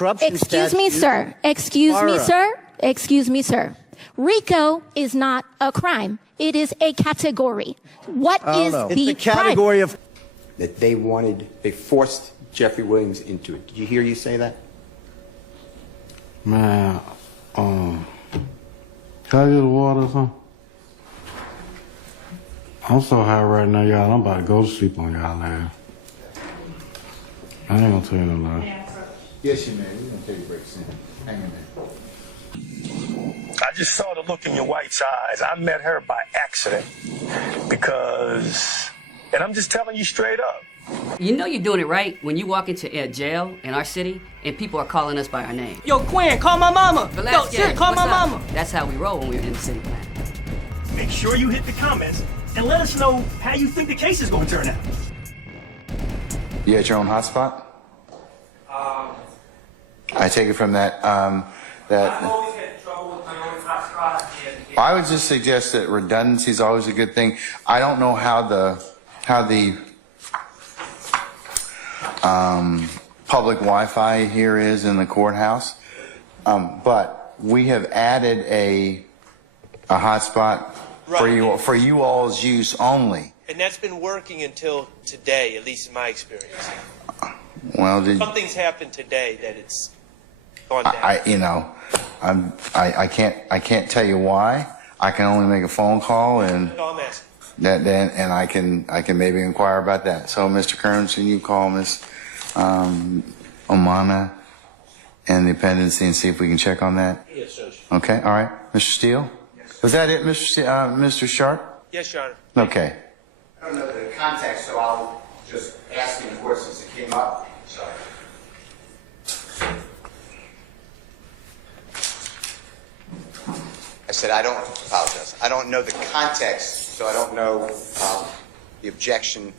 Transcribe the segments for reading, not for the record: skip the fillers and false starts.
corruption Excuse me, sir. Excuse me, sir. Excuse me, sir. RICO is not a crime. It is a category. What is the It's a category crime? of that they forced Jeffrey Williams into it. Did you hear you say that? Man, can I get a water or something? I'm so high right now, y'all. I'm about to go to sleep on y'all ass. I ain't gonna tell you no lie. Yes, you may. We're going to take a break soon. Hang in there. I just saw the look in your wife's eyes. I met her by accident because, and I'm just telling you straight up. You know you're doing it right when you walk into a jail in our city and people are calling us by our name. Yo, Quinn, call my mama. Yo, shit, call my mama. That's how we roll when we're in the city plan. Make sure you hit the comments and let us know how you think the case is going to turn out. You at your own hotspot? I take it from that, I've always had trouble with my own hotspot. I would just suggest that redundancy is always a good thing. I don't know how the public Wi-Fi here is in the courthouse, but we have added a hotspot for you all's use only. And that's been working until today, at least in my experience. Well, Something's happened today that it's gone down. I can't tell you why. I can only make a phone call and I can maybe inquire about that. So, Mr. Kearns, can you call Miss Omana and the dependency and see if we can check on that? Yes, Judge. Okay, all right. Mr. Steele? Yes. Was that it, Mr. Sharp? Yes, Your Honor. Okay. I don't know the context, so I'll just ask in the court since it came up. Sorry. I said I don't apologize. I don't know the context, so I don't know the objection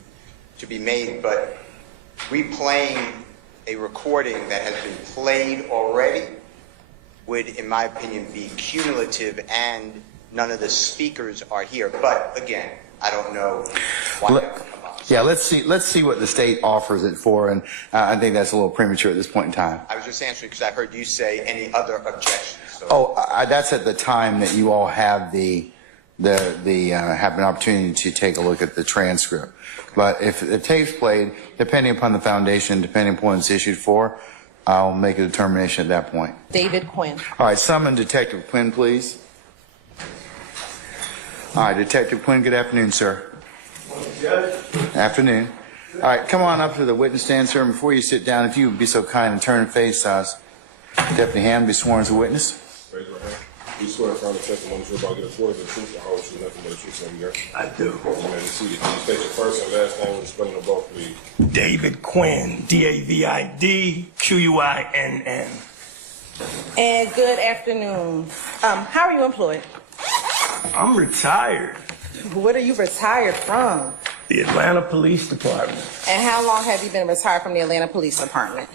to be made, but replaying a recording that has been played already would, in my opinion, be cumulative, and none of the speakers are here. But again, I don't know why that would come up. Yeah, let's see what the state offers it for, and I think that's a little premature at this point in time. I was just answering because I heard you say any other objections. So. Oh, that's at the time that you all have have an opportunity to take a look at the transcript. But if the tape's played, depending upon the foundation, depending upon what it's issued for, I'll make a determination at that point. David Quinn. All right, summon Detective Quinn, please. All right, Detective Quinn, good afternoon, sir. Judge. Afternoon. All right, come on up to the witness stand, sir. And before you sit down, if you would be so kind and turn and face us, Deputy Ham, be sworn as a witness. Raise your hand. You swear in front of the testimony you're about to get a the truth, the whole truth, nothing but the truth, so you hear? I do. You may be seated. Can you state your first and last name and spelling of both, please? David Quinn, David Quinn. And good afternoon. How are you employed? I'm retired. What are you retired from? The Atlanta Police Department. And how long have you been retired from the Atlanta Police Department?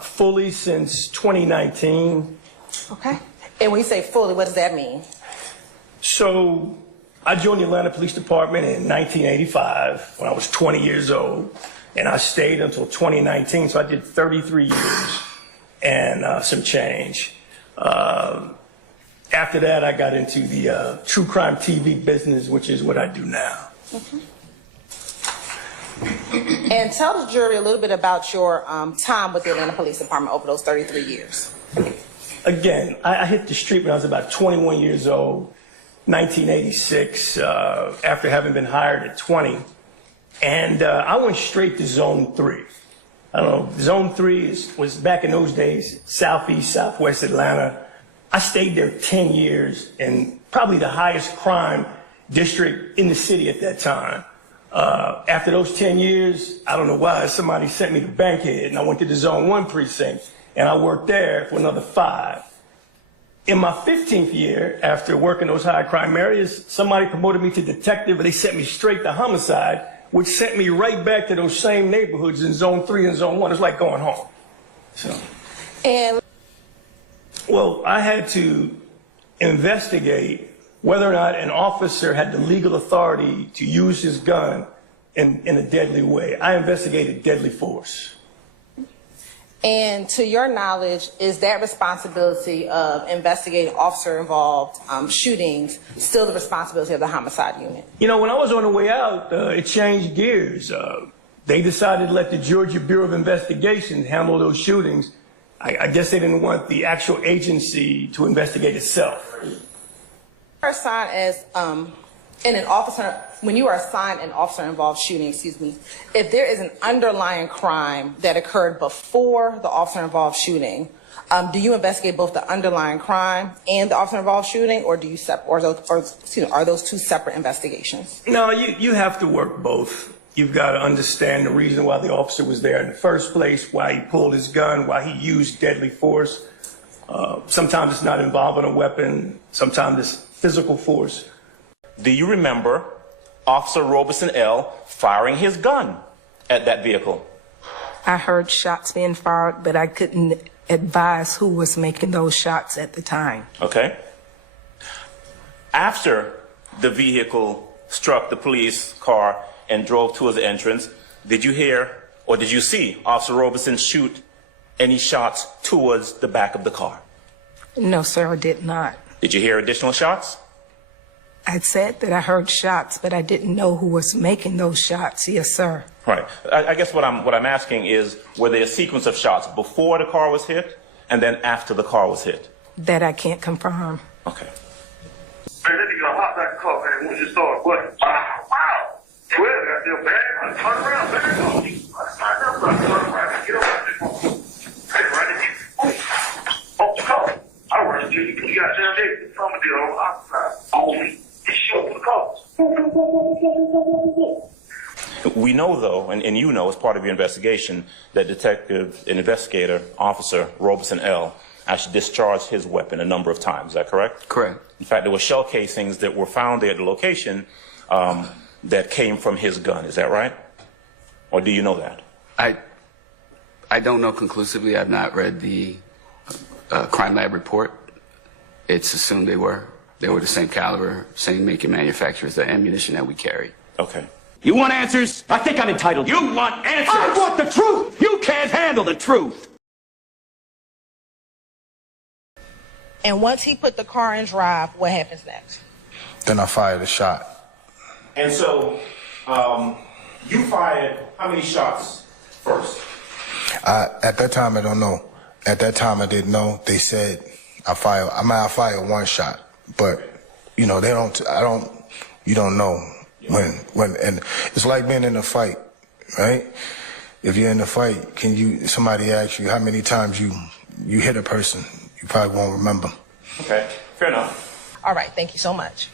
Fully since 2019. Okay. And when you say fully, what does that mean? So I joined the Atlanta Police Department in 1985 when I was 20 years old, and I stayed until 2019, so I did 33 years and some change. After that, I got into the true crime TV business, which is what I do now. Mm-hmm. And tell the jury a little bit about your time with the Atlanta Police Department over those 33 years. Again, I hit the street when I was about 21 years old, 1986, after having been hired at 20. And I went straight to Zone 3. I don't know, Zone 3 was back in those days, Southeast, Southwest Atlanta. I stayed there 10 years in probably the highest crime district in the city at that time. After those 10 years, I don't know why, somebody sent me to Bankhead, and I went to the Zone 1 precinct, and I worked there for another 5. In my 15th year, after working those high crime areas, somebody promoted me to detective, and they sent me straight to homicide, which sent me right back to those same neighborhoods in Zone 3 and Zone 1. It's like going home. So. And well, I had to investigate whether or not an officer had the legal authority to use his gun in a deadly way. I investigated deadly force. And to your knowledge, is that responsibility of investigating officer-involved shootings still the responsibility of the homicide unit? You know, when I was on the way out, it changed gears. They decided to let the Georgia Bureau of Investigation handle those shootings. I guess they didn't want the actual agency to investigate itself. You're assigned as when you are assigned an officer-involved shooting, if there is an underlying crime that occurred before the officer-involved shooting, do you investigate both the underlying crime and the officer-involved shooting, or do you are those two separate investigations? No, you have to work both. You've got to understand the reason why the officer was there in the first place, why he pulled his gun, why he used deadly force. Sometimes it's not involving a weapon. Sometimes it's physical force. Do you remember Officer Robeson L. firing his gun at that vehicle? I heard shots being fired, but I couldn't advise who was making those shots at the time. Okay. After the vehicle struck the police car and drove towards the entrance, did you hear or did you see Officer Robeson shoot any shots towards the back of the car? No, sir, I did not. Did you hear additional shots? I said that I heard shots, but I didn't know who was making those shots. Yes, sir. Right. I guess what I'm asking is, were there a sequence of shots before the car was hit and then after the car was hit? That I can't confirm. Okay. Man, that nigga hop back in the car, man. We just started running. Wow. Well, got their bag. Turn around, man. Turn around. Get over there. Off the car. I run to you. You got down there. Some of the old outside. Only. Just show the cars. We know, though, and you know as part of your investigation, that Detective and Investigator Officer Robeson L. actually discharged his weapon a number of times. Is that correct? Correct. In fact, there were shell casings that were found there at the location that came from his gun. Is that right? Or do you know that? I don't know conclusively. I've not read the crime lab report. It's assumed they were the same caliber, same make and manufacturer as the ammunition that we carry. Okay. You want answers? I think I'm entitled. You want answers? I want the truth! You can't handle the truth! And once he put the car in drive, what happens next? Then I fired a shot. And so, you fired how many shots first? At that time, I don't know. At that time, I didn't know. They said I fired one shot, but you know, you don't know when, and it's like being in a fight, right? If you're in a fight, somebody asks you how many times you hit a person, you probably won't remember. Okay, fair enough. All right, thank you so much.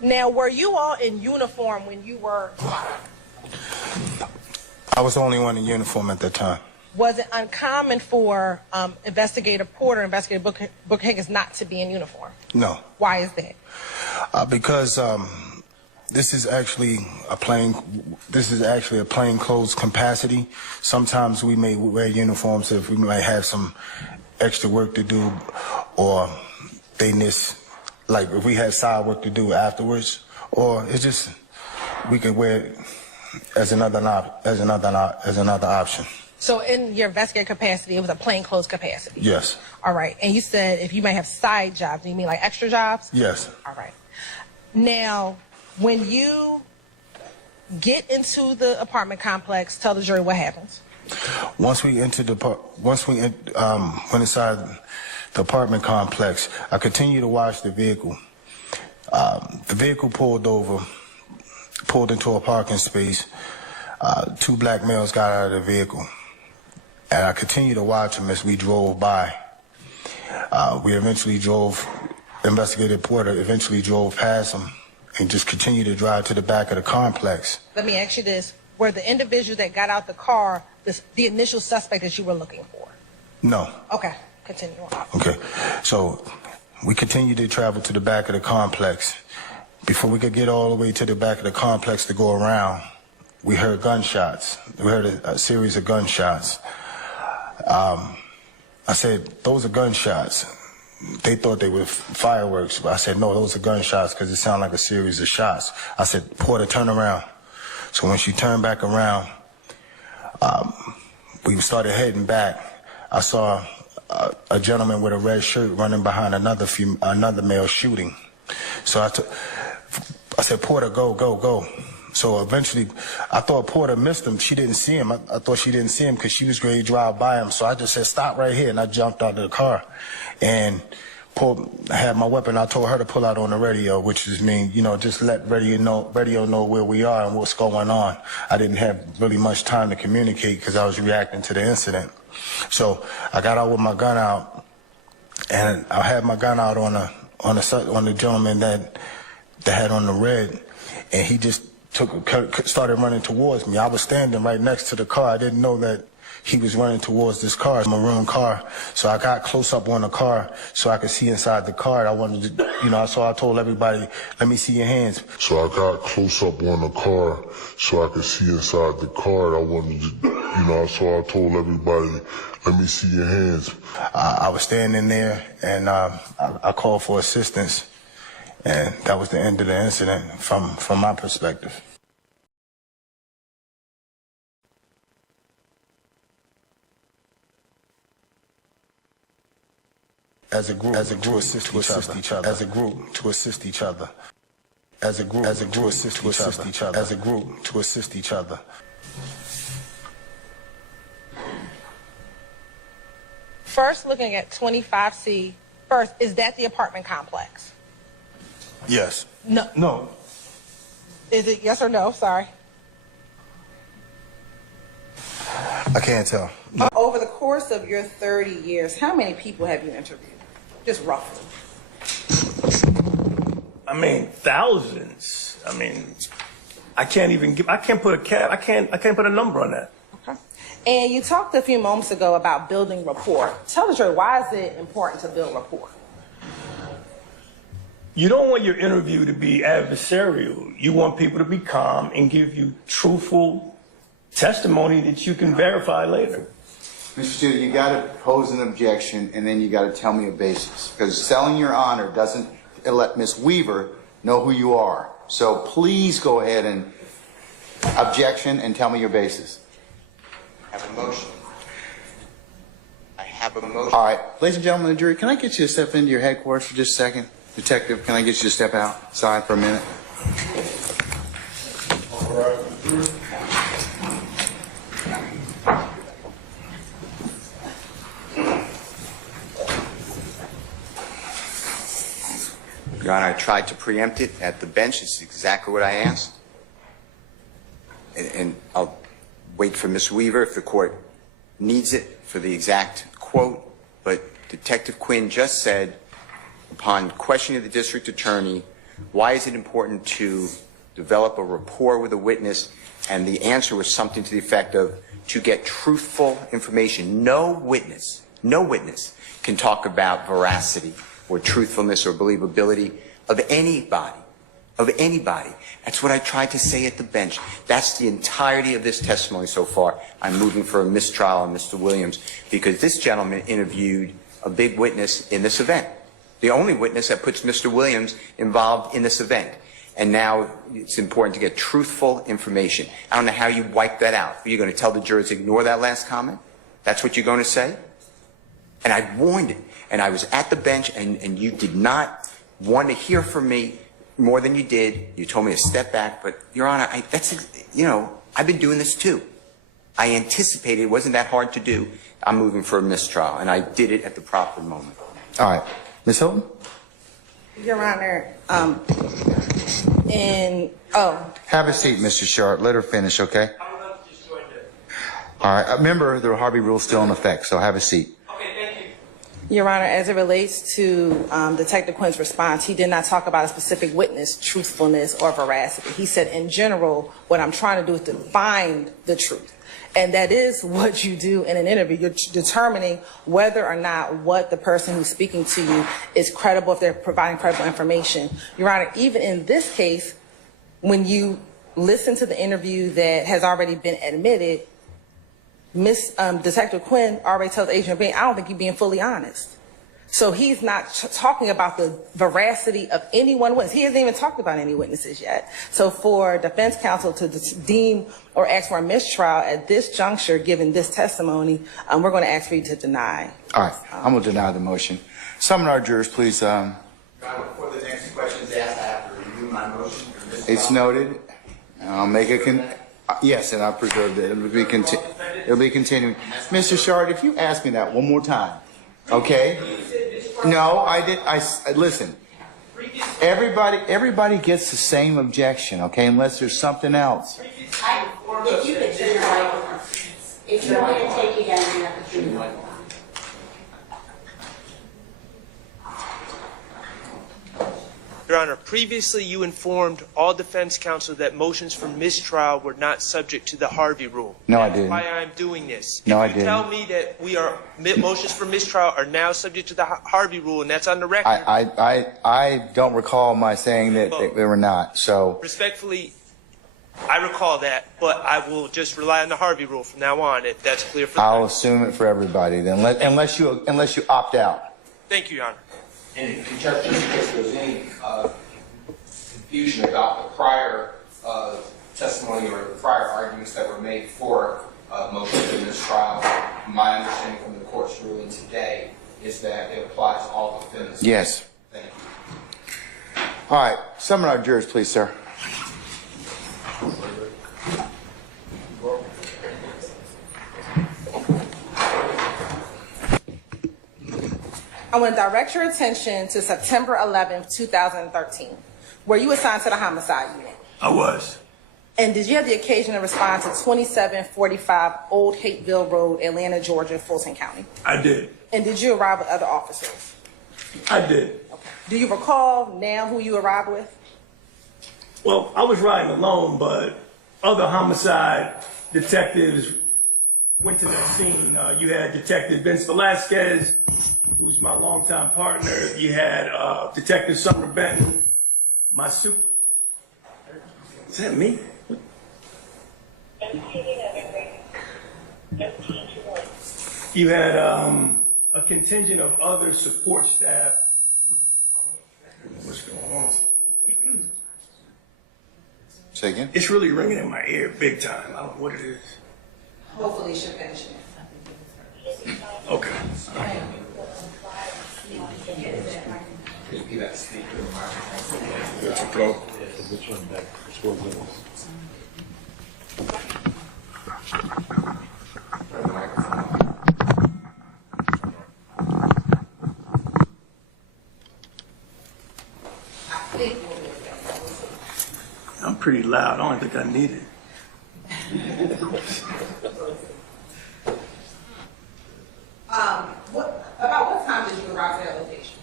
Now, were you all in uniform when you were fired? I was the only one in uniform at that time. Was it uncommon for Investigator Porter, Investigator Booker Higgins not to be in uniform? No. Why is that? Because this is actually a plain clothes capacity. Sometimes we may wear uniforms if we might have some extra work to do, or like if we had side work to do afterwards, or it's just we could wear it as another option. So in your investigator capacity, it was a plain clothes capacity? Yes. All right. And you said if you may have side jobs, you mean like extra jobs? Yes. All right. Now, when you get into the apartment complex, tell the jury what happens. Once we went inside the apartment complex, I continued to watch the vehicle. The vehicle pulled into a parking space. Two black males got out of the vehicle. And I continued to watch them as we drove by. Investigator Porter eventually drove past them and just continued to drive to the back of the complex. Let me ask you this. Were the individuals that got out the car the initial suspect that you were looking for? No. Okay, continue on. Okay, so we continued to travel to the back of the complex. Before we could get all the way to the back of the complex to go around, we heard gunshots. We heard a series of gunshots. I said, those are gunshots. They thought they were fireworks, but I said, no, those are gunshots because it sounded like a series of shots. I said, Porter, turn around. So when she turned back around, we started heading back. I saw a gentleman with a red shirt running behind another male shooting. So I said, Porter, go, go, go. So eventually, I thought Porter missed him. She didn't see him. I thought she didn't see him because she was ready to drive by him. So I just said, stop right here. And I jumped out of the car and had my weapon. I told her to pull out on the radio, which is mean, you know, just let radio know where we are and what's going on. I didn't have really much time to communicate because I was reacting to the incident. So I got out with my gun out, and I had my gun out on the gentleman that had on the red, and he just started running towards me. I was standing right next to the car. I didn't know that he was running towards this car, maroon car. So I got close up on the car so I could see inside the car. I wanted to, you know, so I told everybody, let me see your hands. So I got close up on the car so I could see inside the car. I wanted to, you know, so I told everybody, let me see your hands. I was standing there, and I called for assistance. And that was the end of the incident from my perspective. As a group, to assist each other. As a group, to assist each other. As a group, to assist each other. As a group, to assist each other. First, looking at 25C, first, is that the apartment complex? Yes. No. No. Is it yes or no? Sorry. I can't tell. Over the course of your 30 years, how many people have you interviewed? Just roughly. I mean, thousands. I mean, I can't put a number on that. Okay. And you talked a few moments ago about building rapport. Tell the jury, why is it important to build rapport? You don't want your interview to be adversarial. You want people to be calm and give you truthful testimony that you can verify later. Mr. Studer, you got to pose an objection, and then you got to tell me a basis. Because selling your honor doesn't let Ms. Weaver know who you are. So please go ahead and objection and tell me your basis. I have a motion. I have a motion. All right. Ladies and gentlemen of the jury, can I get you to step into your headquarters for just a second? Detective, can I get you to step outside for a minute? All right. Your Honor, I tried to preempt it at the bench. It's exactly what I asked. And I'll wait for Ms. Weaver if the court needs it for the exact quote. But Detective Quinn just said, upon questioning the district attorney, why is it important to develop a rapport with a witness? And the answer was something to the effect of, to get truthful information. No witness can talk about veracity or truthfulness or believability of anybody. That's what I tried to say at the bench. That's the entirety of this testimony so far. I'm moving for a mistrial on Mr. Williams because this gentleman interviewed a big witness in this event. The only witness that puts Mr. Williams involved in this event. And now it's important to get truthful information. I don't know how you wipe that out. Are you going to tell the jurors to ignore that last comment? That's what you're going to say? And I warned it. And I was at the bench, and you did not want to hear from me more than you did. You told me to step back. But, Your Honor, I've been doing this too. I anticipated it wasn't that hard to do. I'm moving for a mistrial, and I did it at the proper moment. All right. Ms. Hilton? Your Honor, Have a seat, Mr. Sharp. Let her finish, okay? All right. Remember, the Harvey rule is still in effect, so have a seat. Your Honor, as it relates to Detective Quinn's response, he did not talk about a specific witness, truthfulness, or veracity. He said, in general, what I'm trying to do is to find the truth. And that is what you do in an interview. You're determining whether or not what the person who's speaking to you is credible, if they're providing credible information. Your Honor, even in this case, when you listen to the interview that has already been admitted, Detective Quinn already tells Agent Bain, I don't think you're being fully honest. So he's not talking about the veracity of any one witness. He hasn't even talked about any witnesses yet. So for defense counsel to deem or ask for a mistrial at this juncture, given this testimony, we're going to ask for you to deny. All right, I'm going to deny the motion. Summon our jurors, please. Your Honor, before the next question is asked, I have to review my motion. It's noted. I'll make a yes, and I'll preserve it. It'll be continuing. Mr. Shard, if you ask me that one more time, okay? No, I did. Listen. Everybody gets the same objection, okay? Unless there's something else. If you could turn your microphone, if you want to take it down, you have to turn your microphone. Your Honor, previously you informed all defense counsel that motions for mistrial were not subject to the Harvey rule. No, I That's didn't. why I'm doing this. No, I If you didn't. tell me that motions for mistrial are now subject to the Harvey rule, and that's on the record. I don't recall my saying that they were not. So Respectfully, I recall that, but I will just rely on the Harvey rule from now on, if that's clear for the I'll record. assume it for everybody then, unless you opt out. Thank you, Your Honor. And just in case there's any confusion about the prior testimony or the prior arguments that were made for motions in this trial, my understanding from the court's ruling today is that it applies to all defendants. Yes. Thank you. All right, summon our jurors, please, sir. I want to direct your attention to September 11th, 2013. Were you assigned to the homicide unit? I was. And did you have the occasion to respond to 2745 Old Hateville Road, Atlanta, Georgia, Fulton County? I did. And did you arrive with other officers? I did. Do you recall now who you arrived with? Well, I was riding alone, but other homicide detectives went to that scene. You had Detective Vince Velasquez, who's my longtime partner. You had Detective Summer Benton, my super. Is that me? You had a contingent of other support staff. What's going on? Say again? It's really ringing in my ear big time. I don't know what it is. Hopefully she'll finish it. Okay. I'm pretty loud. I don't think I need it. About what time did you arrive at that location?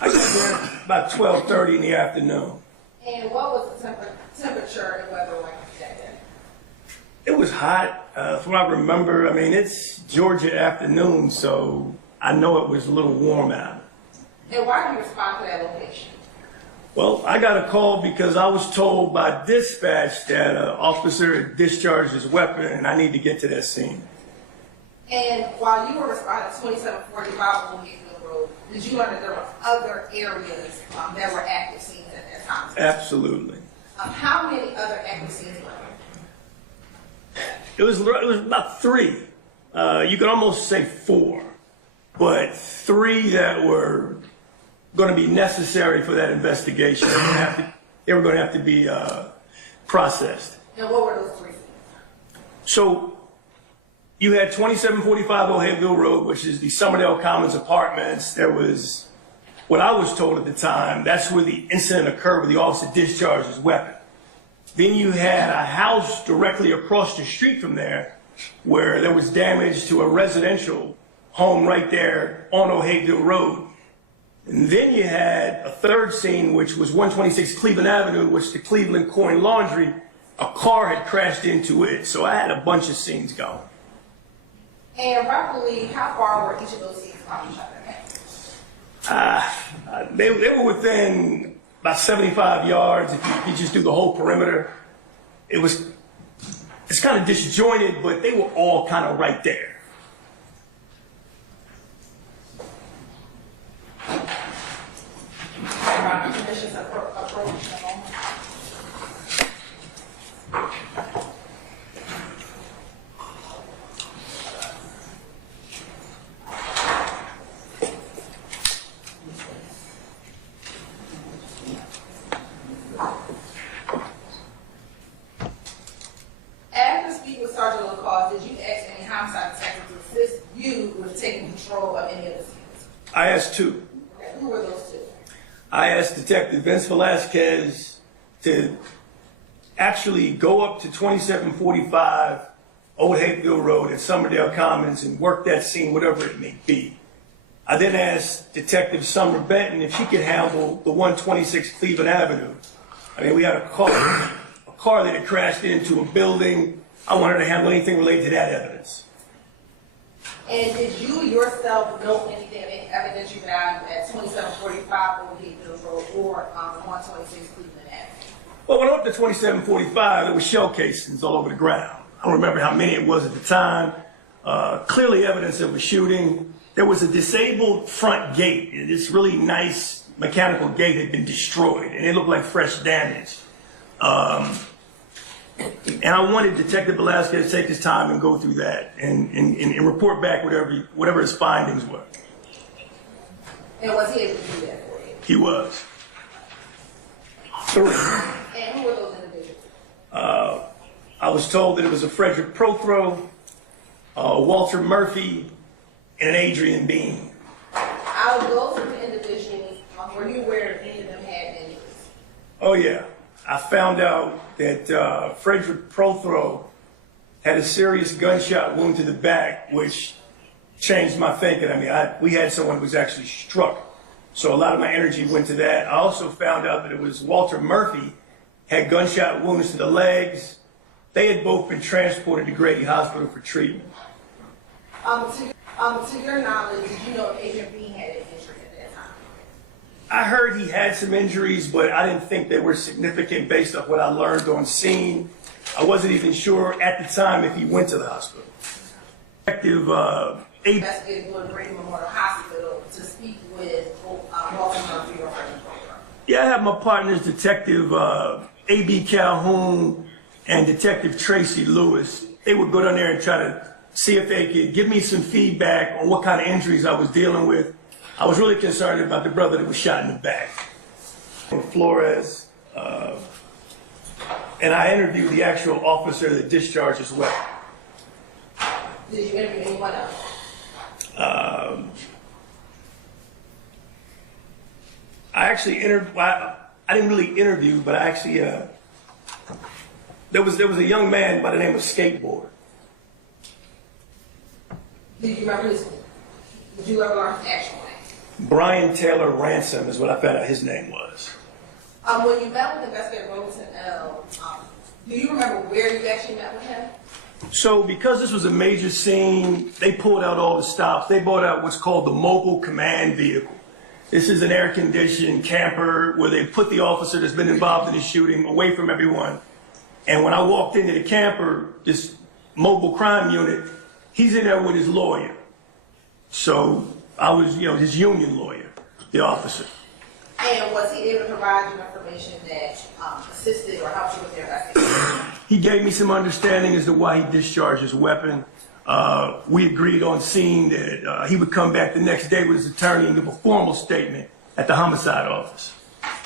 I got there about 12:30 in the afternoon. And what was the temperature and weather like that day? It was hot. From what I remember, I mean, it's Georgia afternoon, so I know it was a little warm out. And why did you respond to that location? Well, I got a call because I was told by dispatch that an officer had discharged his weapon and I need to get to that scene. And while you were responding to 2745 Old Hateville Road, did you learn that there were other areas that were active scenes at that time? Absolutely. How many other active scenes were there? It was about 3. You could almost say 4, but 3 that were going to be necessary for that investigation. They were going to have to be processed. And what were those 3 scenes? So you had 2745 Old Hateville Road, which is the Summerdale Commons apartments. There was, what I was told at the time, that's where the incident occurred where the officer discharged his weapon. Then you had a house directly across the street from there where there was damage to a residential home right there on Old Hateville Road. And then you had a third scene, which was 126 Cleveland Avenue, which the Cleveland Coin Laundry, a car had crashed into it. So I had a bunch of scenes going. And roughly, how far were each of those scenes from each other? They were within about 75 yards. If you just do the whole perimeter, it's kind of disjointed, but they were all kind of right there. homicide detective to assist you with taking control of any of the scenes? I asked two. Okay, who were those two? I asked Detective Vince Velasquez to actually go up to 2745 Old Hapeville Road at Summerdale Commons and work that scene, whatever it may be. I then asked Detective Summer Benton if she could handle the 126 Cleveland Avenue. I mean, we had a car that had crashed into a building. I wanted to handle anything related to that evidence. And did you yourself know anything, any evidentiary value at 2745 Old Hapeville Road or 126 Cleveland Avenue? Well, when I went up to 2745, there were shell casings all over the ground. I don't remember how many it was at the time. Clearly evidence of a shooting. There was a disabled front gate. This really nice mechanical gate had been destroyed, and it looked like fresh damage. And I wanted Detective Velasquez to take his time and go through that and report back whatever his findings were. And was he able to do that for you? He was. And who were those individuals? I was told that it was a Frederick Prothro, Walter Murphy, and an Adrian Bean. Out of those two individuals, were you aware if any of them had injuries? Oh, yeah. I found out that Frederick Prothro had a serious gunshot wound to the back, which changed my thinking. I mean, we had someone who was actually struck. So a lot of my energy went to that. I also found out that it was Walter Murphy had gunshot wounds to the legs. They had both been transported to Grady Hospital for treatment. To your knowledge, did you know if Adrian Bean had an injury at that time? I heard he had some injuries, but I didn't think they were significant based off what I learned on scene. I wasn't even sure at the time if he went to the hospital. Detective Investigated going to Grady Memorial Hospital to speak with Walter Murphy or Frederick Prothro. Yeah, I have my partners, Detective A.B. Calhoun and Detective Tracy Lewis. They would go down there and try to see if they could give me some feedback on what kind of injuries I was dealing with. I was really concerned about the brother that was shot in the back. Flores, and I interviewed the actual officer that discharged his weapon. Did you interview anyone else? I didn't really interview, but I actually, there was a young man by the name of Skateboard. Did you remember his name? Did you ever learn his actual name? Brian Taylor Ransom is what I found out his name was. When you met with Investigator Robertson L., do you remember where you actually met with him? So because this was a major scene, they pulled out all the stops. They brought out what's called the mobile command vehicle. This is an air-conditioned camper where they put the officer that's been involved in the shooting away from everyone. And when I walked into the camper, this mobile crime unit, he's in there with his lawyer. So I was, his union lawyer, the officer. And was he able to provide you information that assisted or helped you with your investigation? He gave me some understanding as to why he discharged his weapon. We agreed on scene that he would come back the next day with his attorney and give a formal statement at the homicide office.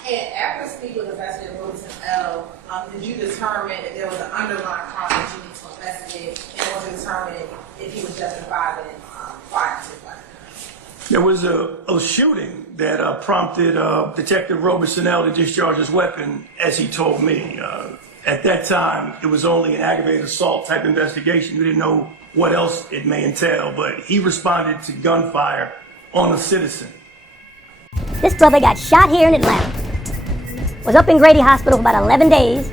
And after speaking with Investigator Robertson L., did you determine if there was an underlying crime that you need to investigate, and was it determined if he was justified in firing his weapon? There was a shooting that prompted Detective Robertson L. to discharge his weapon, as he told me. At that time, it was only an aggravated assault type investigation. We didn't know what else it may entail, but he responded to gunfire on a citizen. This brother got shot here in Atlanta. Was up in Grady Hospital for about 11 days.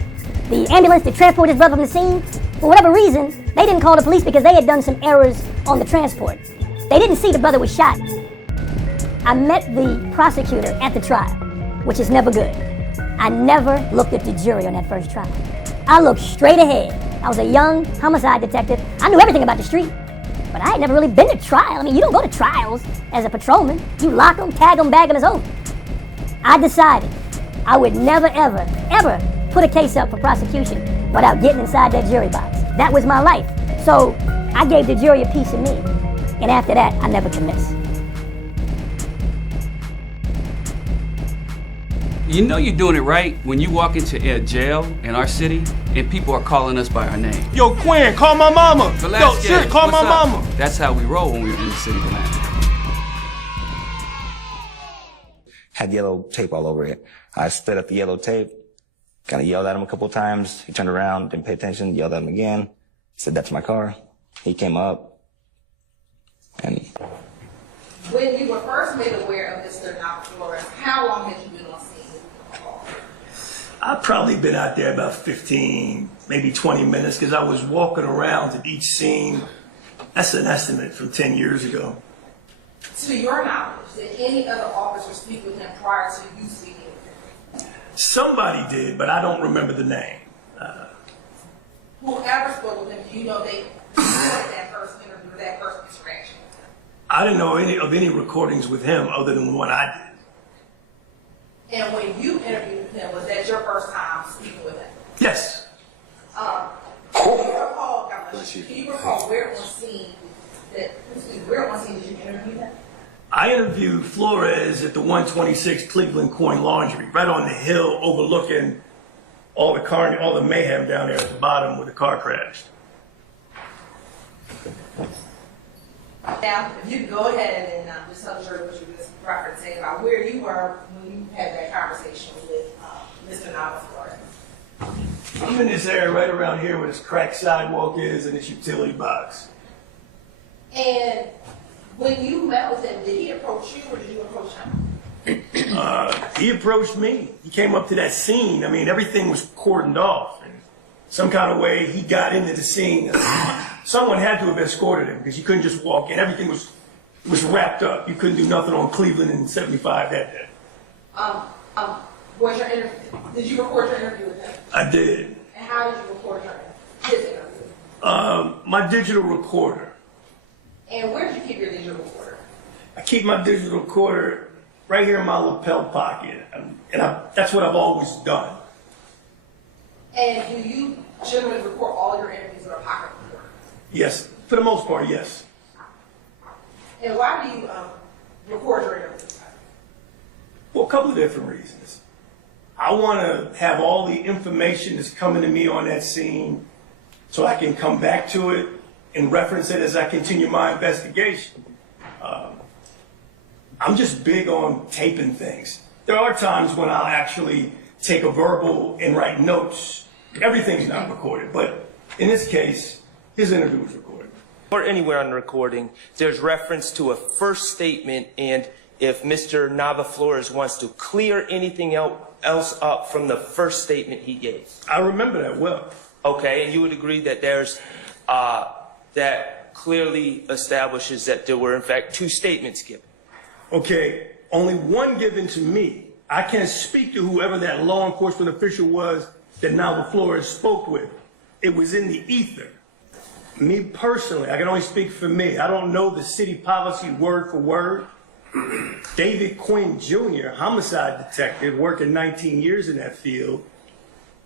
The ambulance that transported his brother from the scene, for whatever reason, they didn't call the police because they had done some errors on the transport. They didn't see the brother was shot. I met the prosecutor at the trial, which is never good. I never looked at the jury on that first trial. I looked straight ahead. I was a young homicide detective. I knew everything about the street, but I had never really been to trial. I mean, you don't go to trials as a patrolman. You lock them, tag them, bag them as over. I decided I would never, ever, ever put a case up for prosecution without getting inside that jury box. That was my life. So I gave the jury a piece of me. And after that, I never could miss. You know you're doing it right when you walk into a jail in our city and people are calling us by our name. Yo, Quinn, call my mama. Yo, shit, call my mama. That's how we roll when we're in the city of Atlanta. Had yellow tape all over it. I spit up the yellow tape, kind of yelled at him a couple of times. He turned around, didn't pay attention, yelled at him again. Said, "That's my car." He came up, and... When you were first made aware of Mr. Flores, how long had you been on scene? I've probably been out there about 15, maybe 20 minutes, because I was walking around at each scene. That's an estimate from 10 years ago. To your knowledge, did any other officer speak with him prior to you speaking with him? Somebody did, but I don't remember the name. Whoever spoke with him, do you know they recorded that first interview or that first interaction? I didn't know any recordings with him other than the one I did. And when you interviewed with him, was that your first time speaking with him? Yes. Can you recall where on scene did you interview him? I interviewed Flores at the 126 Cleveland Coin Laundry, right on the hill overlooking all the mayhem down there at the bottom where the car crashed. Now, if you could go ahead and just tell the jury what you were just referencing about where you were when you had that conversation with Mr. Nava Flores. I'm in this area right around here where this cracked sidewalk is and this utility box. And when you met with him, did he approach you or did you approach him? He approached me. He came up to that scene. I mean, everything was cordoned off. And some kind of way he got into the scene. Someone had to have escorted him because you couldn't just walk in. Everything was wrapped up. You couldn't do nothing on Cleveland in 75 that day. Was your interview? Did you record your interview with him? I did. And how did you record his interview? My digital recorder. And where did you keep your digital recorder? I keep my digital recorder right here in my lapel pocket, and that's what I've always done. And do you generally record all your interviews in a pocket recorder? Yes, for the most part, yes. And why do you record your interviews? Well, a couple of different reasons. I want to have all the information that's coming to me on that scene so I can come back to it and reference it as I continue my investigation. I'm just big on taping things. There are times when I'll actually take a verbal and write notes. Everything's not recorded, but in this case, his interview was recorded. Or anywhere on the recording, there's reference to a first statement, and if Mr. Nava Flores wants to clear anything else up from the first statement he gave. I remember that well. Okay, and you would agree that there's that clearly establishes that there were in fact two statements given. Okay, only one given to me. I can't speak to whoever that law enforcement official was that Nava Flores spoke with. It was in the ether. Me personally, I can only speak for me. I don't know the city policy word for word. David Quinn Jr., homicide detective, working 19 years in that field.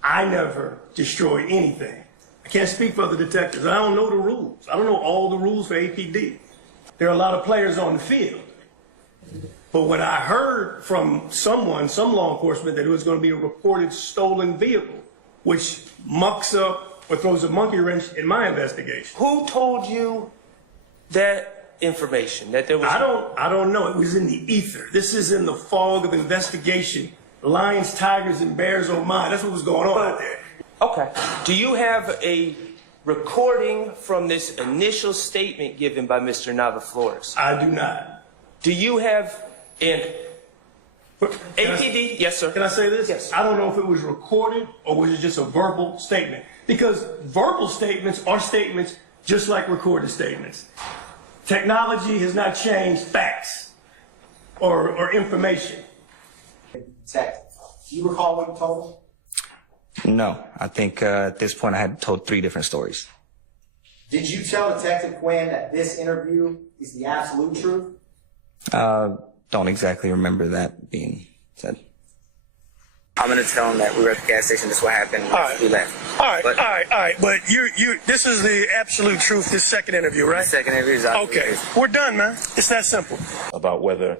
I never destroyed anything. I can't speak for other detectives. I don't know the rules. I don't know all the rules for APD. There are a lot of players on the field. But when I heard from someone, some law enforcement, that it was going to be a reported stolen vehicle, which mucks up or throws a monkey wrench in my investigation. Who told you that information? That there was I don't know. It was in the ether. This is in the fog of investigation. Lions, tigers, and bears, oh my. That's what was going on out there. Okay. Do you have a recording from this initial statement given by Mr. Nava Flores? I do not. Do you have APD? Yes, sir. Can I say this? Yes. I don't know if it was recorded or was it just a verbal statement. Because verbal statements are statements just like recorded statements. Technology has not changed facts or information. Tech, do you recall what you told him? No, I think at this point I had told 3 different stories. Did you tell Detective Quinn that this interview is the absolute truth? Don't exactly remember that being said. I'm gonna tell him that we were at the gas station. This is what happened. We left. All right. But this is the absolute truth. This second interview, right? The second interview is okay. We're done, man. It's that simple. About whether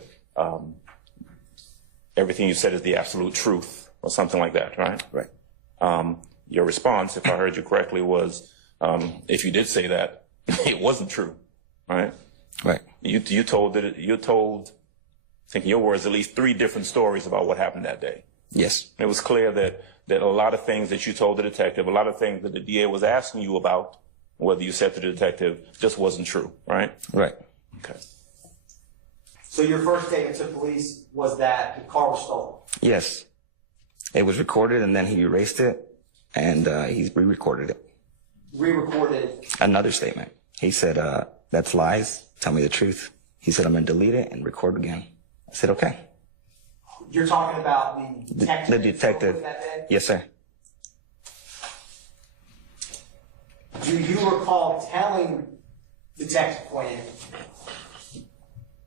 everything you said is the absolute truth or something like that, right? Right. your response, if I heard you correctly, was if you did say that, it wasn't true, right? Right. You told, I think in your words, at least 3 different stories about what happened that day. Yes. It was clear that a lot of things that you told the detective, a lot of things that the DA was asking you about, whether you said to the detective, just wasn't true, right? Right. Okay. So your first statement to police was that the car was stolen? Yes. It was recorded, and then he erased it, and he re-recorded it. Re-recorded? Another statement. He said, that's lies. Tell me the truth. He said, I'm going to delete it and record again. I said, okay. You're talking about the detective? The detective. That day? Yes, sir. Do you recall telling Detective Quinn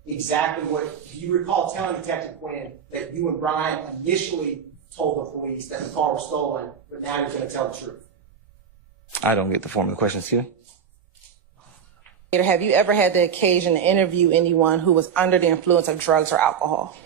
exactly do you recall telling Detective Quinn that you and Brian initially told the police that the car was stolen, but now you're going to tell the truth? I don't get the form of the questions here. Have you ever had the occasion to interview anyone who was under the influence of drugs or alcohol?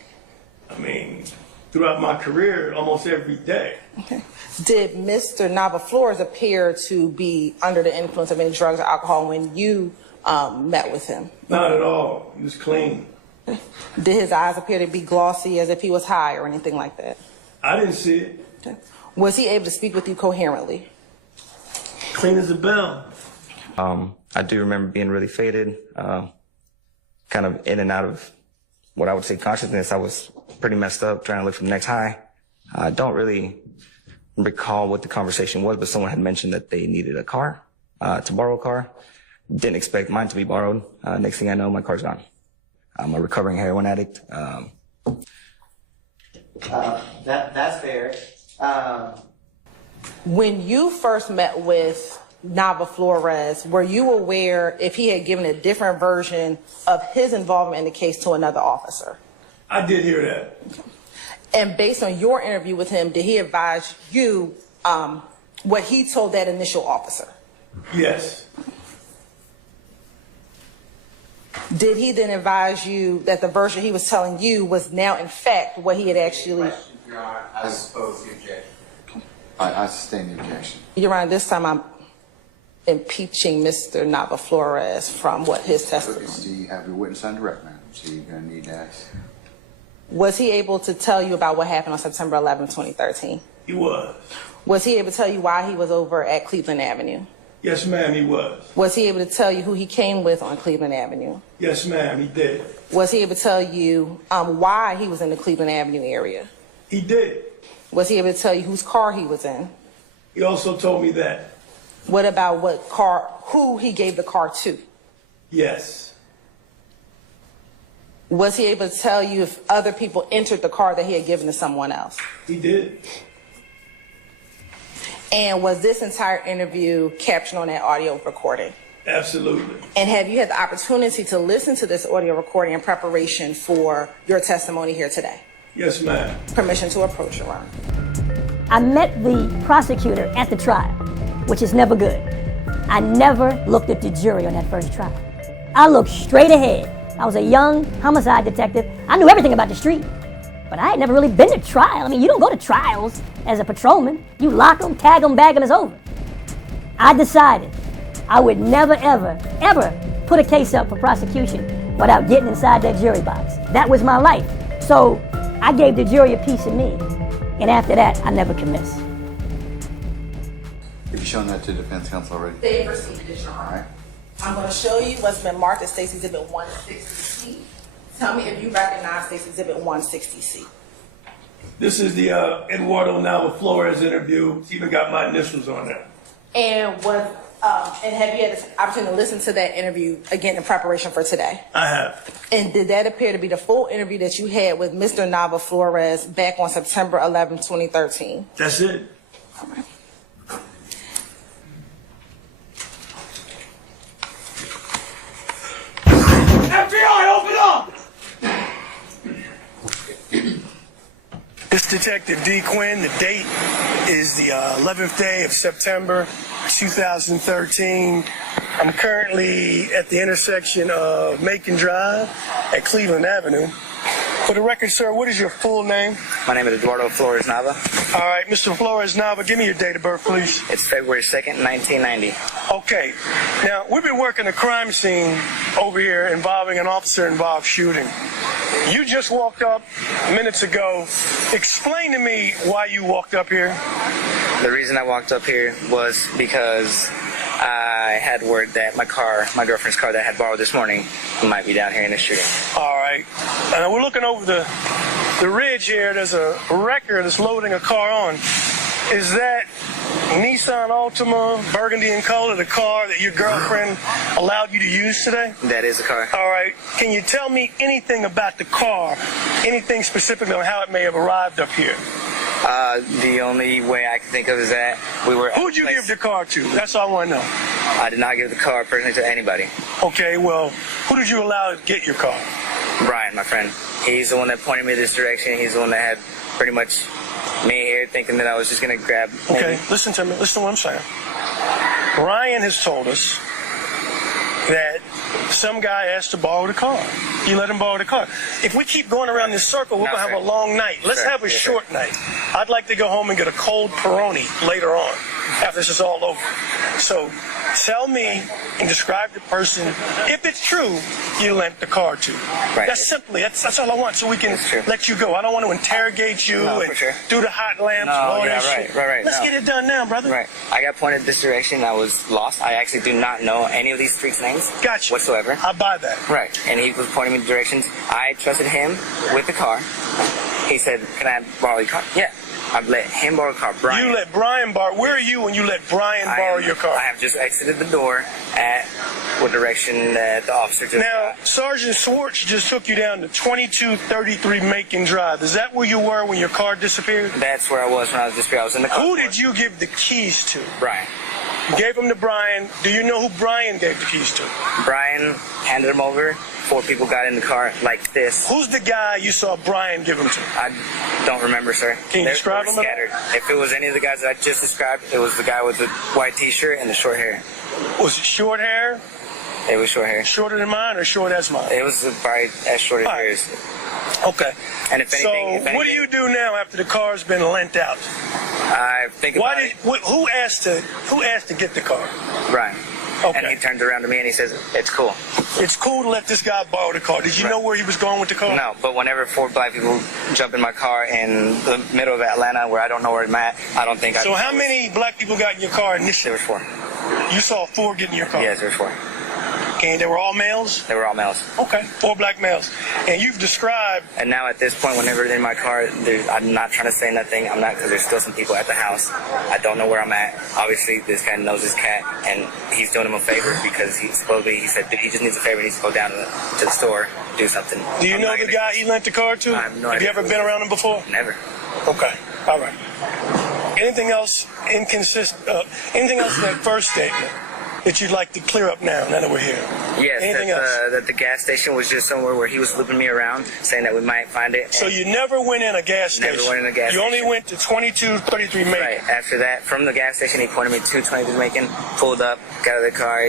I mean, throughout my career, almost every day. Okay. Did Mr. Nava Flores appear to be under the influence of any drugs or alcohol when you met with him? Not at all. He was clean. Did his eyes appear to be glossy as if he was high or anything like that? I didn't see it. Okay. Was he able to speak with you coherently? Clean as a bell. I do remember being really faded, kind of in and out of what I would say consciousness. I was pretty messed up, trying to look for the next high. I don't really recall what the conversation was, but someone had mentioned that they needed a car, to borrow a car. Didn't expect mine to be borrowed. Next thing I know, my car's gone. I'm a recovering heroin addict. That's fair. When you first met with Nava Flores, were you aware if he had given a different version of his involvement in the case to another officer? I did hear that. And based on your interview with him, did he advise you what he told that initial officer? Yes. Did he then advise you that the version he was telling you was now in fact what he had actually... Question, Your Honor, I suppose the objection. I sustain the objection. Your Honor, this time I'm impeaching Mr. Nava Flores from what his testimony. Do you have your witness on direct, ma'am? So you're going to need to ask. Was he able to tell you about what happened on September 11, 2013? He was. Was he able to tell you why he was over at Cleveland Avenue? Yes, ma'am, he was. Was he able to tell you who he came with on Cleveland Avenue? Yes, ma'am, he did. Was he able to tell you why he was in the Cleveland Avenue area? He did. Was he able to tell you whose car he was in? He also told me that. What about what car, who he gave the car to? Yes. Was he able to tell you if other people entered the car that he had given to someone else? He did. And was this entire interview captured on that audio recording? Absolutely. And have you had the opportunity to listen to this audio recording in preparation for your testimony here today? Yes, ma'am. Permission to approach, Your Honor. I met the prosecutor at the trial, which is never good. I never looked at the jury on that first trial. I looked straight ahead. I was a young homicide detective. I knew everything about the street, but I had never really been to trial. I mean, you don't go to trials as a patrolman. You lock them, tag them, bag them, it's over. I decided I would never, ever, ever put a case up for prosecution without getting inside that jury box. That was my life. So I gave the jury a piece of me. And after that, I never could miss. Have you shown that to defense counsel already? They've received it, Your Honor. All right. I'm going to show you what's been marked as State's Exhibit 160C. Tell me if you recognize State's Exhibit 160C. This is the Eduardo Nava Flores interview. It's even got my initials on there. And have you had the opportunity to listen to that interview again in preparation for today? I have. And did that appear to be the full interview that you had with Mr. Nava Flores back on September 11, 2013? That's it. All right. FBI, open up! This Detective D. Quinn. The date is the 11th day of September 2013. I'm currently at the intersection of Macon Drive at Cleveland Avenue. For the record, sir, what is your full name? My name is Eduardo Flores Nava. All right, Mr. Flores Nava, give me your date of birth, please. It's February 2nd, 1990. Okay. Now, we've been working a crime scene over here involving an officer-involved shooting. You just walked up minutes ago. Explain to me why you walked up here. The reason I walked up here was because I had word that my girlfriend's car that I had borrowed this morning, might be down here in the shooting. All right. And we're looking over the ridge here. There's a wrecker that's loading a car on. Is that Nissan Altima, burgundy in color, the car that your girlfriend allowed you to use today? That is the car. All right. Can you tell me anything about the car, anything specifically on how it may have arrived up here? The only way I can think of is that we were... Who'd you give the car to? That's all I want to know. I did not give the car personally to anybody. Okay, well, who did you allow to get your car? Brian, my friend. He's the one that pointed me this direction. He's the one that had pretty much me here thinking that I was just going to grab... Okay, listen to me. Listen to what I'm saying. Brian has told us that some guy asked to borrow the car. You let him borrow the car. If we keep going around this circle, we're going to have a long night. Let's have a short night. I'd like to go home and get a cold Peroni later on, after this is all over. So tell me and describe the person, if it's true, you lent the car to. Right. That's all I want, so we can let you go. I don't want to interrogate you and do the hot lamps and all that shit. Right. Let's get it done now, brother. Right. I got pointed this direction. I was lost. I actually do not know any of these streets' names. Gotcha. Whatsoever. I buy that. Right. And he was pointing me in directions. I trusted him with the car. He said, "Can I borrow your car?" Yeah. I've let him borrow a car. Brian. You let Brian borrow. Where are you when you let Brian borrow your car? I have just exited the door at what direction that the officer just... Now, Sergeant Swartz just took you down to 2233 Macon Drive. Is that where you were when your car disappeared? That's where I was when I was disappeared. I was in the car. Who did you give the keys to? Brian. You gave them to Brian. Do you know who Brian gave the keys to? Brian handed them over. 4 people got in the car like this. Who's the guy you saw Brian give them to? I don't remember, sir. Can you describe him? Scattered. If it was any of the guys that I just described, it was the guy with the white t-shirt and the short hair. Was it short hair? It was short hair. Shorter than mine or short as mine? It was probably as short as yours. Okay. And if anything, what do you do now after the car's been lent out? I think about it. Who asked to get the car? Brian. Okay. And he turned around to me and he says, "It's cool. It's cool to let this guy borrow the car." Did you know where he was going with the car? No, but whenever 4 black people jump in my car in the middle of Atlanta where I don't know where I'm at, I don't think So how many black people got in your car initially? There was 4. You saw 4 get in your car? Yes, there was 4. Okay, they were all males? They were all males. Okay, 4 black males. And you've described... And now at this point, whenever they're in my car, I'm not trying to say nothing. I'm not, because there's still some people at the house. I don't know where I'm at. Obviously, this guy knows his cat, and he's doing him a favor because he said he just needs a favor. He needs to go down to the store, do something. Do you know the guy he lent the car to? I have no idea. Have you ever been around him before? Never. Okay, all right. Anything else anything else in that first statement that you'd like to clear up now that we're here? Yes, Anything else? That the gas station was just somewhere where he was looping me around, saying that we might find it. So you never went in a gas station? Never went in a gas station. You only went to 2233 Macon? Right. After that, from the gas station, he pointed me to 22 Macon, pulled up, got out of the car.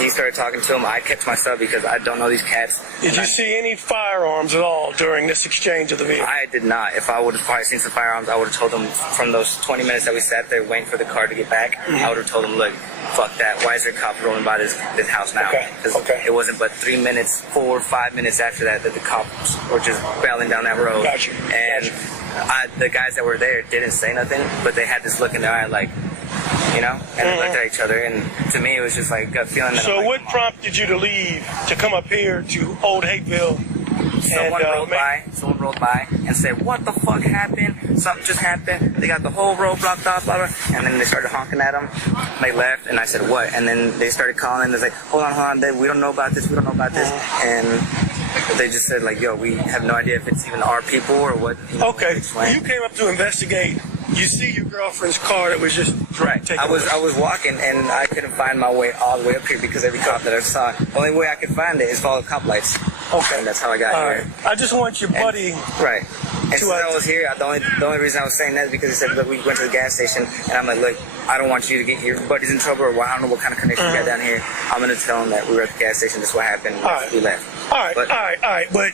He started talking to him. I kept my stuff because I don't know these cats. Did you see any firearms at all during this exchange of the vehicle? I did not. If I would have probably seen some firearms, I would have told them from those 20 minutes that we sat there waiting for the car to get back, I would have told them, look, fuck that. Why is there a cop rolling by this house now? Because it wasn't but 3 minutes, 4 or 5 minutes after that the cops were just barreling down that road. Gotcha. And the guys that were there didn't say nothing, but they had this look in their eye like, you know, and they looked at each other, and to me it was just like a gut feeling. That So what prompted you to leave, to come up here to Old Hateville? Someone rolled by and said, "What the fuck happened? Something just happened. They got the whole road blocked off, blah, blah." And then they started honking at them. They left, and I said, "What?" And then they started calling. They're like, hold on, we don't know about this. We don't know about this. And they just said, like, yo, we have no idea if it's even our people or what. Okay, you came up to investigate. You see your girlfriend's car that was just right. I was walking and I couldn't find my way all the way up here because every cop that I saw, the only way I could find it is follow cop lights. Okay, and that's how I got here. Right. I just want your buddy. Right. And since I was here, the only reason I was saying that is because he said, look, we went to the gas station, and I'm like, look, I don't want you to get your buddies in trouble, or I don't know what kind of connection you got down here. I'm gonna tell him that we were at the gas station. This is what happened. All right. We left. All right. But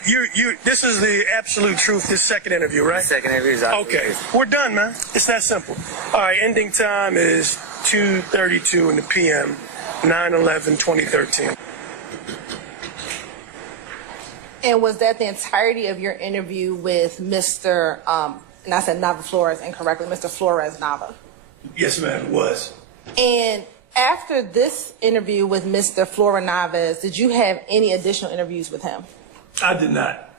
this is the absolute truth, this second interview, right? Second interview is absolute Okay. truth. We're done, man. It's that simple. All right, ending time is 2:32 in the p.m., 9/11/2013. And was that the entirety of your interview with Mr. And I said Nava Flores incorrectly, Mr. Flores Nava? Yes, ma'am, it was. And after this interview with Mr. Flora Naves, did you have any additional interviews with him? I did not.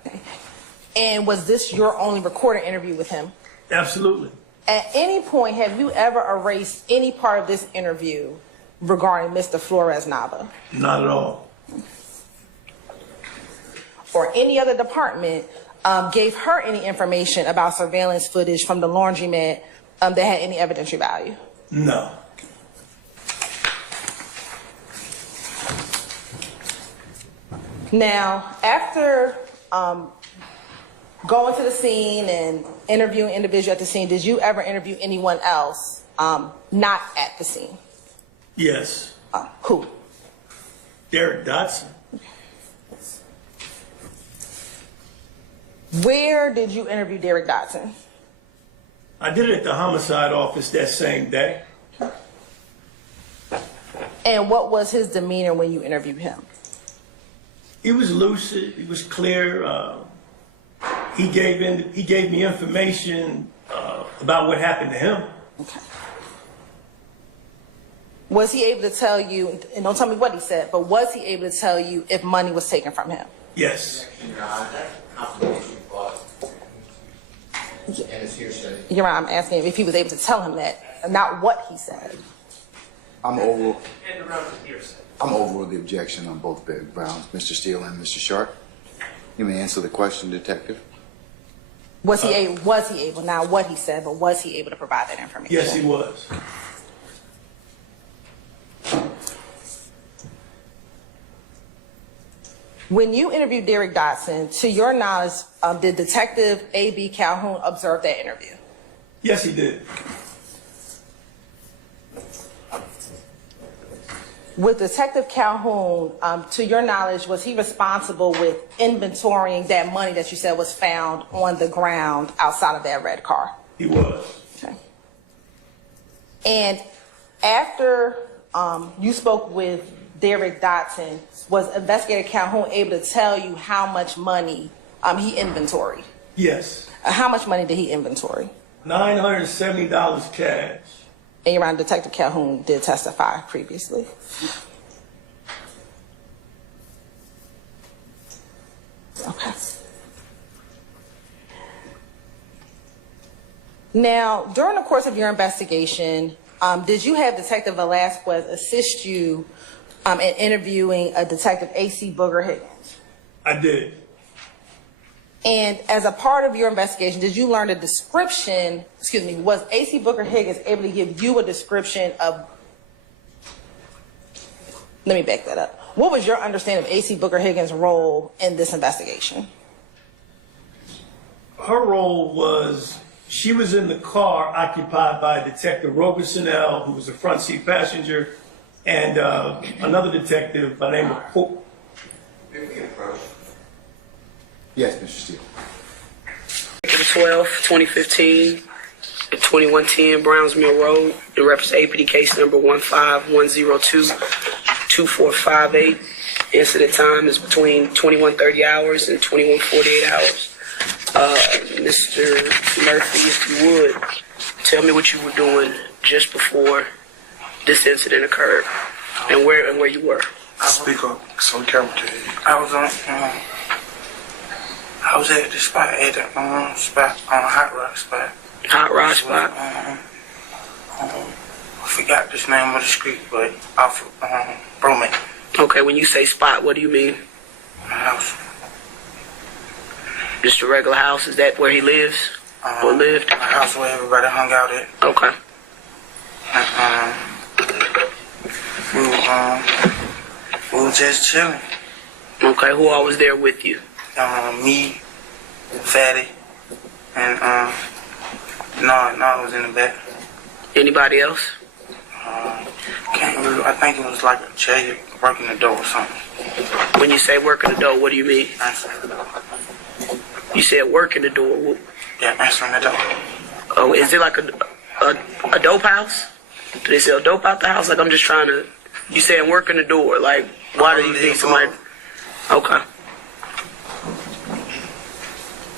And was this your only recorded interview with him? Absolutely. At any point, have you ever erased any part of this interview regarding Mr. Flores Nava? Not at all. Or any other department gave her any information about surveillance footage from the laundromat that had any evidentiary value? No. Now, after going to the scene and interviewing individuals at the scene, did you ever interview anyone else not at the scene? Yes. Who? Derek Dotson. Where did you interview Derek Dotson? I did it at the homicide office that same day. And what was his demeanor when you interviewed him? He was lucid. He was clear. He gave me information about what happened to him. Okay. Was he able to tell you, and don't tell me what he said, but was he able to tell you if money was taken from him? Yes. You're right, I'm asking if he was able to tell him that, not what he said. I'm over the objection on both grounds, Mr. Steele and Mr. Sharp. You may answer the question, Detective. Was he able, not what he said, but was he able to provide that information? Yes, he was. When you interviewed Derek Dotson, to your knowledge, did Detective A.B. Calhoun observe that interview? Yes, he did. With Detective Calhoun, to your knowledge, was he responsible with inventorying that money that you said was found on the ground outside of that red car? He was. Okay. And after you spoke with Derek Dotson, was Investigator Calhoun able to tell you how much money he inventoried? Yes. How much money did he inventory? $970 cash. And your Honor, Detective Calhoun did testify previously. Okay. Now, during the course of your investigation, did you have Detective Velasquez assist you in interviewing a Detective A.C. Booger Higgins? I did. And as a part of your investigation, did you learn a description, was A.C. Booger Higgins able to give you a description of, let me back that up. What was your understanding of A.C. Booger Higgins' role in this investigation? Her role was, she was in the car occupied by Detective Roberson L., who was a front seat passenger, and another detective by the name of Pope. Yes, Mr. Steele. April 12, 2015, at 2110 Brownsmill Road, in reference to APD case number 15102-2458. Incident time is between 21:30 hours and 21:48 hours. Mr. Murphy, if you would, tell me what you were doing just before this incident occurred, and where you were. Speak up so camera can hear you. I was at the spot, at the spot, Hot Rock spot. Hot Rock spot? I forgot this name of the street, but off Broman. Okay, when you say spot, what do you mean? My house. Just a regular house? Is that where he lives? Or lived? My house where everybody hung out at. Okay. We were just chilling. Okay, who all was there with you? Me, Fatty, and no, it was in the back. Anybody else? Can't really. I think it was like a Jay working the door or something. When you say work in the door, what do you mean? You said work in the door. Yeah, answering the door. Oh, is it like a dope house? Do they sell dope out the house? Like, I'm just trying to. You saying work in the door? Like, why do you think somebody? Okay.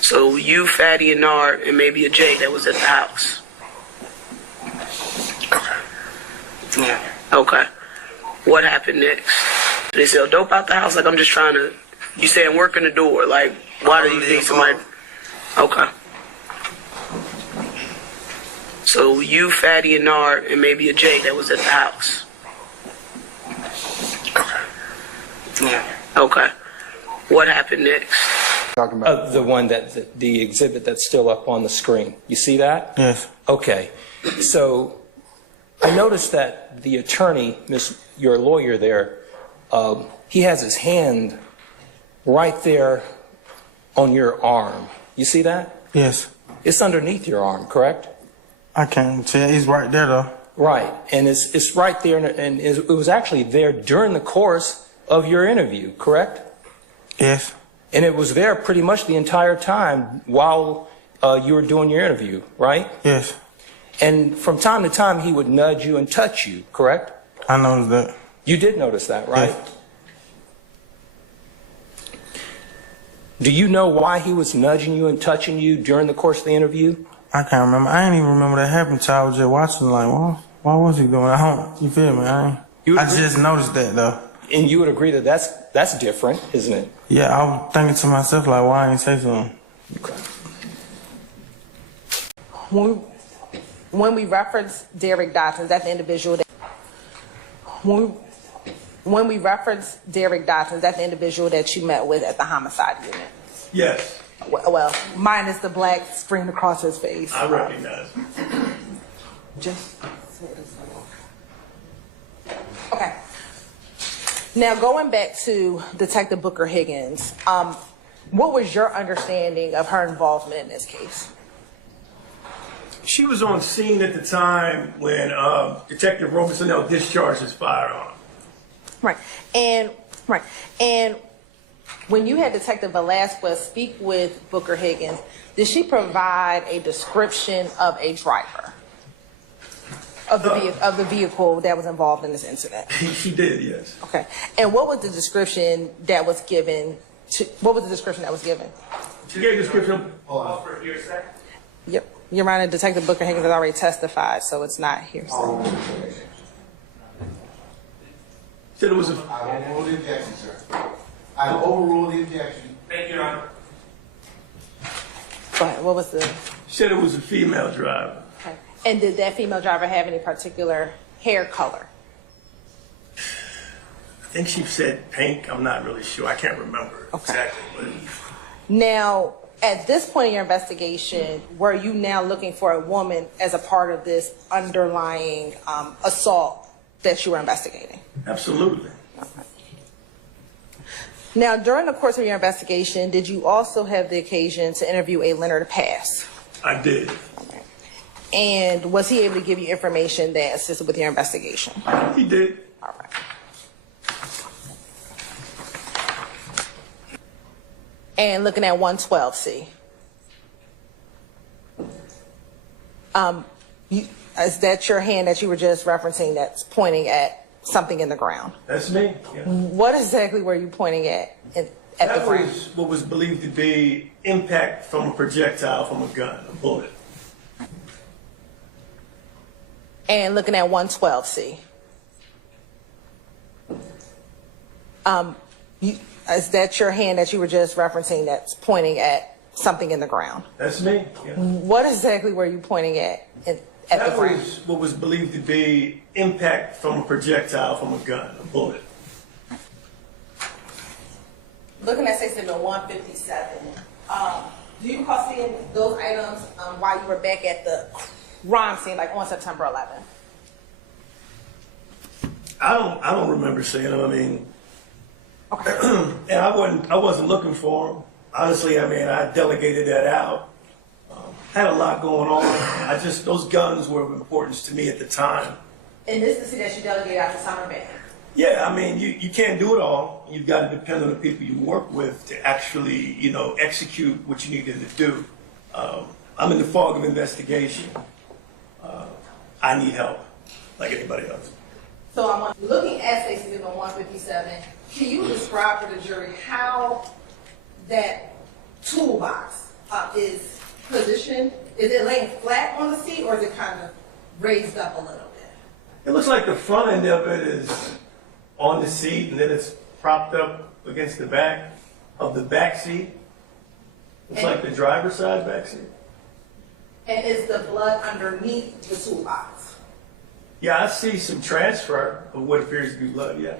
So you, Fatty, and Nard, and maybe a Jay that was at the house. Yeah. Okay. What happened next? Do they sell dope out the house? Like, I'm just trying to. You saying work in the door? Like, why do you think somebody? Okay. So you, Fatty, and Nard, and maybe a Jay that was at the house. Yeah. Okay. What happened next? Talking about The one that the exhibit that's still up on the screen. You see that? Yes. Okay. So I noticed that the attorney, your lawyer there, he has his hand right there on your arm. You see that? Yes. It's underneath your arm, correct? I can't tell. He's right there though. Right. And it's right there, and it was actually there during the course of your interview, correct? Yes. And it was there pretty much the entire time while you were doing your interview, right? Yes. And from time to time, he would nudge you and touch you, correct? I noticed that. You did notice that, right? Yes. Do you know why he was nudging you and touching you during the course of the interview? I can't remember. I ain't even remember that happened till I was just watching. Like, why was he doing? I don't. You feel me? I just noticed that though. And you would agree that that's different, isn't it? Yeah, I was thinking to myself like, why I ain't say something? Okay. When we reference Derek Dotson, that's the individual that. When we reference Derek Dotson, that's the individual that you met with at the homicide unit. Yes. Well, minus the black screen across his face. I recognize. Just. Okay. Now, going back to Detective Booker Higgins, what was your understanding of her involvement in this case? She was on scene at the time when Detective Roberson discharged his firearm. Right. And when you had Detective Velasquez speak with Booker Higgins, did she provide a description of a driver of the vehicle that was involved in this incident? She did, yes. Okay. And what was the description that was given? What was the description that was given? She gave a description. Yep. Your Honor, Detective Booker Higgins has already testified, so it's not here. Said it was a. I overrule the objection, sir. I overrule the objection. Thank you, Your Honor. Go ahead. What was the? She said it was a female driver. Okay. And did that female driver have any particular hair color? I think she said pink. I'm not really sure. I can't remember exactly. But... Now, at this point in your investigation, were you now looking for a woman as a part of this underlying assault that you were investigating? Absolutely. Okay. Now, during the course of your investigation, did you also have the occasion to interview a Leonard Pass? I did. Okay. And was he able to give you information that assisted with your investigation? He did. All right. And looking at 112C. Is that your hand that you were just referencing that's pointing at something in the ground? That's me. Yeah. What exactly were you pointing at the ground? That was what was believed to be impact from a projectile from a gun, a bullet. And looking at 112C. Is that your hand that you were just referencing that's pointing at something in the ground? That's me. Yeah. What exactly were you pointing at the ground? That was what was believed to be impact from a projectile from a gun, a bullet. Looking at Section 157, do you recall seeing those items while you were back at the crime scene, like on September 11th? I don't remember seeing them. I mean, and I wasn't looking for them. Honestly, I mean, I delegated that out. Had a lot going on. Those guns were of importance to me at the time. And this is that you delegated out to Summer Bank? Yeah, I mean, you can't do it all. You've got to depend on the people you work with to actually, execute what you needed to do. I'm in the fog of investigation. I need help, like anybody else. So I'm looking at Stacey on 157. Can you describe for the jury how that toolbox is positioned? Is it laying flat on the seat, or is it kind of raised up a little bit? It looks like the front end of it is on the seat, and then it's propped up against the back of the back seat. It's like the driver's side back seat. And is the blood underneath the toolbox? Yeah, I see some transfer of what appears to be blood, yeah.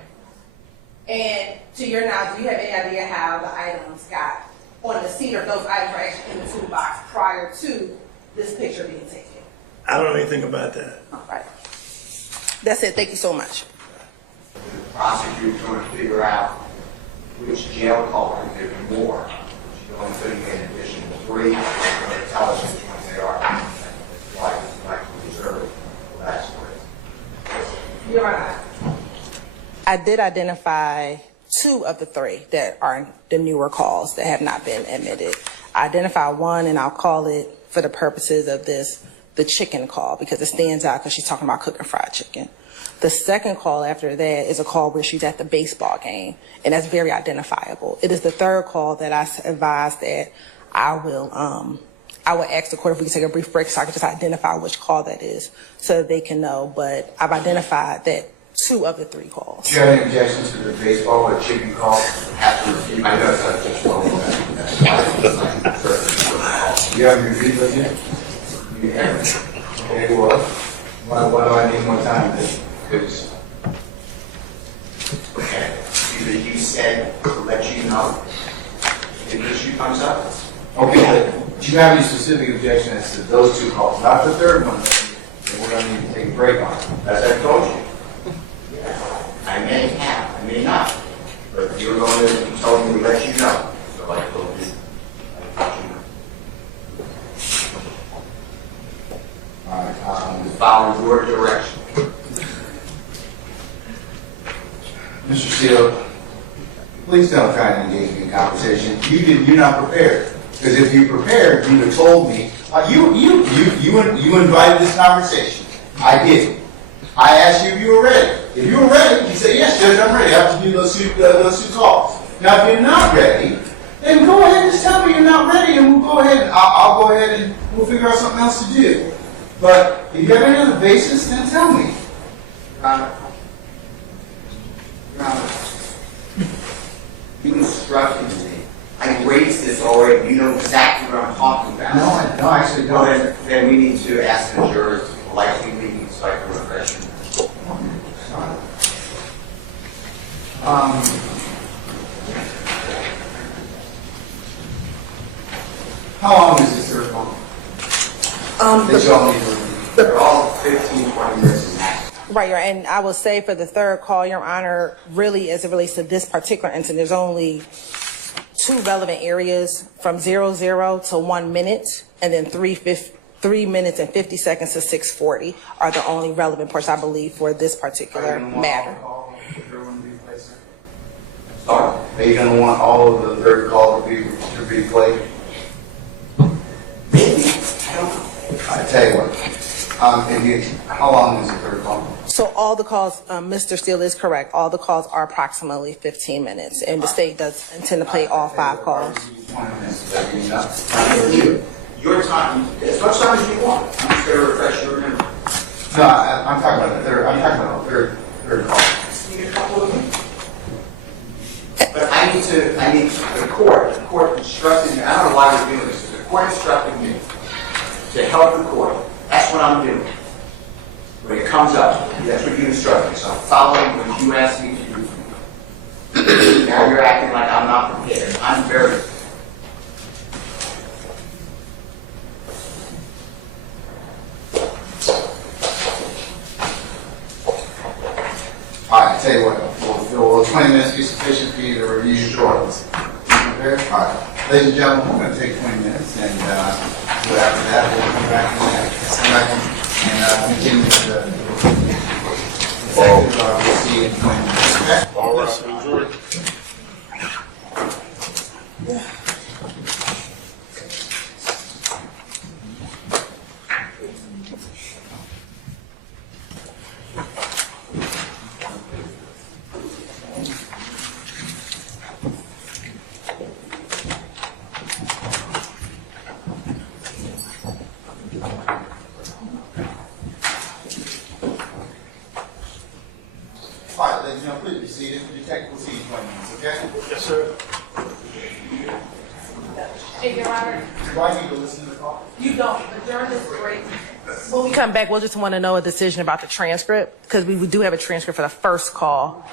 And to your knowledge, do you have any idea how the items got on the seat, or if those items were actually in the toolbox prior to this picture being taken? I don't know anything about that. All right. That's it. Thank you so much. The prosecutor's trying to figure out which jail call can give more. She's only putting in addition to 3. She's going to tell us which ones they are. Why would you like to reserve the last word? You're right. I did identify 2 of the 3 that are the newer calls that have not been admitted. I identified one, and I'll call it, for the purposes of this, the chicken call, because it stands out because she's talking about cooking fried chicken. The second call after that is a call where she's at the baseball game, and that's very identifiable. It is the third call that I advised that I will ask the court if we can take a brief break so I can just identify which call that is so that they can know. But I've identified that 2 of the 3 calls. Do you have any objections to the baseball or chicken call? After I know it's not just one. You haven't reviewed those yet? You haven't. Okay, well, what do I need more time to? Because, okay, either you said to let you know if the issue comes up. Okay, but do you have any specific objections to those 2 calls? Not the third one that we're going to need to take a break on. As I told you. I may have, I may not. But you're going to, you told me to let you know. So I told you. All right, I'm following your direction. Mr. Steele, please don't try and engage me in conversation. You're not prepared. Because if you prepared, you'd have told me. You invited this conversation. I did. I asked you if you were ready. If you were ready, you say, yes, Judge, I'm ready. I have to do those two calls. Now, if you're not ready, then go ahead and just tell me you're not ready, and we'll go ahead and I'll go ahead and we'll figure out something else to do. But if you have any other basis, then tell me. Your Honor. Your Honor. You instructed me. I raised this already. You know exactly what I'm talking about. No, I actually don't. Well, then we need to ask the jurors to politely leave so I can refresh them. How long is this third one? They're all 15, 20 minutes max. Right, and I will say for the third call, Your Honor, really as it relates to this particular incident, there's only 2 relevant areas from 00 to 1 minute, and then 3 minutes and 50 seconds to 6:40 are the only relevant portions, I believe, for this particular matter. Sorry, are you going to want all of the third call to be played? Maybe. I don't know. I tell you what. How long is the third call? So all the calls, Mr. Steele is correct. All the calls are approximately 15 minutes, and the state does intend to play all 5 calls. 20 minutes. Your time, as much time as you want. I'm just going to refresh your memory. No, I'm talking about the third. I'm talking about the third call. You get a couple of them. But I need the court instructed me. I don't know why we're doing this. The court instructed me to help the court. That's what I'm doing. When it comes up, that's what you instruct me. So I'm following what you asked me to do. Now you're acting like I'm not prepared. I'm very. All right, tell you what, will 20 minutes be sufficient for you to review your drawings? All right. Ladies and gentlemen, we're going to take 20 minutes, and so after that, we'll come back and continue the executive. We'll see you in 20 minutes. All right, enjoy. All right, ladies and gentlemen, please be seated for your technical seat appointments, okay? Yes, sir. Your Honor, Do I need to listen to the call? you don't. Adjourn this break. When we come back, we'll just want to know a decision about the transcript, because we do have a transcript for the first call,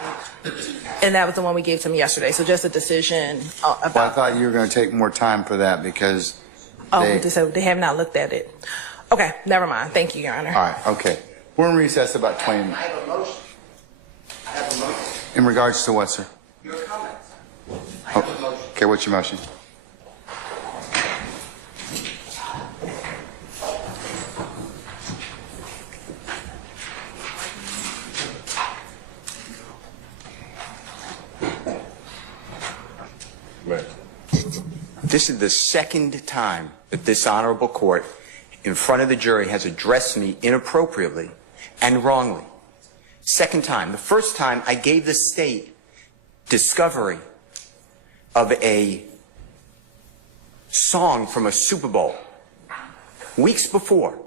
and that was the one we gave to him yesterday. So just a decision about. Well, I thought you were going to take more time for that because They have not looked at it. Okay, never mind. Thank you, Your Honor. All right, okay. We're in recess about 20 minutes. I have a motion. I have a motion. In regards to what, sir? Your comments. I have a motion. Okay, what's your motion? This is the second time that this honorable court in front of the jury has addressed me inappropriately and wrongly. Second time. The first time I gave the state discovery of a song from a Super Bowl. Weeks before,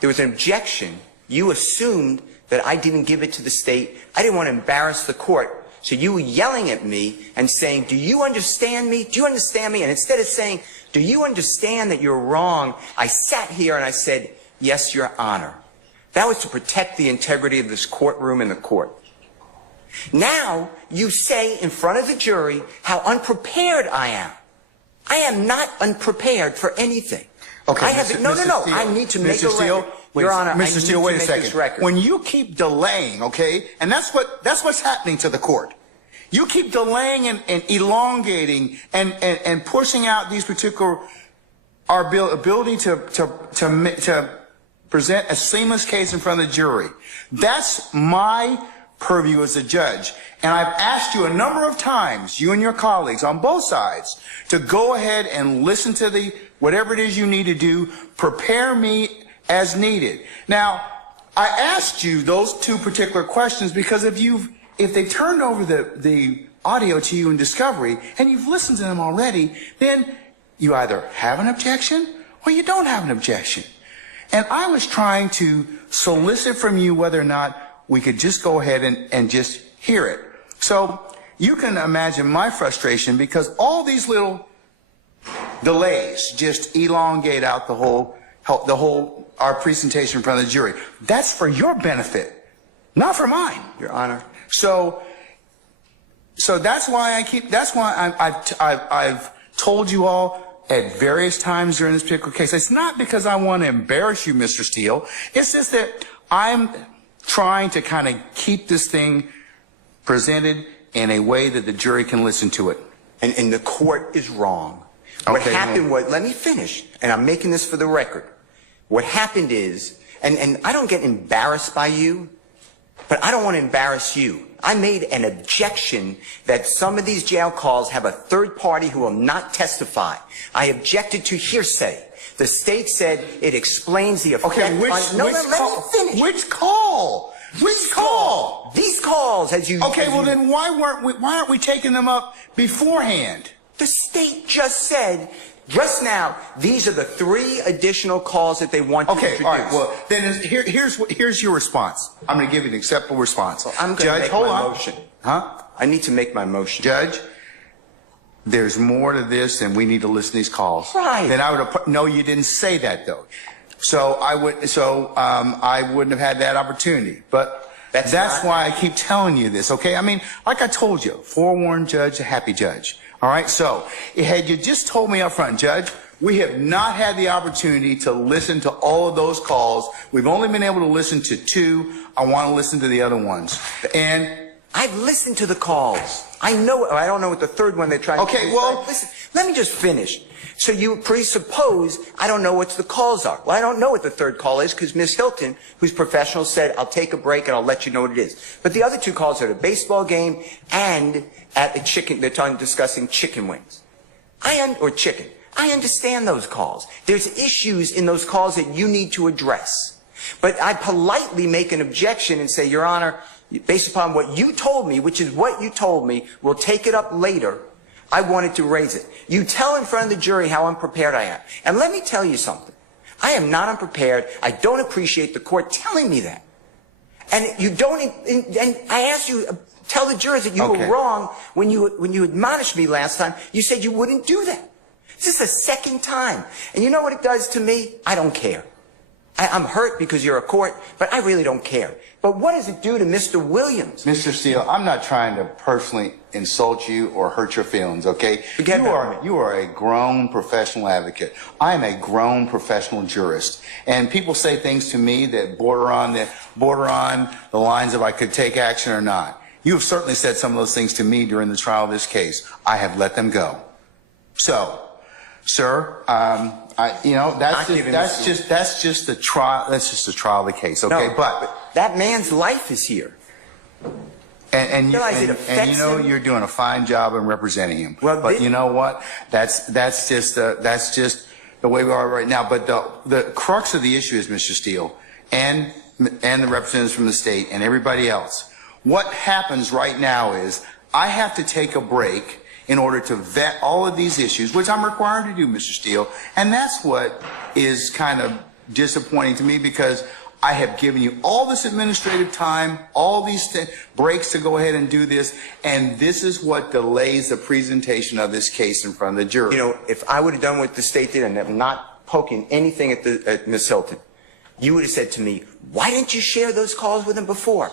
there was an objection. You assumed that I didn't give it to the state. I didn't want to embarrass the court. So you were yelling at me and saying, do you understand me? Do you understand me? And instead of saying, do you understand that you're wrong? I sat here and I said, yes, Your Honor. That was to protect the integrity of this courtroom and the court. Now you say in front of the jury how unprepared I am. I am not unprepared for anything. Okay, I have Mr. no. Steele, I need to make Mr. a Steele, record. wait, Your Honor, I Mr. need Steele, to wait a make second. this record. When you keep delaying, okay, and that's what's happening to the court. You keep delaying and elongating and pushing out these particular our ability to present a seamless case in front of the jury. That's my purview as a judge. And I've asked you a number of times, you and your colleagues on both sides, to go ahead and listen to whatever it is you need to do, prepare me as needed. Now, I asked you those two particular questions because if they turned over the audio to you in discovery and you've listened to them already, then you either have an objection or you don't have an objection. And I was trying to solicit from you whether or not we could just go ahead and just hear it. So you can imagine my frustration because all these little delays just elongate out our presentation in front of the jury. That's for your benefit, not for mine, Your Honor. So that's why I've told you all at various times during this particular case. It's not because I want to embarrass you, Mr. Steele. It's just that I'm trying to kind of keep this thing presented in a way that the jury can listen to it. And the court is wrong. What happened was, let me finish, and I'm making this for the record. What happened is, and I don't get embarrassed by you, but I don't want to embarrass you. I made an objection that some of these jail calls have a third party who will not testify. I objected to hearsay. The state said it explains the effect on... Which call? Which call? These calls, as you... Okay, well then why aren't we taking them up beforehand? The state just said, just now, these are the 3 additional calls that they want to introduce. Okay, all right, well, then here's your response. I'm going to give you an acceptable response. Well, I'm going to make my motion. Huh? I need to make my motion. Judge, there's more to this than we need to listen to these calls. Right. Then I would have... No, you didn't say that, though. So I wouldn't have had that opportunity. But that's why I keep telling you this, okay? I mean, like I told you, forewarned judge, a happy judge. All right, so had you just told me up front, Judge, we have not had the opportunity to listen to all of those calls. We've only been able to listen to 2. I want to listen to the other ones. And I've listened to the calls. I know, I don't know what the third one they're trying to do. Okay, well, listen, let me just finish. So you presuppose I don't know what the calls are. Well, I don't know what the third call is because Ms. Hilton, who's professional, said, I'll take a break and I'll let you know what it is. But the other two calls are at a baseball game and at a chicken, they're discussing chicken wings. Or chicken. I understand those calls. There's issues in those calls that you need to address. But I politely make an objection and say, Your Honor, based upon what you told me, which is what you told me, we'll take it up later. I wanted to raise it. You tell in front of the jury how unprepared I am. And let me tell you something. I am not unprepared. I don't appreciate the court telling me that. And you don't, and I asked you, tell the jurors that you were wrong when you admonished me last time. You said you wouldn't do that. This is the second time. And you know what it does to me? I don't care. I'm hurt because you're a court, but I really don't care. But what does it do to Mr. Williams? Mr. Steele, I'm not trying to personally insult you or hurt your feelings, okay? You are a grown professional advocate. I am a grown professional jurist. And people say things to me that border on the lines of I could take action or not. You have certainly said some of those things to me during the trial of this case. I have let them go. So, sir, that's just the trial. That's just the trial of the case, okay? No, but that man's life is here. And you know you're doing a fine job in representing him. Well, but you know what? That's just the way we are right now. But the crux of the issue is, Mr. Steele, and the representatives from the state and everybody else. What happens right now is I have to take a break in order to vet all of these issues, which I'm required to do, Mr. Steele. And that's what is kind of disappointing to me because I have given you all this administrative time, all these breaks to go ahead and do this, and this is what delays the presentation of this case in front of the jury. You know, if I would have done what the state did and I'm not poking anything at Ms. Hilton, you would have said to me, why didn't you share those calls with him before?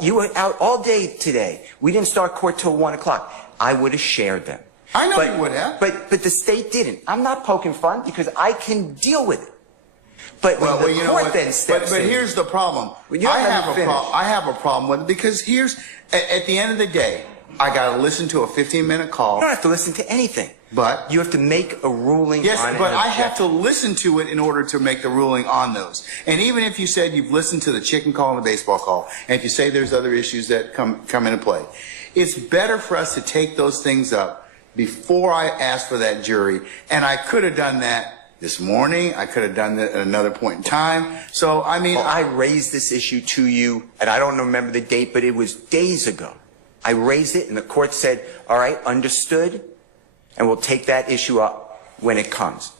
You were out all day today. We didn't start court till 1 o'clock. I would have shared them. I know you would have. But the state didn't. I'm not poking fun because I can deal with it. But when the court then steps in. But here's the problem. I have a problem with it because here's, at the end of the day, I got to listen to a 15-minute call. You don't have to listen to anything. But you have to make a ruling on it. Yes, but I have to listen to it in order to make the ruling on those. And even if you said you've listened to the chicken call and the baseball call, and if you say there's other issues that come into play, it's better for us to take those things up before I ask for that jury. And I could have done that this morning. I could have done that at another point in time. So, I mean... Well, I raised this issue to you, and I don't remember the date, but it was days ago. I raised it, and the court said, all right, understood, and we'll take that issue up when it comes.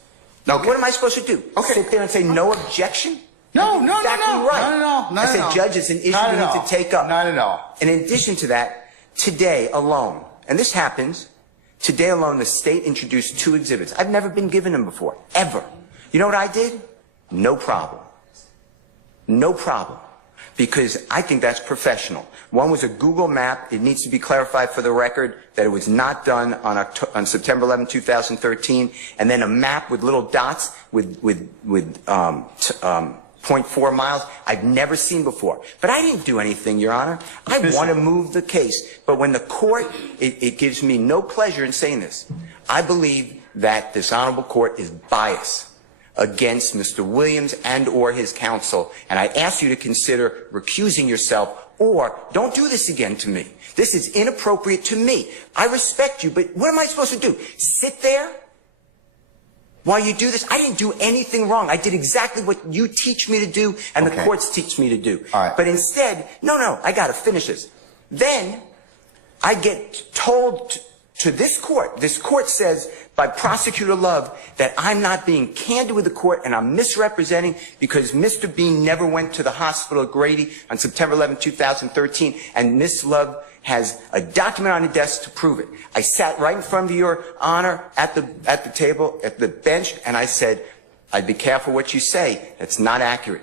Now, what am I supposed to do? Sit there and say no objection? No. Right. I said, Judge, it's an issue we need to take up. Not at all. And in addition to that, today alone, and this happens, today alone the state introduced 2 exhibits. I've never been given them before, ever. You know what I did? No problem. No problem. Because I think that's professional. One was a Google map. It needs to be clarified for the record that it was not done on September 11, 2013. And then a map with little dots with 0.4 miles I've never seen before. But I didn't do anything, Your Honor. I want to move the case. But when the court, it gives me no pleasure in saying this. I believe that this honorable court is biased against Mr. Williams and or his counsel. And I ask you to consider recusing yourself or don't do this again to me. This is inappropriate to me. I respect you, but what am I supposed to do? Sit there while you do this? I didn't do anything wrong. I did exactly what you teach me to do and the courts teach me to do. All right. But instead, no, I got to finish this. Then I get told to this court says by Prosecutor Love that I'm not being candid with the court and I'm misrepresenting because Mr. Bean never went to the hospital at Grady on September 11, 2013, and Ms. Love has a document on the desk to prove it. I sat right in front of Your Honor at the table, at the bench, and I said, I'd be careful what you say. That's not accurate.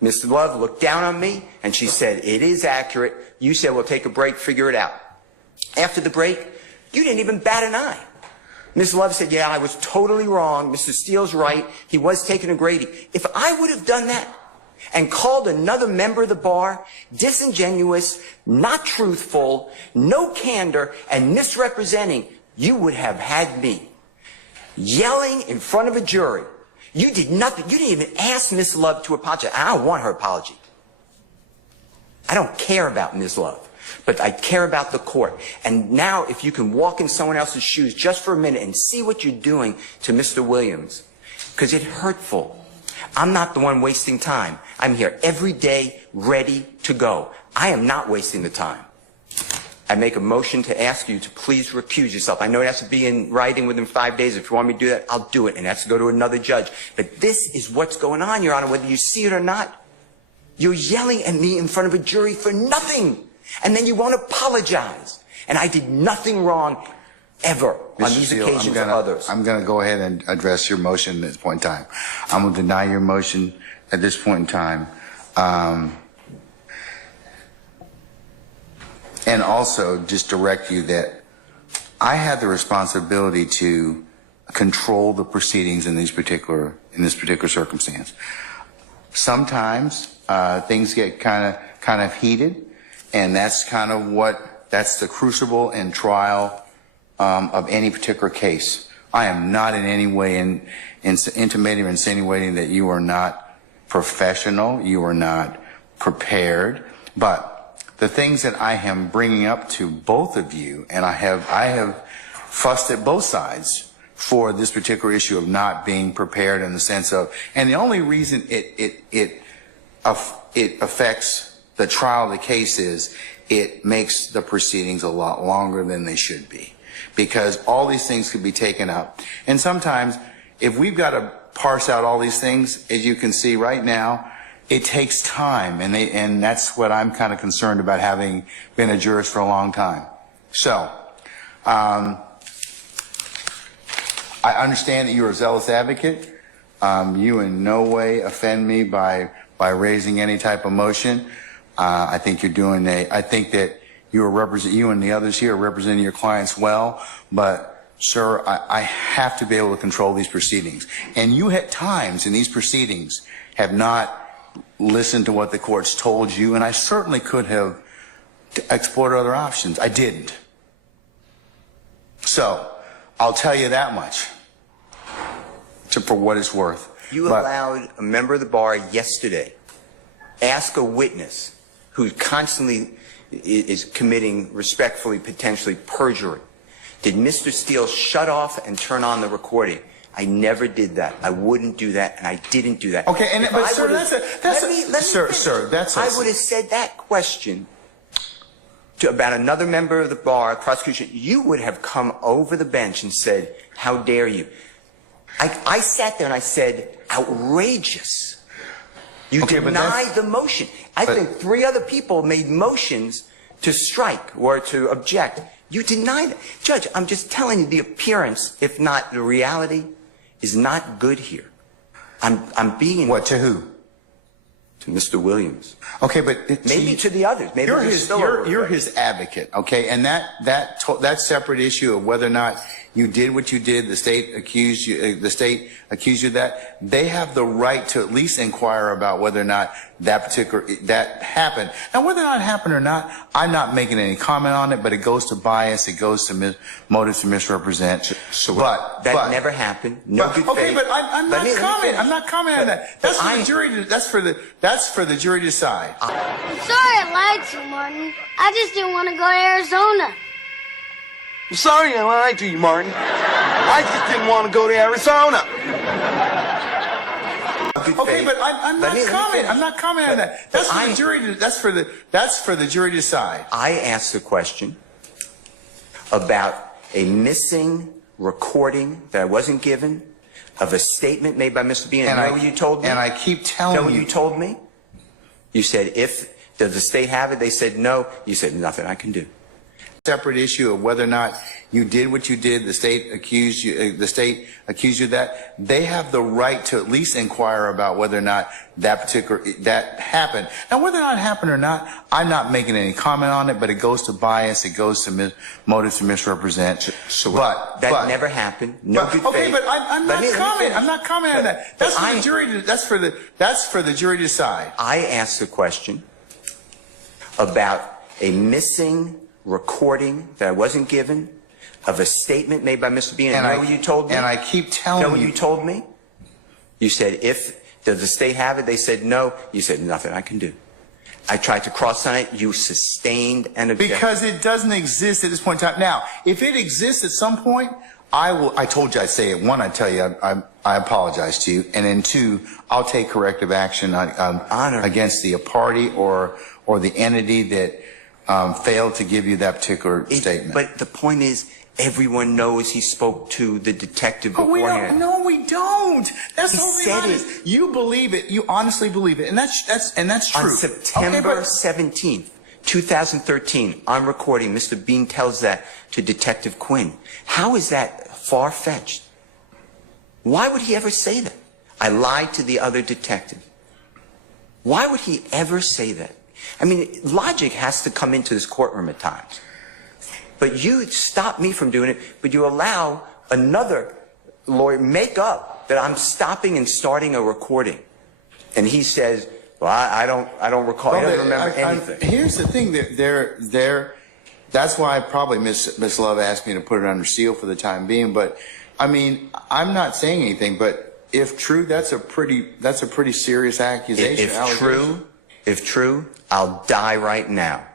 Ms. Love looked down on me and she said, it is accurate. You said, we'll take a break, figure it out. After the break, you didn't even bat an eye. Ms. Love said, yeah, I was totally wrong. Mr. Steele's right. He was taken to Grady. If I would have done that, and called another member of the bar disingenuous, not truthful, no candor, and misrepresenting, you would have had me yelling in front of a jury. You did nothing. You didn't even ask Miss Love to apologize. I don't want her apology. I don't care about Ms. Love, but I care about the court. And now if you can walk in someone else's shoes just for a minute and see what you're doing to Mr. Williams, because it's hurtful. I'm not the one wasting time. I'm here every day ready to go. I am not wasting the time. I make a motion to ask you to please recuse yourself. I know it has to be in writing within 5 days. If you want me to do that, I'll do it. And it has to go to another judge. But this is what's going on, Your Honor, whether you see it or not. You're yelling at me in front of a jury for nothing. And then you won't apologize. And I did nothing wrong ever on these occasions or others. I'm going to go ahead and address your motion at this point in time. I'm going to deny your motion at this point in time. And also just direct you that I have the responsibility to control the proceedings in this particular circumstance. Sometimes things get kind of heated, and that's that's the crucible and trial of any particular case. I am not in any way intimating or insinuating that you are not professional, you are not prepared, but the things that I am bringing up to both of you, and I have fussed at both sides for this particular issue of not being prepared in the sense of, and the only reason it affects the trial of the case is it makes the proceedings a lot longer than they should be, because all these things could be taken up. And sometimes if we've got to parse out all these things, as you can see right now, it takes time, and that's what I'm kind of concerned about, having been a jurist for a long time. So, I understand that you're a zealous advocate. You in no way offend me by raising any type of motion. I think you're doing I think that you and the others here are representing your clients well, but sir, I have to be able to control these proceedings. And you at times in these proceedings have not listened to what the court's told you, and I certainly could have explored other options. I didn't. So, I'll tell you that much, for what it's worth. You allowed a member of the bar yesterday ask a witness who constantly is committing, respectfully, potentially perjury. Did Mr. Steele shut off and turn on the recording? I never did that. I wouldn't do that, and I didn't do that. Okay, and but sir, I would have said that question about another member of the bar, prosecution. You would have come over the bench and said, "How dare you?" I sat there and I said, "Outrageous." You denied the motion. I think 3 other people made motions to strike or to object. You denied it. Judge, I'm just telling you, the appearance, if not the reality, is not good here. I'm being... What, to who? To Mr. Williams. Okay, but... Maybe to the others. Maybe you're his advocate, okay? And that separate issue of whether or not you did what you did, the state accused you of that, they have the right to at least inquire about whether or not that happened. Now, whether or not it happened or not, I'm not making any comment on it, but it goes to bias, it goes to motives to misrepresent. But that never happened. No good faith. Okay, but I'm not commenting on that. That's for the jury to decide. I'm sorry I lied to you, Martin. I just didn't want to go to Arizona. I'm sorry I lied to you, Martin. I just didn't want to go to Arizona. Okay, but I'm not commenting on that. That's for the jury to decide. I asked a question about a missing recording that I wasn't given of a statement made by Mr. Bean. And you know what you told me? And I keep telling you. You know what you told me? You said, does the state have it? They said no. You said, nothing I can do. separate issue of whether or not you did what you did. The state accused you. The state accused you of that. They have the right to at least inquire about whether or not that happened. Now, whether or not it happened or not, I'm not making any comment on it. But it goes to bias. It goes to motive to misrepresent. So that never happened. No good okay, faith. but I'm not commenting. I'm not commenting on that. That's for the jury. That's for the jury to decide. I asked a question about a missing recording that I wasn't given of a statement made by Mr. Bean. And you know what you told me? And I keep telling you. You know what you told me? You said, does the state have it? They said no. You said, nothing I can do. I tried to cross on it. You sustained an objection. Because it doesn't exist at this point in time. Now, if it exists at some point, I told you I'd say it. One, I tell you, I apologize to you. And then two, I'll take corrective action against the party or the entity that failed to give you that particular statement. But the point is, everyone knows he spoke to the detective beforehand. No, we don't. That's totally honest. You believe it. You honestly believe it, and that's true. On September 17th, 2013, on recording, Mr. Bean tells that to Detective Quinn. How is that far-fetched? Why would he ever say that? I lied to the other detective. Why would he ever say that? I mean, logic has to come into this courtroom at times. But you stop me from doing it, but you allow another lawyer make up that I'm stopping and starting a recording. And he says, well, I don't recall. I don't remember anything. Here's the thing. That's why probably Miss Love asked me to put it under seal for the time being. But, I mean, I'm not saying anything. But if true, that's a pretty serious accusation. If true, I'll die right now.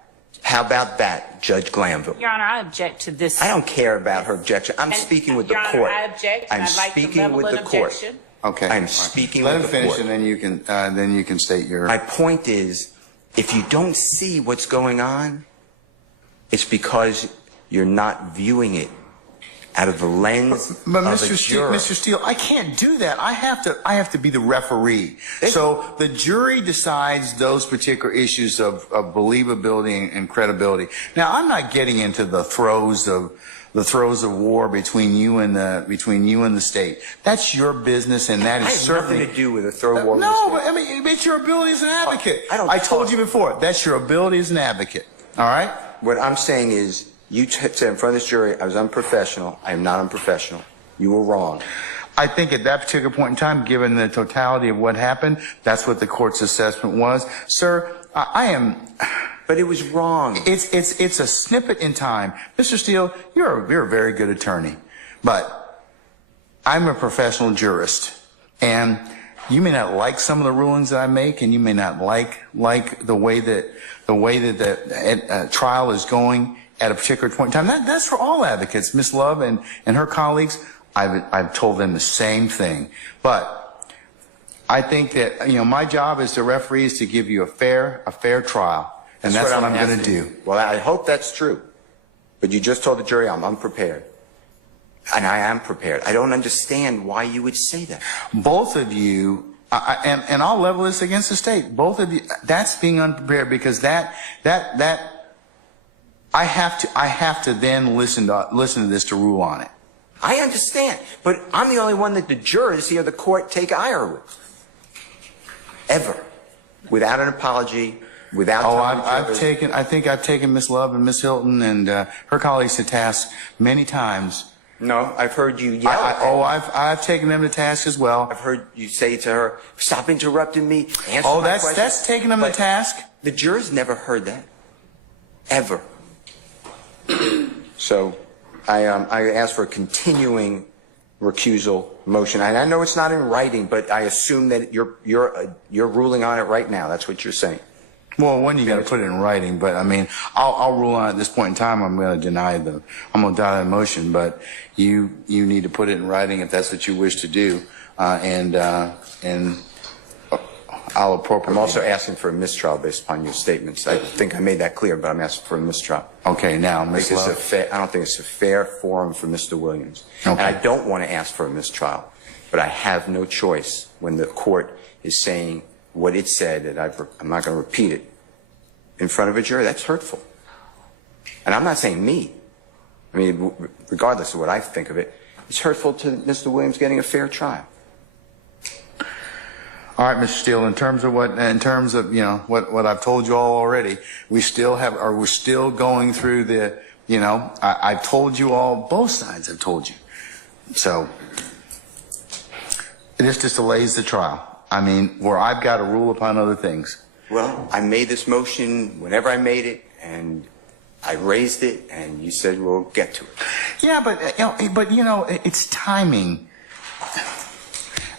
How about that, Judge Glanville? Your Honor, I object to this. I don't care about her objection. I'm speaking with the court. Your Honor, I object. I'm speaking with the court. Okay. I'm speaking with the court. Let him finish, and then you can state your. My point is, if you don't see what's going on, it's because you're not viewing it out of the lens of a juror. Mr. Steele, I can't do that. I have to be the referee. So the jury decides those particular issues of believability and credibility. Now, I'm not getting into the throes of war between you and the state. That's your business, and that is certainly nothing to do with a throw of war. No, but I mean, it's your ability as an advocate. I told you before, that's your ability as an advocate. All right. What I'm saying is, you said in front of this jury, I was unprofessional. I am not unprofessional. You were wrong. I think at that particular point in time, given the totality of what happened, that's what the court's assessment was. Sir, I am. But it was wrong. It's a snippet in time. Mr. Steele, you're a very good attorney, but I'm a professional jurist, and you may not like some of the rulings that I make, and you may not like the way that the trial is going at a particular point in time. That's for all advocates. Ms. Love and her colleagues, I've told them the same thing. But I think that, my job as the referee is to give you a fair trial. And that's what I'm going to do. Well, I hope that's true. But you just told the jury I'm unprepared. And I am prepared. I don't understand why you would say that. Both of you, and I'll level this against the state. Both of you, that's being unprepared, because that I have to then listen to this to rule on it. I understand, but I'm the only one that the jurors here, the court, take ire with. Ever. Without an apology, without. I think I've taken Ms. Love and Ms. Hilton and her colleagues to task many times. No, I've heard you yell at them. I've taken them to task as well. I've heard you say to her, "Stop interrupting me. Answer my question." That's taking them to task. The jurors never heard that. Ever. So, I ask for a continuing recusal motion. And I know it's not in writing, but I assume that you're ruling on it right now. That's what you're saying. Well, when you got to put it in writing, but I mean, I'll rule on it at this point in time. I'm going to deny the motion, but you need to put it in writing if that's what you wish to do, and I'll appropriately. I'm also asking for a mistrial based upon your statements. I think I made that clear, but I'm asking for a mistrial. Okay, now, Ms. Love. I don't think it's a fair forum for Mr. Williams. Okay. And I don't want to ask for a mistrial, but I have no choice when the court is saying what it said, that I'm not going to repeat it in front of a jury. That's hurtful. And I'm not saying me. I mean, regardless of what I think of it, it's hurtful to Mr. Williams getting a fair trial. All right, Mr. Steele, in terms of what I've told you all already, we're still going through the, I've told you all, both sides have told you. So, this just delays the trial. I mean, where I've got to rule upon other things. Well, I made this motion whenever I made it, and I raised it, and you said we'll get to it. Yeah, but it's timing.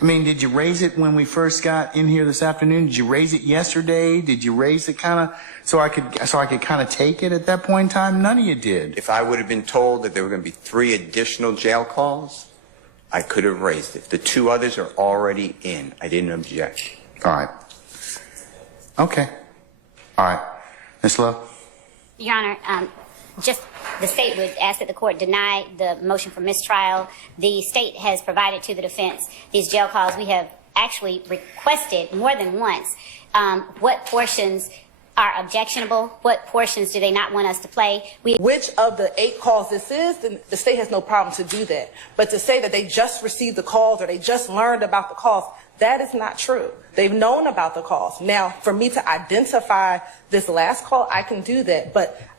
I mean, did you raise it when we first got in here this afternoon? Did you raise it yesterday? Did you raise it kind of so I could kind of take it at that point in time? None of you did. If I would have been told that there were going to be 3 additional jail calls, I could have raised it. The 2 others are already in. I didn't object. All right. Okay. All right. Ms. Love? Your Honor, just the state would ask that the court deny the motion for mistrial. The state has provided to the defense these jail calls. We have actually requested more than once what portions are objectionable, what portions do they not want us to play. Which of the 8 calls this is, then the state has no problem to do that. But to say that they just received the calls or they just learned about the calls, that is not true. They've known about the calls. Now, for me to identify this last call, I can do that.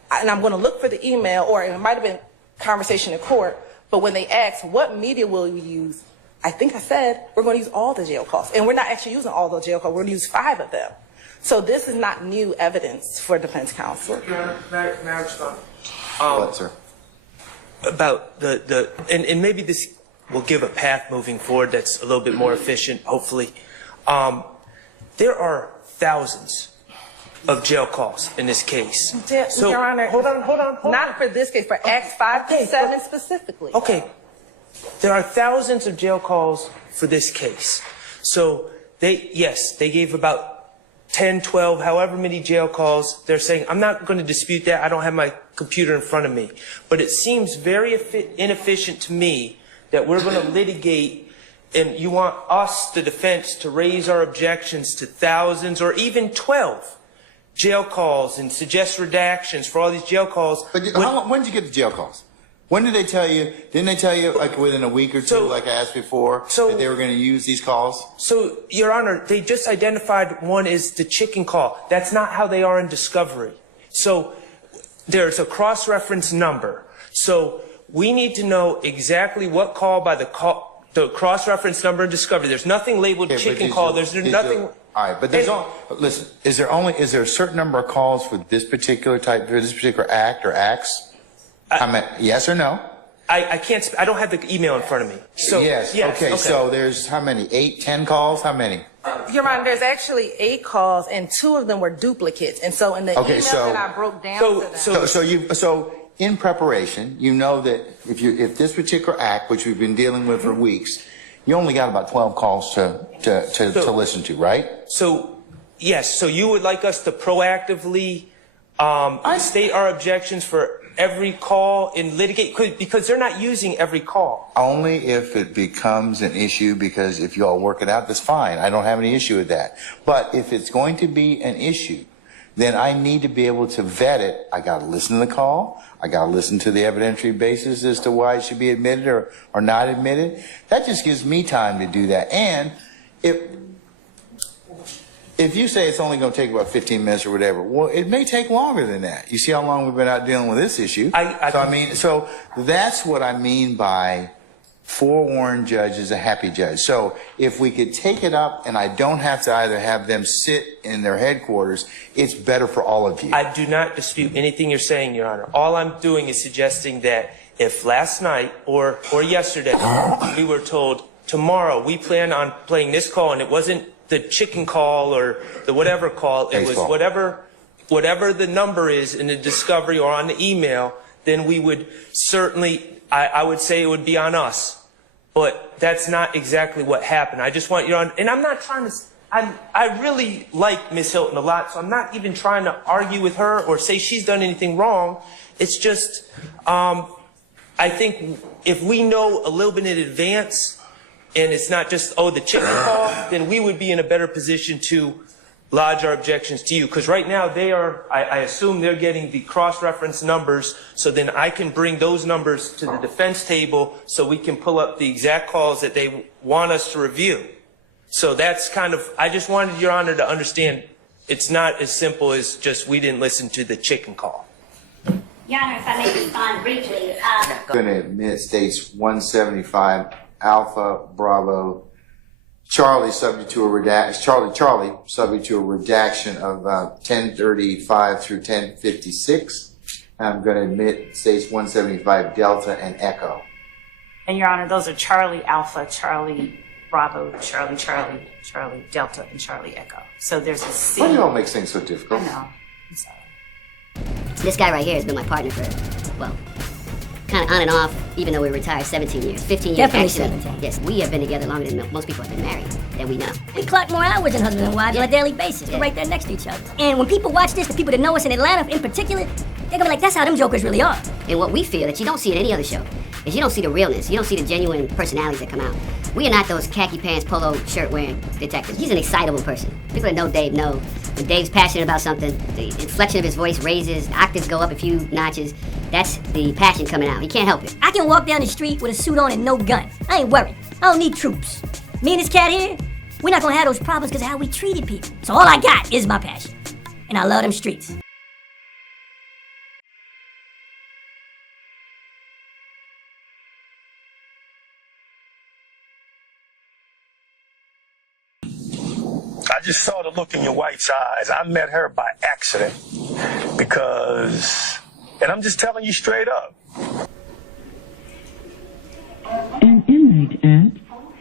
And I'm going to look for the email, or it might have been conversation in court, but when they asked, what media will you use? I think I said, we're going to use all the jail calls. And we're not actually using all the jail calls. We're going to use 5 of them. So this is not new evidence for defense counsel. May I respond? What, sir? About and maybe this will give a path moving forward that's a little bit more efficient, hopefully. There are thousands of jail calls in this case. So, Your Honor, hold on. Not for this case, for Acts 5 to 7 specifically. Okay. There are thousands of jail calls for this case. So they gave about 10, 12, however many jail calls. They're saying, I'm not going to dispute that. I don't have my computer in front of me. But it seems very inefficient to me that we're going to litigate, and you want us, the defense, to raise our objections to thousands or even 12 jail calls and suggest redactions for all these jail calls. But when did you get the jail calls? When did they tell you? Didn't they tell you like within a week or two, like I asked before, that they were going to use these calls? So, Your Honor, they just identified one as the chicken call. That's not how they are in discovery. So there's a cross-reference number. So we need to know exactly what call by the cross-reference number in discovery. There's nothing labeled chicken call. There's nothing. All right, but listen. Is there a certain number of calls for this particular act or acts? Yes or no? I can't. I don't have the email in front of me. So yes. Okay. So there's how many? 8, 10 calls? How many? Your Honor, there's actually 8 calls, and 2 of them were duplicates. And so in the email that I broke down to them. So in preparation, you know that if this particular act, which we've been dealing with for weeks, you only got about 12 calls to listen to, right? So yes. So you would like us to proactively state our objections for every call and litigate, because they're not using every call. Only if it becomes an issue, because if you all work it out, that's fine. I don't have any issue with that. But if it's going to be an issue, then I need to be able to vet it. I got to listen to the call. I got to listen to the evidentiary basis as to why it should be admitted or not admitted. That just gives me time to do that. And if you say it's only going to take about 15 minutes or whatever, well, it may take longer than that. You see how long we've been out dealing with this issue. So that's what I mean by forewarned judge is a happy judge. So if we could take it up and I don't have to either have them sit in their headquarters, it's better for all of you. I do not dispute anything you're saying, Your Honor. All I'm doing is suggesting that if last night or yesterday we were told tomorrow we plan on playing this call and it wasn't the chicken call or the whatever call, it was whatever the number is in the discovery or on the email, then we would certainly, I would say it would be on us. But that's not exactly what happened. I just want you on, and I'm not trying to, I really like Ms. Hilton a lot, so I'm not even trying to argue with her or say she's done anything wrong. It's just, I think if we know a little bit in advance, and it's not just, the chicken call, then we would be in a better position to lodge our objections to you, because right now they are, I assume they're getting the cross-reference numbers, so then I can bring those numbers to the defense table so we can pull up the exact calls that they want us to review. So that's kind of, I just wanted Your Honor to understand it's not as simple as just we didn't listen to the chicken call. Your Honor, if I may respond briefly. I'm going to admit states 175 Alpha Bravo Charlie subject to a redaction. Charlie subject to a redaction of 1035 through 1056. I'm going to admit states 175 Delta and Echo. And Your Honor, those are Charlie Alpha, Charlie Bravo, Charlie Charlie, Charlie Delta, and Charlie Echo. So there's a C. Why do y'all make things so difficult? I know. I'm sorry. This guy right here has been my partner for, well, kind of on and off, even though we were retired 17 years. 15 years. Definitely actually. 17. Yes, we have been together longer than most people have been married that we know. We clock more hours than husband and wife on a daily basis. We're right there next to each other. And when people watch this, the people that know us in Atlanta in particular, they're gonna be like, that's how them jokers really are. And what we feel that you don't see in any other show is you don't see the realness. You don't see the genuine personalities that come out. We are not those khaki pants, polo shirt wearing detectives. He's an excitable person. People that know Dave know when Dave's passionate about something, the inflection of his voice raises, octaves go up a few notches. That's the passion coming out. He can't help it. I can walk down the street with a suit on and no gun. I ain't worried. I don't need troops. Me and this cat here, we're not gonna have those problems because of how we treated people. So all I got is my passion. And I love them streets. I just saw the look in your wife's eyes. I met her by accident because, and I'm just telling you straight up. An inmate at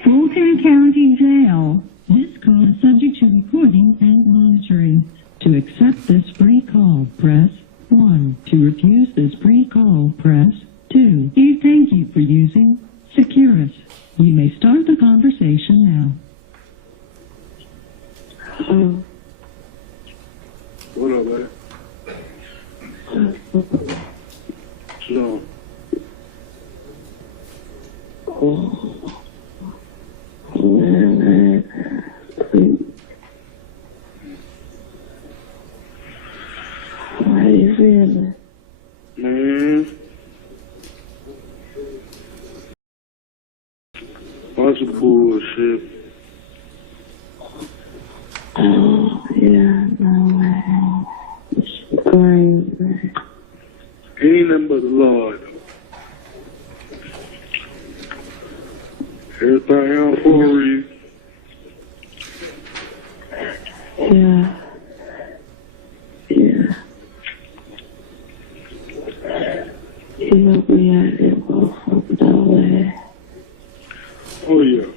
Fulton County Jail. This call is subject to recording and monitoring. To accept this free call, press 1. To refuse this free call, press 2. We thank you for using Securus. You may start the conversation now. What up, man? No. How you feeling? Man. Bunch of bullshit. Oh, yeah, no way. It's crazy. Ain't nothing but the Lord. Everything else for a reason. Yeah. Yeah. You know, we out there both fucking away. Oh, yeah.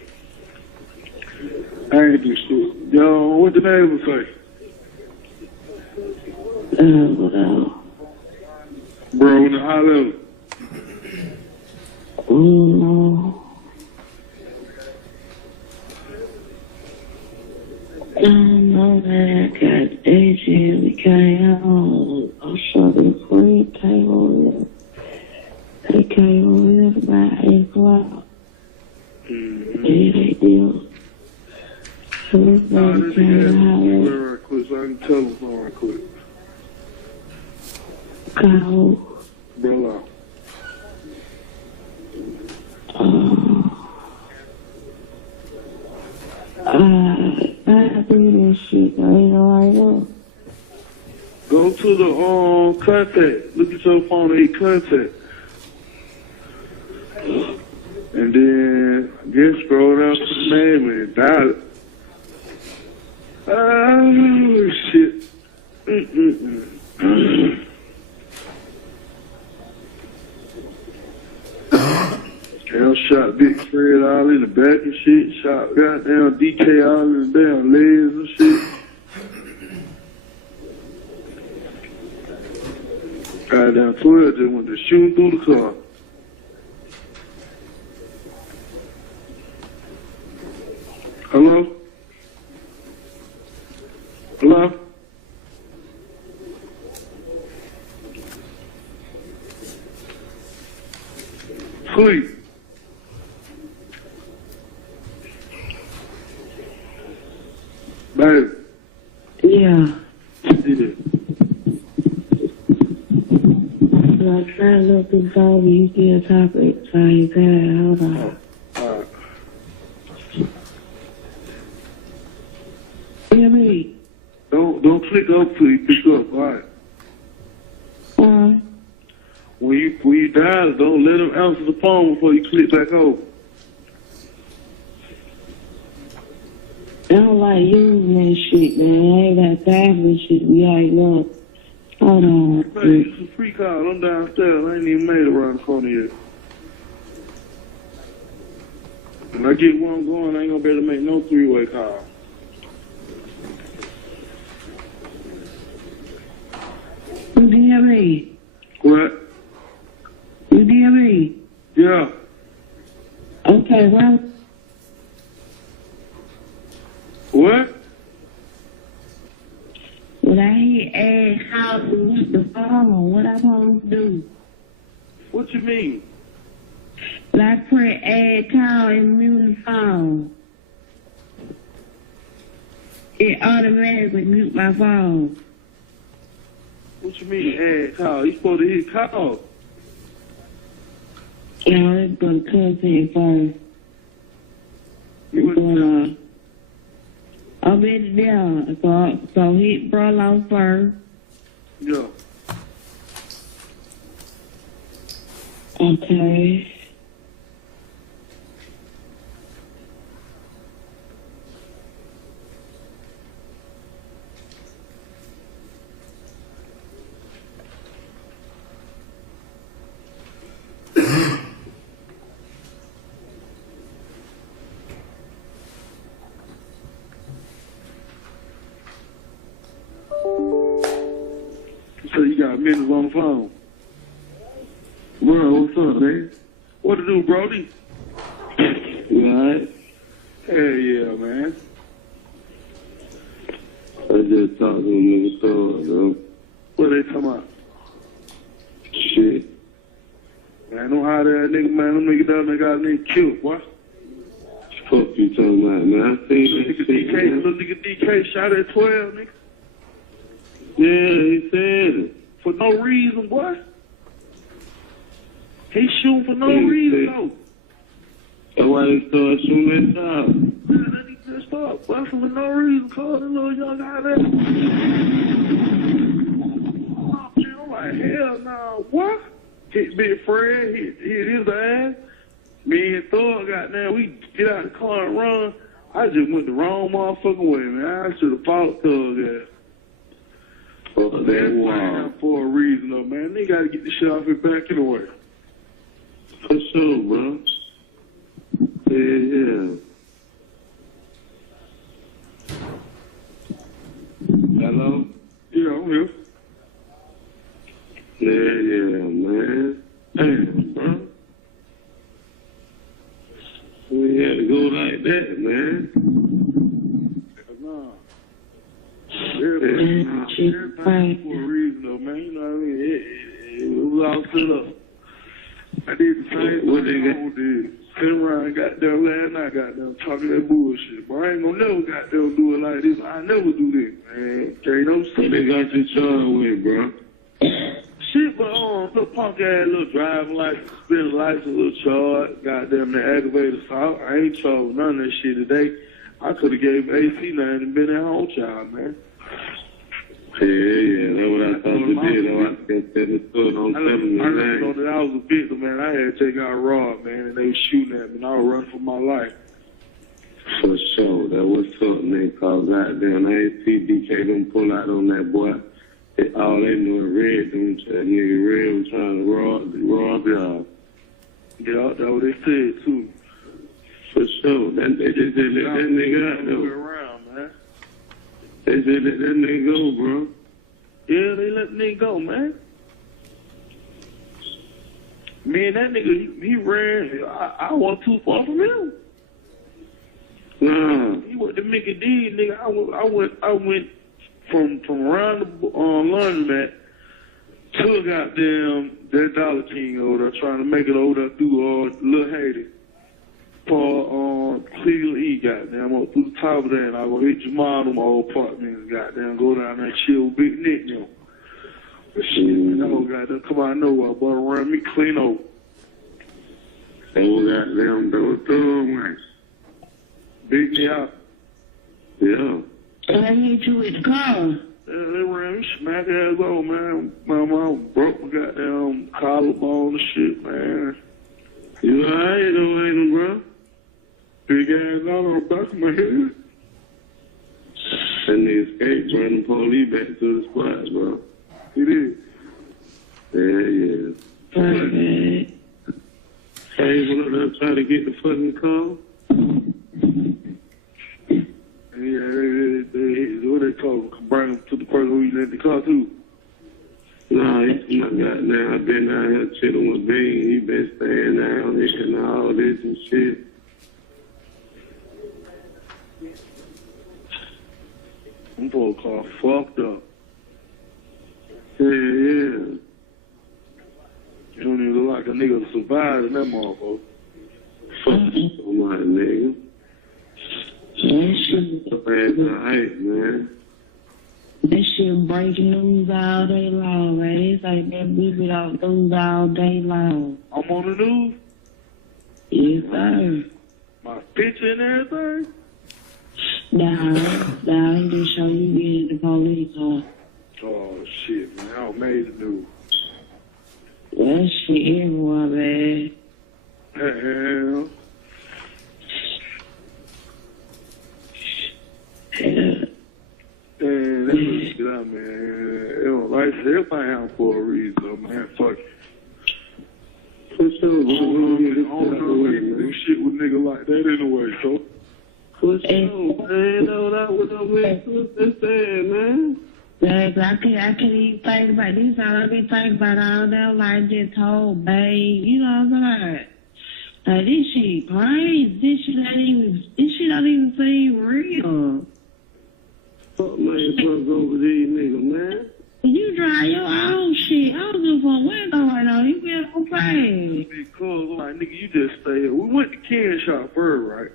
I ain't do shit. Yo, what the neighbors say? No. Bro, in the high level. No. I don't know that I got AJ and we came home. I saw the friend came over there. They came over there about 8 o'clock. Mm-hmm. Yeah, they did. So everybody came out. Right quick, so I can tell them something right quick. Go. Bro, I do this shit right now. go to the contact. Look at your phone and hit contact. And then just scroll down to the name and dial it. Oh shit. Hell shot Big Fred all in the back and shit. Shot goddamn DK all in the damn legs and shit. Goddamn 12 just went to shooting through the car. Hello? Hello? Please. Baby. I'm trying to look through the phone, but you still talking at the same time. Hold on. Alright. Hear me? Don't click up till you pick up, alright? When you dial, don't let them answer the phone before you click back over. I don't like using that shit, man. I ain't got time for this shit. We ain't up. Hold on. Man, it's a free call. I'm downstairs. I ain't even made it around the corner yet. When I get one going, I ain't gonna be able to make no three-way call. You hear me? What? You hear me? Yeah. Okay, well. What? When I hear add how to use the phone, what I'm supposed to do? What you mean? When I press add call and mute the phone, it automatically mute my phone. What you mean add call? You supposed to hit call. Yeah, let's go to cousin first. What's going on? I'm in there, so hit Brolo first. Yeah. Okay. So you got minutes on the phone. Bro, what's up, man? What to do, Brody? You alright? Hell yeah, man. I just talked to a nigga bro. What they talking about? Shit. Man, I know how that nigga, man. Them niggas down there got a nigga killed, boy. Fuck you talking about, man? I seen that shit. Little nigga DK shot at 12, nigga. Yeah, he said it. For no reason, boy. He shooting for no reason, though. That's why they started shooting that shot. Man, that nigga just start busting for no reason. Call that little young guy there. Oh, man, I'm like, hell no, what? Hit Big Fred, hit his ass. Me and Thor, goddamn, we get out the car and run. I just went the wrong motherfucking way, man. I should have fought Thug ass. That's wow. For a reason, though, man. They gotta get the shit off his back anyway. For sure, bro. Yeah. Hello? Yeah, I'm here. Yeah, man. Damn, bro. We had to go like that, man. No. Everything for a reason, though, man. You know what I mean? It was all set up. I did the same what thing I did. Sitting around, goddamn, last night, goddamn, talking that bullshit. But I ain't gonna never goddamn do it like this. I never do this, man. Ain't no shit. What they got you charged with, bro? Shit, but little punk ass, little driving license, spinning license, little charge, goddamn, the aggravated assault. I ain't charged with none of that shit today. I could have gave AC now and been at home child, man. Yeah, that's what I thought you did. I let you know that I was a victim, man. I had to take out Rob, man, and they was shooting at me, and I was running for my life. For sure. That was something they called goddamn. I ain't see DK them pull out on that boy. All they knew was Red. That nigga Red was trying to rob y'all. Yeah, that's what they said, too. For sure. They just didn't let that nigga out, though. Around, man. They said let that nigga go, bro. Yeah, they let the nigga go, man. Man, that nigga, he ran. I wasn't too far from him. Nah. He went to Mickey D, nigga. I went from around the laundromat to goddamn that Dollar King over there, trying to make it over there through Little Haiti. For Cleveland E, goddamn, up through the top of that, and I go hit Jamal in my old apartment, goddamn, go down there and chill with Big Nick, you know. Shit, man, that whole goddamn come out of nowhere, boy, around me clean over. That whole goddamn thug, beat me out. Yeah. I hit you with the car. Yeah, they ran me smack ass over, man. My mom broke my goddamn collarbone and shit, man. You alright, though, ain't no, bro? Big ass out on the back of my head. That nigga escaped, bro, the police back to the spot, bro. He did. Yeah. Okay. Hey, went up there trying to get the fucking car. Yeah, what they call him? Bring him to the person who he lent the car to. Nah, he my goddamn. I've been out here chilling with Bean. He been staying down here and all this and shit. Them poor car fucked up. Yeah. You don't even look like a nigga survived in that motherfucker. Fuck so much, nigga. Man. This shit breaking news all day long, man. It's like that movie on news all day long. I'm on the news? Yes, sir. My picture and everything? Nah, I'm just showing you get the police car. Oh, shit, man. I made the news. That shit everywhere, man. Hell. Yeah. Man, that's what shit out, man. You know, like I said, everybody happen for a reason, man. Fuck it. For sure, I don't know if do shit with nigga like that anyway, so. For sure, man. No, that was no man. What's this saying, man? Like, I can't even think about this. All I been thinking about all that, like, just told, babe. You know what I'm saying? Like, this shit crazy. This shit don't even seem real. Fuck man, fuck over these niggas, man. You drive your own shit. I don't give a fuck what's going on. You better complain. Because, like, nigga, you just stay here. We went to Ken shop first, right?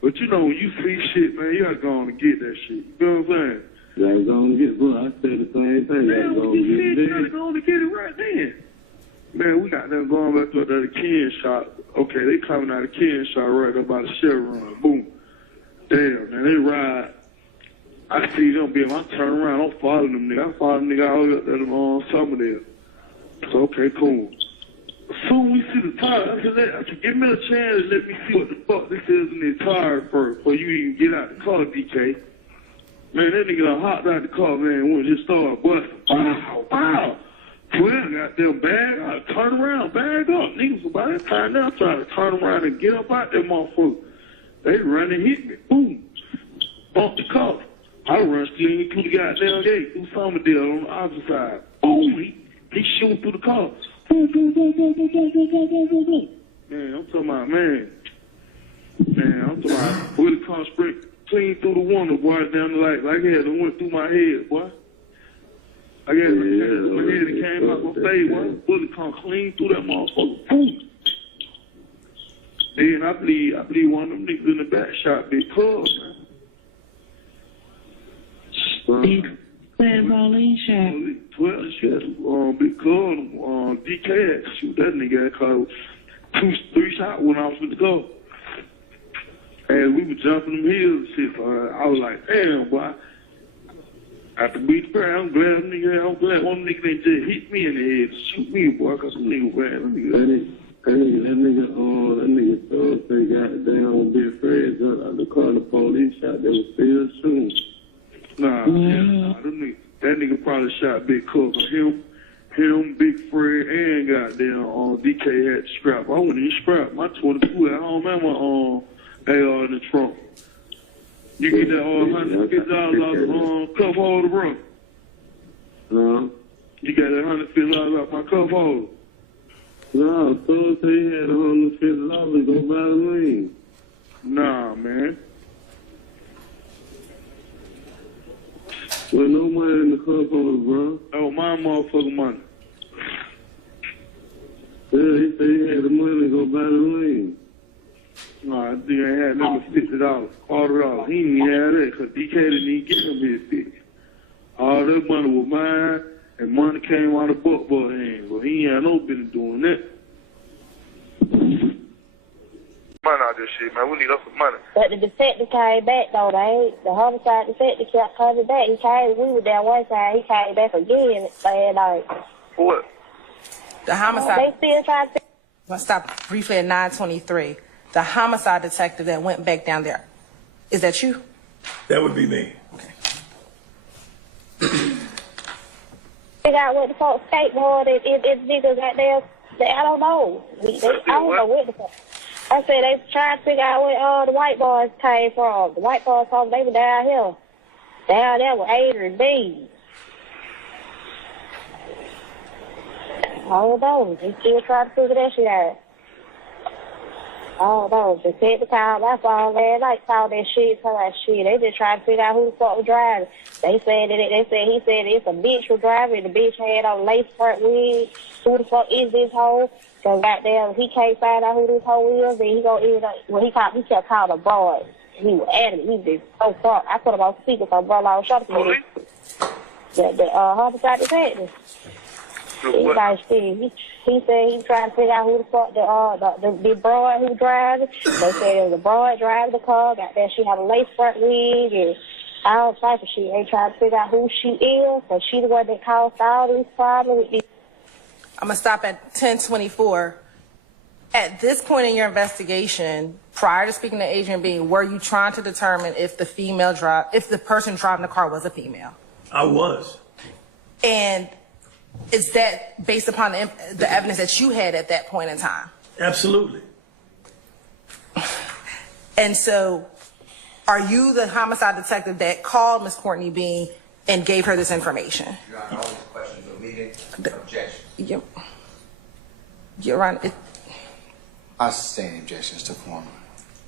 But you know, when you see shit, man, you gotta go on and get that shit. You know what I'm saying? You gotta go on and get it. Look, I said the same thing. Man, when you see it, you gotta go on and get it right then. Man, we got them going back to the Ken shop. Okay, they coming out of Ken shop right up by the Chevron. Boom. Damn, man, they ride. I see them being, I turn around, I don't follow them nigga. I follow them nigga all the way up there on Summerdale. So, okay, cool. Soon we see the tire, I said, give me a chance, let me see what the fuck this is in the tire first, before you even get out the car, DK. Man, that nigga done hopped out the car, man, when it just started busting. Wow, wow. Well, got them bag, I turn around, bag up. Niggas about that time now trying to turn around and get up out that motherfucker. They run and hit me, boom. Bump the car. I run clean through the goddamn gate, through Summerdale on the opposite side. Boom, he shooting through the car. Boom, boom, boom, boom, boom, boom, boom, boom, boom, boom, boom. Man, I'm talking about, man, I'm talking about, where the car sprint clean through the window, boy, down the light. Like it had went through my head, boy. I guess my head that came out my face, boy. Bullet come clean through that motherfucker. Boom. Then I believe one of them niggas in the back shot Big Cub, man. Police shot. 12 shit. Big Cub, DK had to shoot that nigga. Cause 2-3 shots when I was with the go. And we were jumping them hills and shit. So I was like, damn, boy. After beat the prayer, I'm glad one nigga didn't just hit me in the head, shoot me, boy, cause some nigga bad. That nigga thought they got down Big Fred jumped out the car, the police shot, they was still shooting. Nah, that nigga probably shot Big Cook. Him, Big Fred, and goddamn DK had to scrap. I wouldn't even scrap. My 22 at home and my AR in the trunk. You get that $150 out the cup holder, bro. You got that $150 out my cup holder. No, so he had $150 to go buy the lane. Nah, man. Well, no money in the cup holder, bro. Oh, my motherfucking money. Yeah, he said he had the money to go buy the lane. Nah, I think I had number $50, $40. He didn't have that because DK didn't even get him his $50. All that money was mine and money came out of book hands. But he ain't had no business doing that. Money out this shit, man. We need us some money. But the detective came back, though, the homicide detective kept coming back. He came, we were there one time, he came back again saying, like... For what? The homicide... They still trying to... I'll stop briefly at 923. The homicide detective that went back down there, is that you? That would be me. Figure out what the fuck skateboard it's niggas out there. I don't know. I don't know what the fuck. I said they trying to figure out where the white boys came from. The white boys told they were down here. Down there with Adrian B. I don't know. They still trying to figure that shit out. I don't know. The detective called my phone last night, called that shit, told that shit. They just trying to figure out who the fuck was driving. He said it's a bitch was driving. The bitch had on lace front wig. Who the fuck is this hoe? So goddamn, he can't find out who this hoe is, then he gonna end up. Well, he kept calling a broad. He was adamant. He was just so fucked. I put him on speaker so brother I was trying to get the homicide detective. He said he tried to figure out who the fuck the broad who driving. They said it was a broad driving the car. Goddamn, she had a lace front wig and all type of shit. They tried to figure out who she is, so she the one that caused all these problems with these. I'm going to stop at 1024. At this point in your investigation, prior to speaking to Adrian B., were you trying to determine if the person driving the car was a female? I was. And is that based upon the evidence that you had at that point in time? Absolutely. And so, are you the homicide detective that called Miss Courtney Bean and gave her this information? Your Honor, all these questions are leading. Objection. Yep. Your Honor, I sustain objections to form.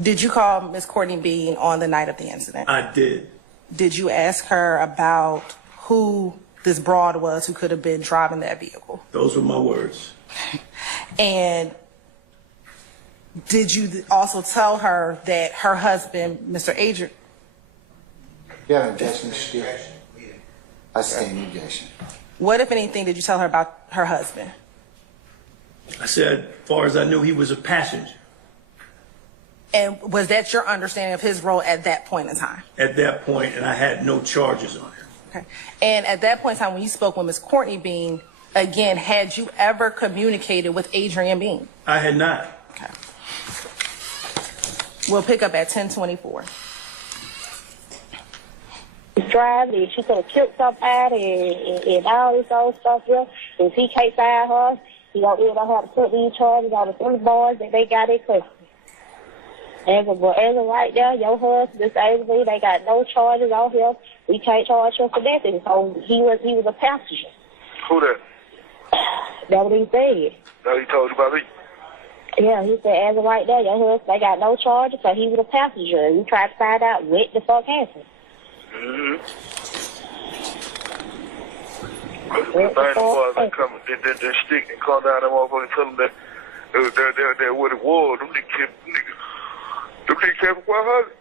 did you call Miss Courtney Bean on the night of the incident? I did. Did you ask her about who this broad was who could have been driving that vehicle? Those were my words. And did you also tell her that her husband, Mr. Adrian... You have an objection, Mr. Steele? I sustain the objection. What, if anything, did you tell her about her husband? I said, as far as I knew, he was a passenger. And was that your understanding of his role at that point in time? At that point, and I had no charges on him. Okay. And at that point in time, when you spoke with Ms. Courtney Bean, again, had you ever communicated with Adrian Bean? I had not. Okay. We'll pick up at 1024. He's driving, she could have killed somebody and all this old stuff here. If he can't find her, he gonna end up having to put these charges on the 3 boys that they got in custody. As of right now, your husband, this Avery, they got no charges on him. We can't charge him for nothing. So he was a passenger. Who that? That's what he said. No, he told you about me? Yeah, he said as of right now, your husband, they got no charges, so he was a passenger. And we tried to find out what the fuck happened. Mm-hmm. The boys that come, they stick and call down that motherfucker and tell them that they're what it was. Them niggas came from 100.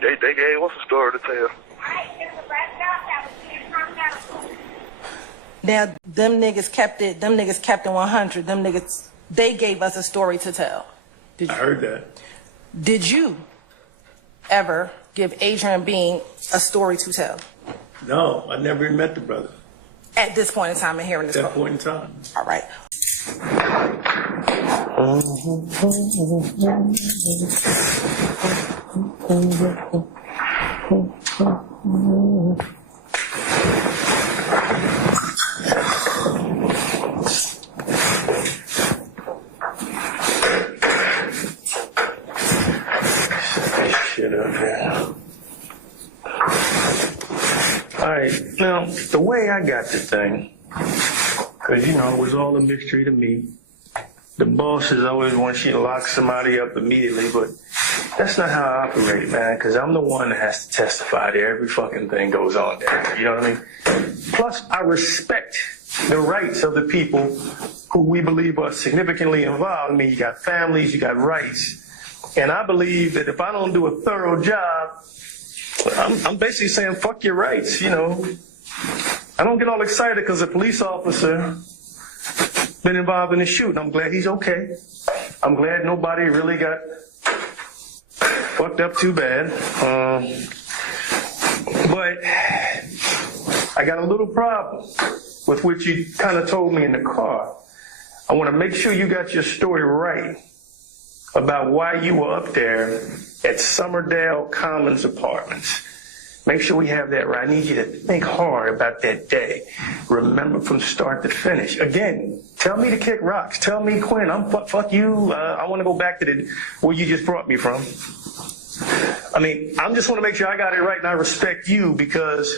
They gave us a story to tell. Now, them niggas kept it 100. Them niggas, they gave us a story to tell. I heard that. Did you ever give Adrian Bean a story to tell? No, I never even met the brother. At this point in time and hearing this At that call? point in time. All right. Shit up there. All right, now, the way I got the thing, because, it was all a mystery to me. The boss is always one, she locks somebody up immediately, but that's not how I operate, man, because I'm the one that has to testify to every fucking thing goes on there. You know what I mean? Plus, I respect the rights of the people who we believe are significantly involved. I mean, you got families, you got rights. And I believe that if I don't do a thorough job, I'm basically saying, fuck your rights, I don't get all excited because a police officer been involved in the shooting. I'm glad he's okay. I'm glad nobody really got fucked up too bad. But I got a little problem with what you kind of told me in the car. I want to make sure you got your story right about why you were up there at Summerdale Commons Apartments. Make sure we have that right. I need you to think hard about that day. Remember from start to finish. Again, tell me to kick rocks. Tell me, Quinn, fuck you. I want to go back to where you just brought me from. I mean, I just want to make sure I got it right, and I respect you because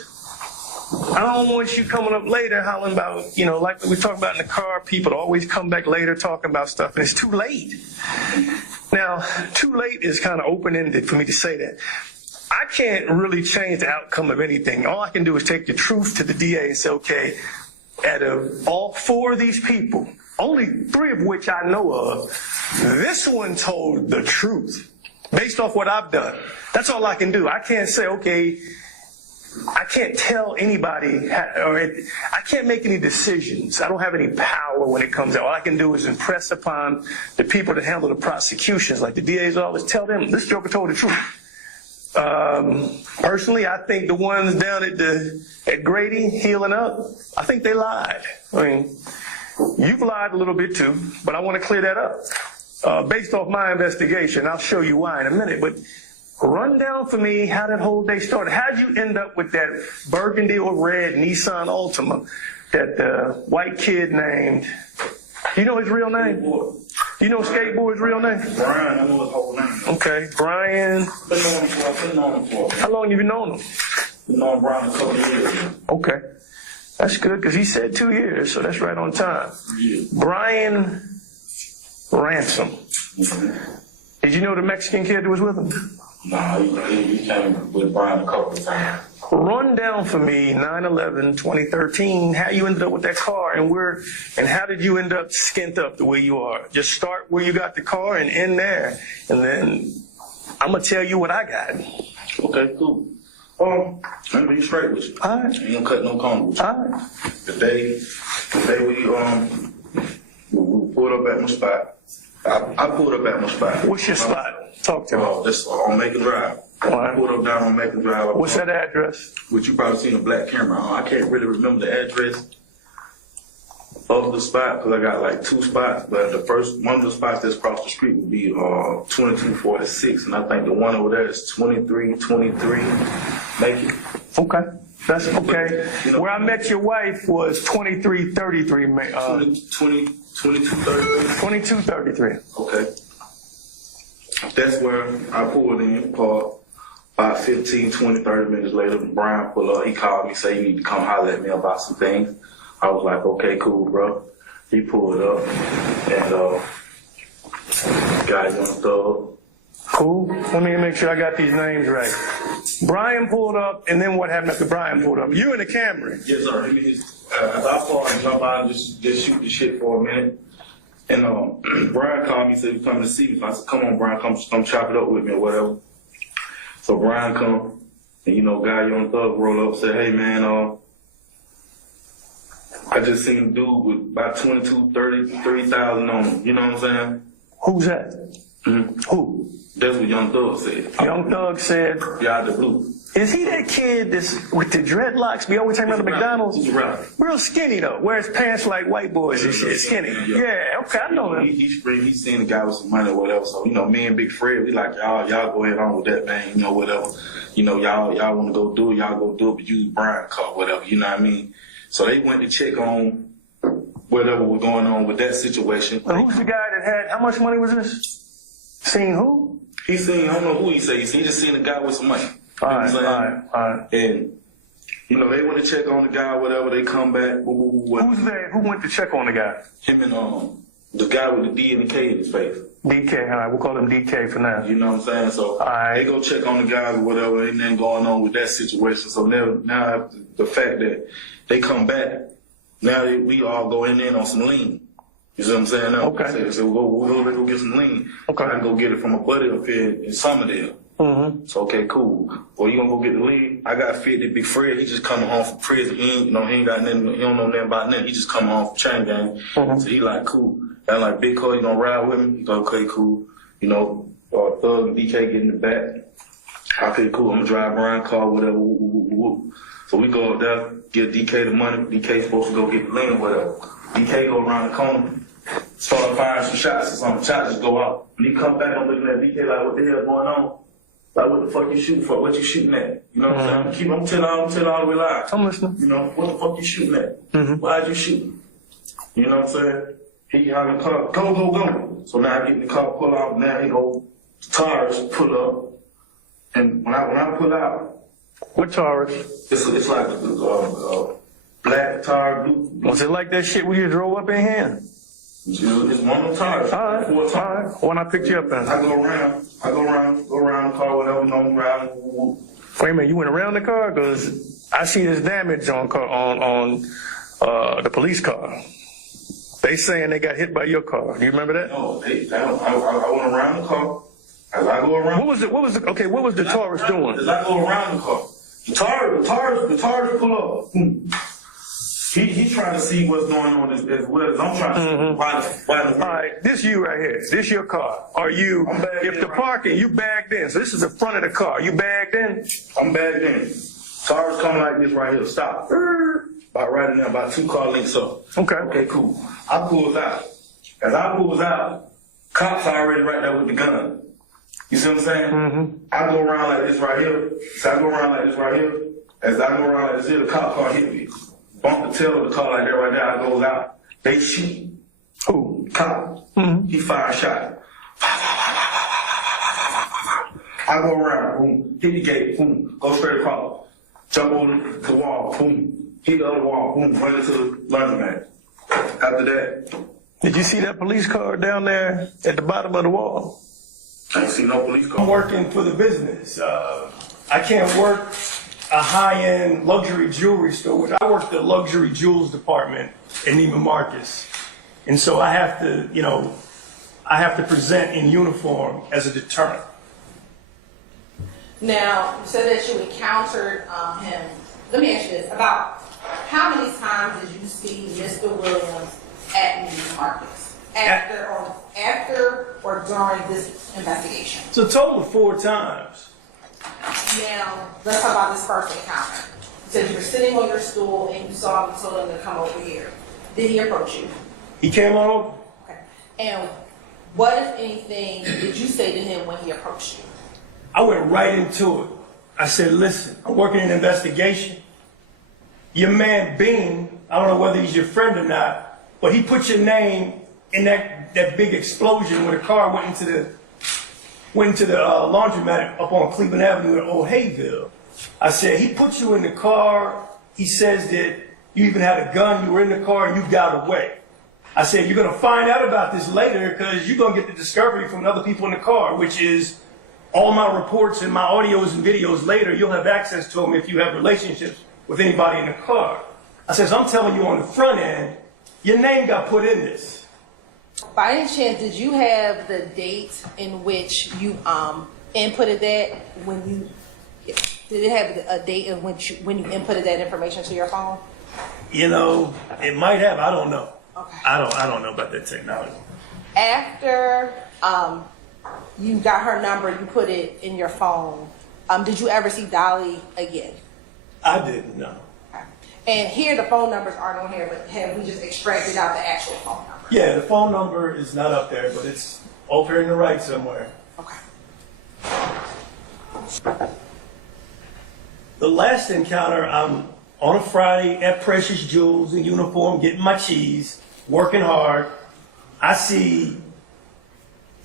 I don't want you coming up later hollering about, like we talk about in the car, people always come back later talking about stuff, and it's too late. Now, too late is kind of open-ended for me to say that. I can't really change the outcome of anything. All I can do is take the truth to the DA and say, okay, out of all 4 of these people, only 3 of which I know of, this one told the truth based off what I've done. That's all I can do. I can't say, okay, I can't tell anybody, I can't make any decisions. I don't have any power when it comes out. All I can do is impress upon the people that handle the prosecutions, like the DA's office, tell them this joker told the truth. Personally, I think the ones down at Grady healing up, I think they lied. I mean, you've lied a little bit too, but I want to clear that up. Based off my investigation, I'll show you why in a minute, but run down for me how that whole day started. How'd you end up with that burgundy or red Nissan Altima that white kid named, you know his real name? You know Skateboard's real name? Brian, I know his whole name. Okay, Brian. Been known him for. How long have you known him? Been knowing Brian a couple of years. Okay. That's good, because he said 2 years, so that's right on time. Yeah. Brian Ransom. Did you know the Mexican kid that was with him? Nah, he came with Brian a couple of times. Run down for me 9/11/2013. How you ended up with that car and how did you end up skint up the way you are? Just start where you got the car and end there, and then I'm gonna tell you what I got. Okay, cool. Let me be straight with you. All right. I ain't gonna cut no corners with you. All right. The day we pulled up at my spot. I pulled up at my spot. What's your spot? Talk to me. That's on Macon Drive. Right. I pulled up down on Macon Drive. What's that address? Which you probably seen a black camera on. I can't really remember the address of the spot because I got like 2 spots, but one of the spots that's across the street would be 2246, and I think the one over there is 2323 Macon. Okay. That's okay. Where I met your wife was 2333. 2233. 2233. Okay. That's where I pulled in, parked. About 15, 20, 30 minutes later, Brian pulled up. He called me, said, you need to come holler at me about some things. I was like, okay, cool, bro. He pulled up, and got him on thug. Cool. Let me make sure I got these names right. Brian pulled up, and then what happened after Brian pulled up? You in the Camry? Yes, sir. After I parked and jump out and just shoot the shit for a minute. And Brian called me, said he coming to see me. I said, come on, Brian, come chop it up with me or whatever. So Brian come, and Guy Young Thug roll up, say, hey man, I just seen a dude with about 33,000 on him. You know what I'm saying? Who's that? Mm-hmm. Who? That's what Young Thug said. Young Thug said? Yeah, the blue. Is he that kid that's with the dreadlocks? We always talking about the McDonald's? He's right. Real skinny though. Wears pants like white boys and shit. Skinny. Yeah, okay, I know him. He's seen a guy with some money or whatever. So, me and Big Fred, we like, y'all go ahead on with that, man. Whatever. Y'all want to go do it, y'all go do it, but use Brian car, whatever. You know what I mean? So they went to check on whatever was going on with that situation. Who's the guy that had, how much money was this? Seen who? He seen, I don't know who he said. He just seen a guy with some money. All right. And, they went to check on the guy, whatever. They come back. Who's there? Who went to check on the guy? Him and the guy with the D and the K in his face. DK, all right. We'll call him DK for now. You know what I'm saying? So they go check on the guy or whatever, and then going on with that situation. So now the fact that they come back, now we all go in on some lean. You see what I'm saying? Now, okay. So we'll go get some lean. Okay. I go get it from a buddy up here in Summerdale. So, okay, cool. Well, you gonna go get the lead? I got 50, Big Fred. He just coming home from prison. He ain't, he ain't got nothing. He don't know nothing about nothing. He just coming home from chain gang. So he like, cool. And like, Big Cole, you gonna ride with me? He go, okay, cool. You know, Thug and BK get in the back. Okay, cool. I'm gonna drive around, car, whatever. Whoop, whoop, whoop. So we go up there, give DK the money. DK supposed to go get the lean, whatever. DK go around the corner, start firing some shots or something. Shots just go out. When he come back, I'm looking at DK like, what the hell going on? Like, what the fuck you shooting for? What you shooting at? You know what I'm saying? I'm telling all the way live. I'm listening. You know, what the fuck you shooting at? Why'd you shoot? You know what I'm saying? He got in the car, go. So now I get in the car, pull out, now he go, tires pull up. And when I pull out. What tires? It's like black tire, blue. Was it like that shit we just drove up in here? It's one of them tires. All right. When I picked you up then? I go around the car, whatever, around. Wait a minute, you went around the car? Because I see this damage on the police car. They saying they got hit by your car. Do you remember that? No, I went around the car. As I go around. What was the Taurus doing? As I go around the car. The Taurus pull up. He's trying to see what's going on as well as I'm trying to see why All right, this you right here. This your car. Are you, if the parking, you bagged in. So this is the front of the car. You bagged in? I'm bagged in. Cars coming like this right here. Stop. About right in there, about 2 car links up. Okay, cool. I pulls out. As I pulls out, cops already right there with the gun. You see what I'm saying? I go around like this right here. So I go around like this right here. As I go around like this here, the cop car hit me. Bump the tail of the car like that right there. I goes out. They shoot. Who? Cop. He fire a shot. I go around. Boom. Hit the gate. Boom. Go straight across. Jump on the wall. Boom. Hit the other wall. Boom. Run into the laundromat. After that. Did you see that police car down there at the bottom of the wall? I ain't see no police car. I'm working for the business. I can't work a high-end luxury jewelry store. I work the luxury jewels department in Neiman Marcus. And so I have to present in uniform as a deterrent. Now, you said that you encountered him. Let me ask you this. About how many times did you see Mr. Williams at Neiman Marcus? After or during this investigation? It's a total of 4 times. Now, let's talk about this first encounter. You said you were sitting on your stool and you saw him and told him to come over here. Did he approach you? He came on over. Okay. And what, if anything, did you say to him when he approached you? I went right into it. I said, listen, I'm working an investigation. Your man Bean, I don't know whether he's your friend or not, but he put your name in that big explosion when the car went into the laundromat up on Cleveland Avenue in Old Hayville. I said, he put you in the car. He says that you even had a gun. You were in the car and you got away. I said, you're going to find out about this later because you're going to get the discovery from other people in the car, which is all my reports and my audios and videos later. You'll have access to them if you have relationships with anybody in the car. I said, so I'm telling you on the front end, your name got put in this. By any chance, did you have the date in which you inputted that did it have a date in which when you inputted that information to your phone? You know, it might have. I don't know. Okay. I don't know about that technology. After you got her number, you put it in your phone. Did you ever see Dolly again? I didn't know. Okay. And here the phone numbers aren't on here, but have we just extracted out the actual phone number? Yeah, the phone number is not up there, but it's over in the right somewhere. Okay. The last encounter, I'm on a Friday at Precious Jewels in uniform, getting my cheese, working hard. I see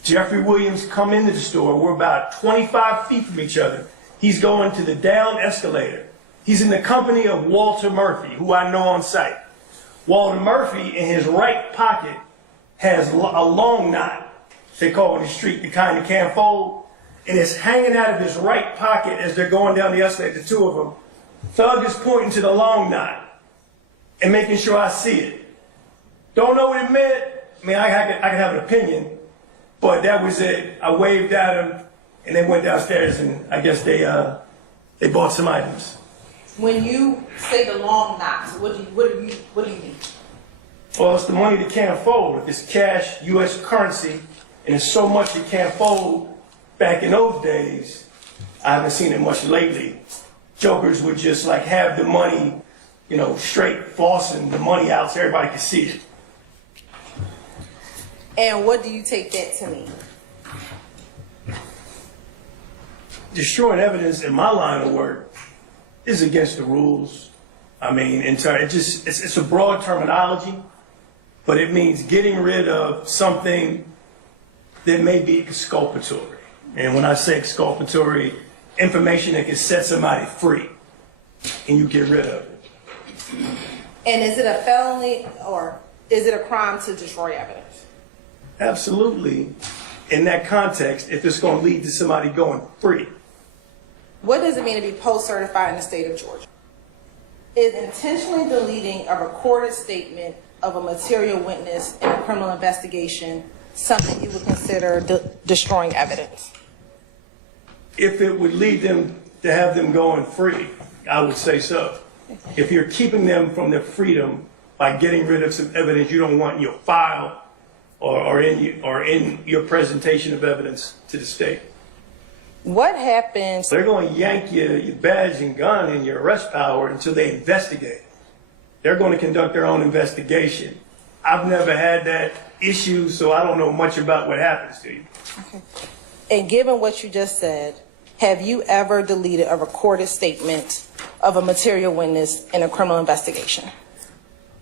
Jeffrey Williams come into the store. We're about 25 feet from each other. He's going to the down escalator. He's in the company of Walter Murphy, who I know on site. Walter Murphy, in his right pocket, has a long knot, they call in the street, the kind you can't fold, and it's hanging out of his right pocket as they're going down the escalator, the two of them. Thug is pointing to the long knot and making sure I see it. Don't know what it meant. I mean, I could have an opinion, but that was it. I waved at him, and they went downstairs and I guess they bought some items. When you say the long knots, what do you mean? Well, it's the money that can't fold. If it's cash, U.S. currency, and it's so much it can't fold, back in those days, I haven't seen it much lately. Jokers would just like have the money, you know, straight flossing the money out so everybody could see it. And what do you take that to mean? Destroying evidence in my line of work is against the rules. I mean, it's a broad terminology, but it means getting rid of something that may be exculpatory. And when I say exculpatory, information that can set somebody free, and you get rid of it. And is it a felony or is it a crime to destroy evidence? Absolutely. In that context, if it's going to lead to somebody going free. What does it mean to be post-certified in the state of Georgia? Is intentionally deleting a recorded statement of a material witness in a criminal investigation something you would consider destroying evidence? If it would lead them to have them going free, I would say so. If you're keeping them from their freedom by getting rid of some evidence you don't want in your file or in your presentation of evidence to the state. What happens? They're going to yank your badge and gun and your arrest power until they investigate. They're going to conduct their own investigation. I've never had that issue, so I don't know much about what happens to you. Okay. And given what you just said, have you ever deleted a recorded statement of a material witness in a criminal investigation?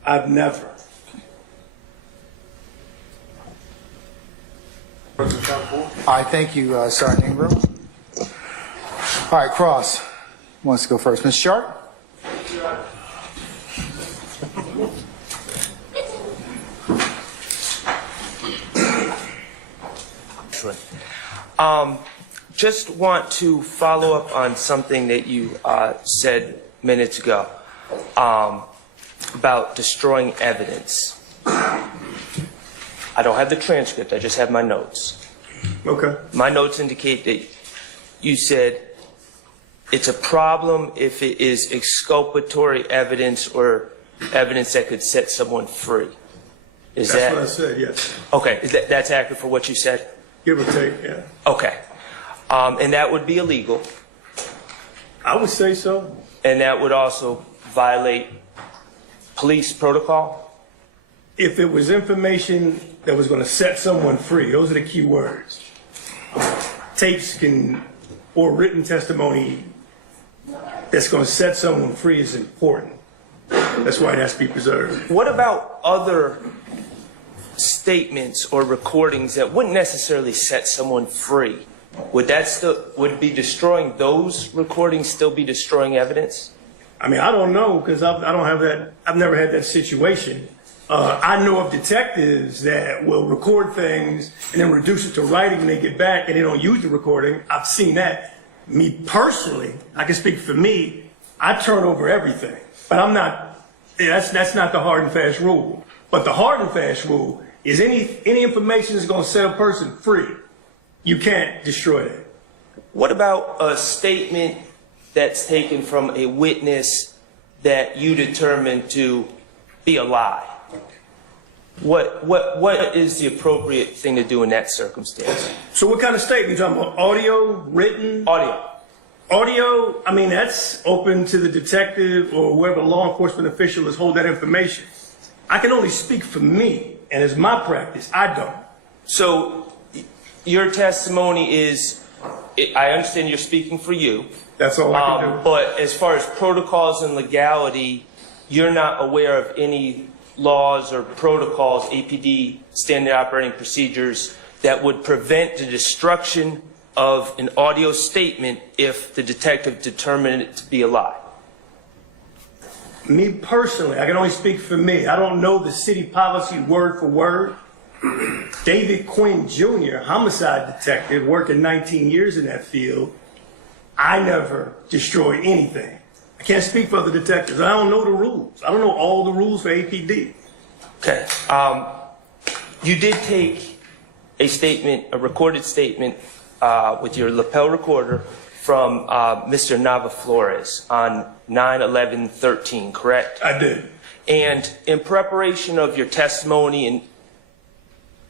I've never. I thank you, Sergeant Ingram. All right, Cross wants to go first. Ms. Sharp? Just want to follow up on something that you said minutes ago about destroying evidence. I don't have the transcript, I just have my notes. Okay. My notes indicate that you said it's a problem if it is exculpatory evidence or evidence that could set someone free. That's what I said, yes. Okay, that's accurate for what you said? Give or take, yeah. Okay. And that would be illegal. I would say so. And that would also violate police protocol? If it was information that was going to set someone free, those are the key words. Tapes or written testimony that's going to set someone free is important. That's why it has to be preserved. What about other statements or recordings that wouldn't necessarily set someone free? Would be destroying those recordings still be destroying evidence? I mean, I don't know because I don't have that. I've never had that situation. I know of detectives that will record things and then reduce it to writing when they get back and they don't use the recording. I've seen that. Me personally, I can speak for me, I turn over everything. But I'm not, that's not the hard and fast rule. But the hard and fast rule is any information that's going to set a person free, you can't destroy that. What about a statement that's taken from a witness that you determine to be a lie? What is the appropriate thing to do in that circumstance? So what kind of statement? You talking about audio, written? Audio, I mean, that's open to the detective or whoever law enforcement official is holding that information. I can only speak for me, and as my practice, I don't. So your testimony is, I understand you're speaking for you. That's all I can do. But as far as protocols and legality, you're not aware of any laws or protocols, APD, standard operating procedures, that would prevent the destruction of an audio statement if the detective determined it to be a lie? Me personally, I can only speak for me. I don't know the city policy word for word. David Quinn Jr., homicide detective, working 19 years in that field, I never destroyed anything. I can't speak for other detectives. I don't know the rules. I don't know all the rules for APD. Okay. You did take a statement, a recorded statement with your lapel recorder from Mr. Nava Flores on 9/11/13, correct? I did. And in preparation of your testimony and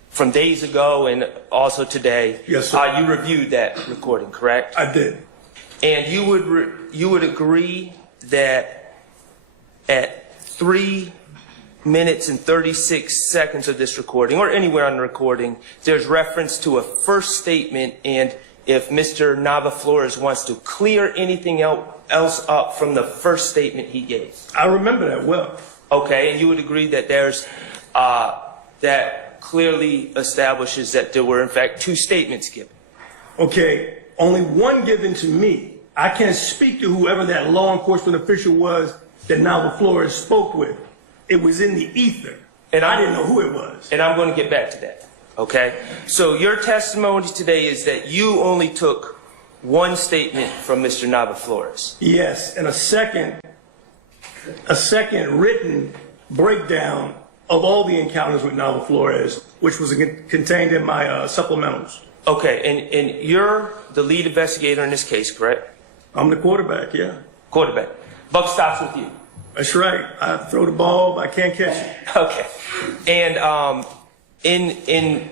from days ago and also today, yes, sir. You reviewed that recording, correct? I did. And you would agree that at 3 minutes and 36 seconds of this recording, or anywhere on the recording, there's reference to a first statement, and if Mr. Nava Flores wants to clear anything else up from the first statement he gave. I remember that well. Okay, and you would agree that there's that clearly establishes that there were in fact 2 statements given. Okay, only one given to me. I can't speak to whoever that law enforcement official was that Nava Flores spoke with. It was in the ether, and I didn't know who it was. And I'm going to get back to that, okay? So your testimony today is that you only took one statement from Mr. Nava Flores. Yes, and a second written breakdown of all the encounters with Nava Flores, which was contained in my supplementals. Okay, and you're the lead investigator in this case, correct? I'm the quarterback, yeah. Quarterback. Buck stops with you. That's right. I throw the ball, but I can't catch it. Okay. And in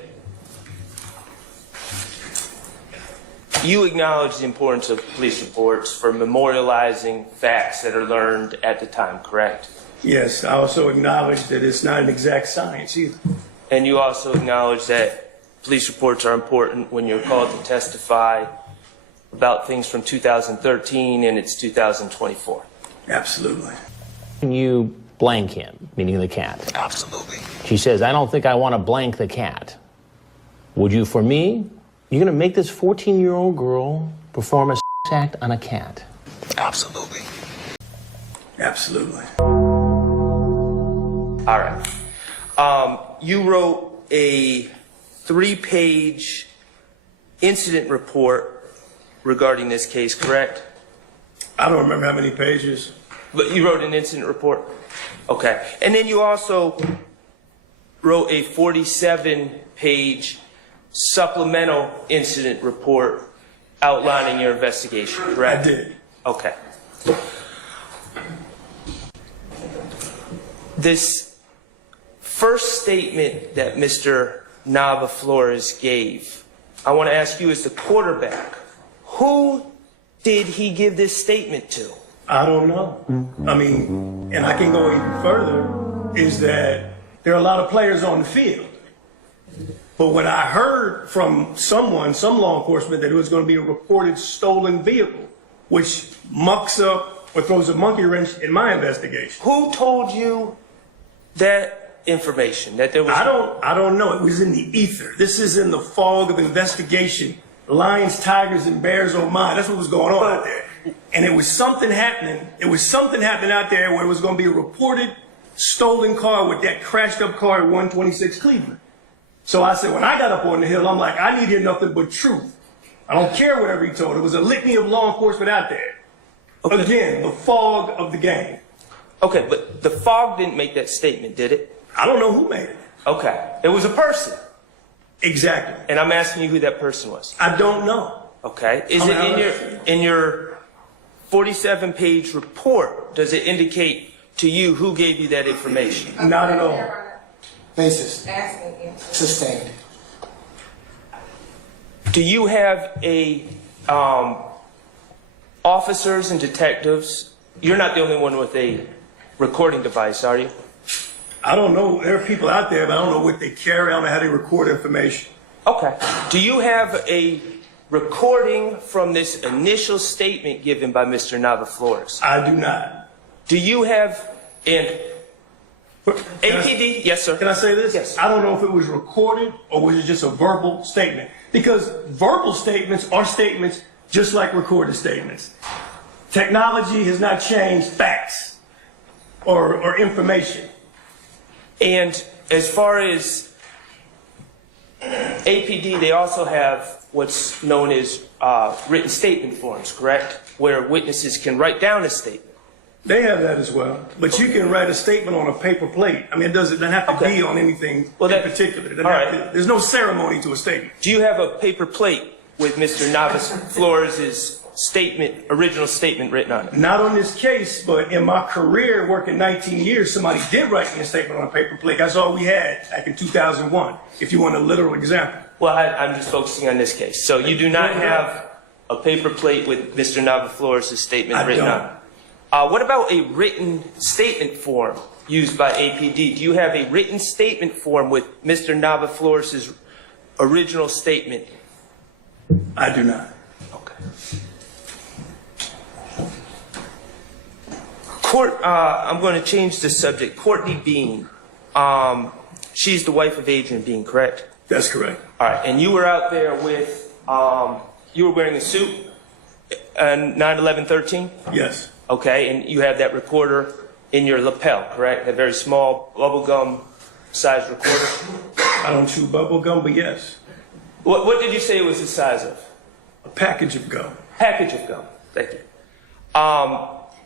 you acknowledge the importance of police reports for memorializing facts that are learned at the time, correct? Yes, I also acknowledge that it's not an exact science either. And you also acknowledge that police reports are important when you're called to testify about things from 2013 and it's 2024. Absolutely. You blank him, meaning the cat. Absolutely. She says, I don't think I want to blank the cat. Would you, for me, you're going to make this 14-year-old girl perform a sex act on a cat? Absolutely. Absolutely. All right. You wrote a 3-page incident report regarding this case, correct? I don't remember how many pages. But you wrote an incident report? Okay. And then you also wrote a 47-page supplemental incident report outlining your investigation, correct? I did. Okay. This first statement that Mr. Nava Flores gave, I want to ask you as the quarterback, who did he give this statement to? I don't know. I mean, and I can go even further, is that there are a lot of players on the field. But when I heard from someone, some law enforcement, that it was going to be a reported stolen vehicle, which mucks up or throws a monkey wrench in my investigation. Who told you that information? That there was I don't know. It was in the ether. This is in the fog of investigation. Lions, tigers, and bears on mine. That's what was going on out there. And it was something happening. It was something happening out there where it was going to be a reported stolen car with that crashed up car at 126 Cleveland. So I said, when I got up on the hill, I'm like, I need to hear nothing but truth. I don't care whatever he told. It was a litany of law enforcement out there. Okay. Again, the fog of the game. Okay, but the fog didn't make that statement, did it? I don't know who made it. Okay. It was a person. Exactly. And I'm asking you who that person was. I don't know. Okay. Is it in your 47-page report, does it indicate to you who gave you that information? Not at all. Basis. Sustained. Do you have officers and detectives? You're not the only one with a recording device, are you? I don't know. There are people out there, but I don't know what they carry. I don't know how they record information. Okay. Do you have a recording from this initial statement given by Mr. Nava Flores? I do not. Do you have an APD? Yes, sir. Can I say this? Yes. I don't know if it was recorded or was it just a verbal statement. Because verbal statements are statements just like recorded statements. Technology has not changed facts or information. And as far as APD, they also have what's known as written statement forms, correct? Where witnesses can write down a statement. They have that as well. But you can write a statement on a paper plate. I mean, it doesn't have to be on anything in particular. There's no ceremony to a statement. Do you have a paper plate with Mr. Navas Flores' statement, original statement written on it? Not on this case, but in my career, working 19 years, somebody did write me a statement on a paper plate. That's all we had back in 2001, if you want a literal example. Well, I'm just focusing on this case. So you do not have a paper plate with Mr. Navas Flores' statement written on it? What about a written statement form used by APD? Do you have a written statement form with Mr. Navas Flores' original statement? I do not. Okay. I'm going to change the subject. Courtney Bean, she's the wife of Adrian Bean, correct? That's correct. All right, and you were out there with, you were wearing a suit on 9/11/13? Yes. Okay, and you have that recorder in your lapel, correct? That very small bubblegum sized recorder? I don't chew bubble gum, but yes. What did you say it was the size of? A package of gum. Package of gum, thank you.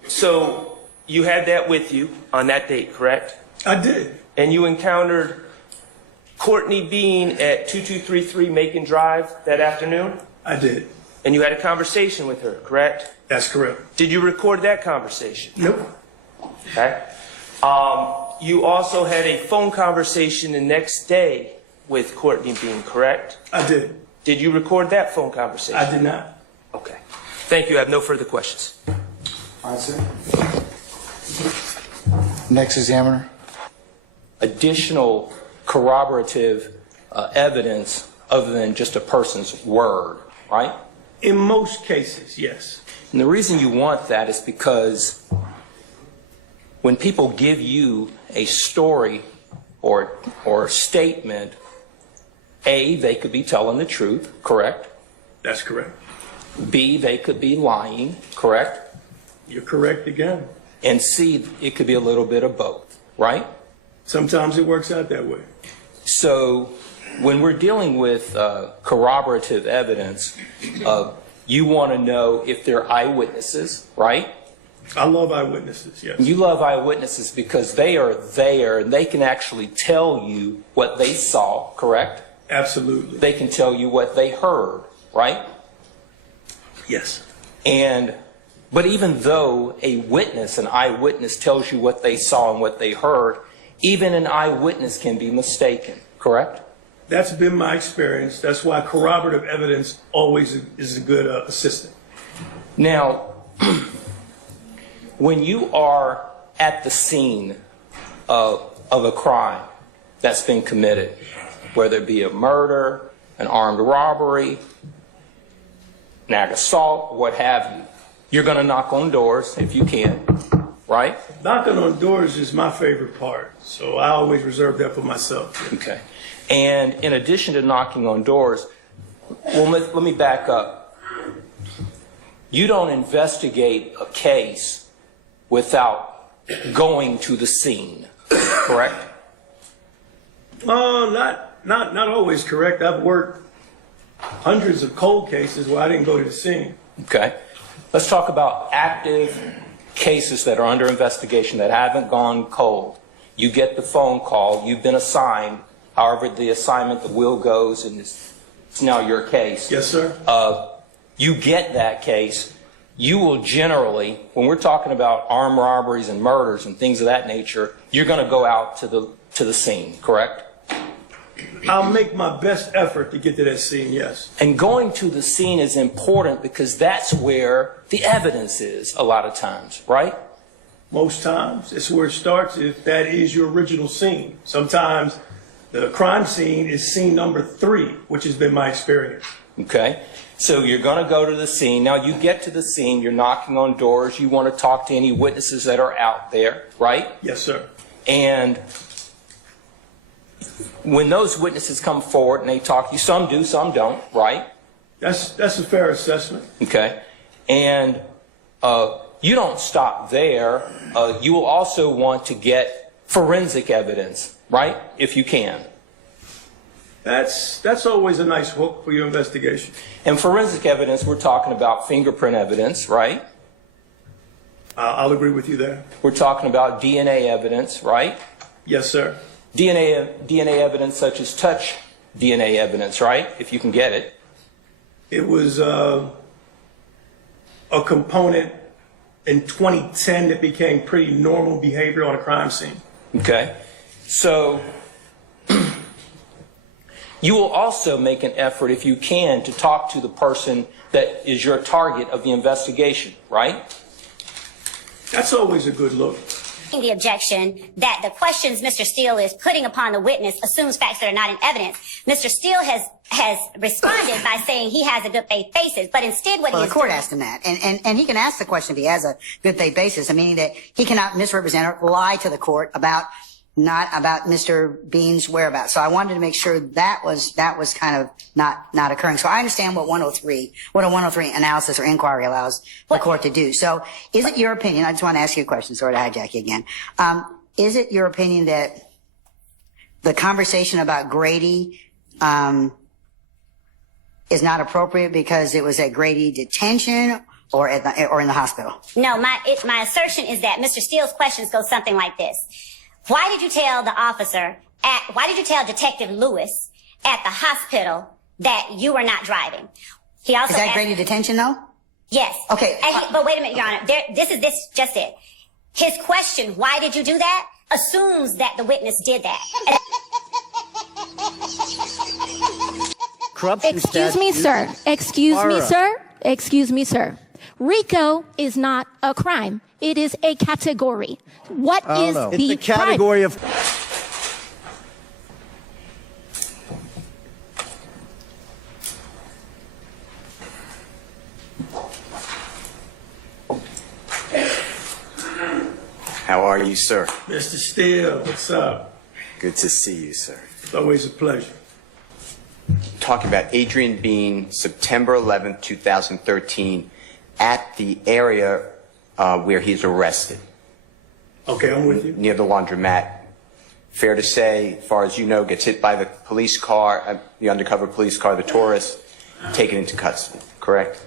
So you had that with you on that date, correct? I did. And you encountered Courtney Bean at 2233 Macon Drive that afternoon? I did. And you had a conversation with her, correct? That's correct. Did you record that conversation? Nope. Okay. You also had a phone conversation the next day with Courtney Bean, correct? I did. Did you record that phone conversation? I did not. Okay. Thank you. I have no further questions. All right, sir. Next examiner. Additional corroborative evidence other than just a person's word, right? In most cases, yes. And the reason you want that is because when people give you a story or statement, A, they could be telling the truth, correct? That's correct. B, they could be lying, correct? You're correct again. And C, it could be a little bit of both, right? Sometimes it works out that way. So when we're dealing with corroborative evidence, you want to know if they're eyewitnesses, right? I love eyewitnesses, yes. You love eyewitnesses because they are there and they can actually tell you what they saw, correct? Absolutely. They can tell you what they heard, right? Yes. But even though a witness, an eyewitness, tells you what they saw and what they heard, even an eyewitness can be mistaken, correct? That's been my experience. That's why corroborative evidence always is a good assistant. Now, when you are at the scene of a crime that's been committed, whether it be a murder, an armed robbery, an ag assault, what have you, you're going to knock on doors if you can, right? Knocking on doors is my favorite part, so I always reserve that for myself. Okay. And in addition to knocking on doors, well, let me back up. You don't investigate a case without going to the scene, correct? Not always correct. I've worked hundreds of cold cases where I didn't go to the scene. Okay. Let's talk about active cases that are under investigation that haven't gone cold. You get the phone call, you've been assigned, however the assignment, the wheel goes, and it's now your case. Yes, sir. You get that case, you will generally, when we're talking about armed robberies and murders and things of that nature, you're going to go out to the scene, correct? I'll make my best effort to get to that scene, yes. And going to the scene is important because that's where the evidence is a lot of times, right? Most times. It's where it starts if that is your original scene. Sometimes the crime scene is scene number 3, which has been my experience. Okay. So you're going to go to the scene. Now you get to the scene, you're knocking on doors, you want to talk to any witnesses that are out there, right? Yes, sir. And when those witnesses come forward and they talk to you, some do, some don't, right? That's a fair assessment. Okay. And you don't stop there. You will also want to get forensic evidence, right? If you can. That's always a nice hook for your investigation. And forensic evidence, we're talking about fingerprint evidence, right? I'll agree with you there. We're talking about DNA evidence, right? Yes, sir. DNA evidence such as touch DNA evidence, right? If you can get it. It was a component in 2010 that became pretty normal behavior on a crime scene. Okay. So you will also make an effort, if you can, to talk to the person that is your target of the investigation, right? That's always a good look. The objection that the questions Mr. Steele is putting upon the witness assumes facts that are not in evidence. Mr. Steele has responded by saying he has a good faith basis, but instead what Well, he the is court doing... asked him that, and he can ask the question if he has a good faith basis, meaning that he cannot misrepresent or lie to the court about Mr. Bean's whereabouts. So I wanted to make sure that was kind of not occurring. So I understand what a 103 analysis or inquiry allows the court to do. So is it your opinion, I just want to ask you a question, sorry to hijack you again. Is it your opinion that the conversation about Grady, is not appropriate because it was at Grady detention or in the hospital? No, my assertion is that Mr. Steele's questions go something like this. Why did you tell Detective Lewis at the hospital that you were not driving? He also Is that asked, Grady detention though? Yes. Okay. But wait a minute, Your Honor. This is just it. His question, why did you do that, assumes that the witness did that. Corruption Excuse me, sir. Excuse me, sir. RICO is not a crime. It is a category. What is the It's a category crime? of... How are you, sir? Mr. Steele, what's up? Good to see you, sir. It's always a pleasure. Talking about Adrian Bean, September 11th, 2013, at the area where he's arrested. Okay, I'm with you. Near the laundromat. Fair to say, as far as you know, gets hit by the police car, the undercover police car, the tourist, taken into custody, correct?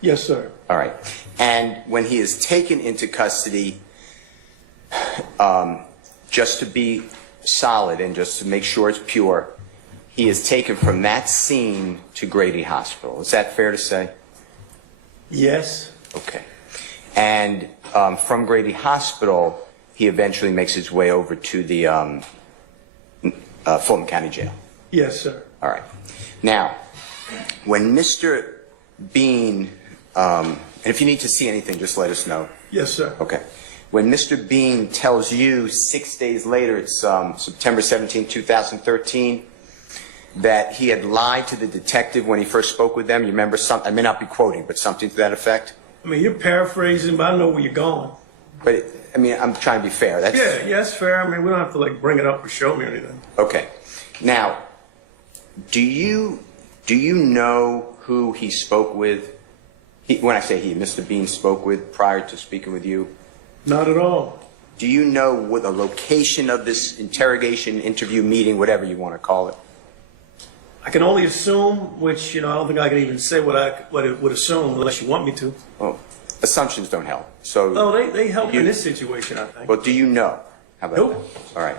Yes, sir. All right. And when he is taken into custody, just to be solid and just to make sure it's pure, he is taken from that scene to Grady Hospital. Is that fair to say? Yes. Okay. And from Grady Hospital, he eventually makes his way over to the Fulton County Jail. Yes, sir. All right. Now, when Mr. Bean, and if you need to see anything, just let us know. Yes, sir. Okay. When Mr. Bean tells you 6 days later, it's September 17, 2013, that he had lied to the detective when he first spoke with them, you remember something? I may not be quoting, but something to that effect? I mean, you're paraphrasing, but I know where you're going. But, I'm trying to be fair. Yeah, that's fair. I mean, we don't have to, bring it up or show me or anything. Okay. Now, do you know who he spoke with? When I say he, Mr. Bean spoke with prior to speaking with you? Not at all. Do you know what the location of this interrogation, interview, meeting, whatever you want to call it? I can only assume, which, I don't think I can even say what it would assume unless you want me to. Well, assumptions don't help. So. No, they help in this situation, I think. Well, do you know? How about Nope. that? All right.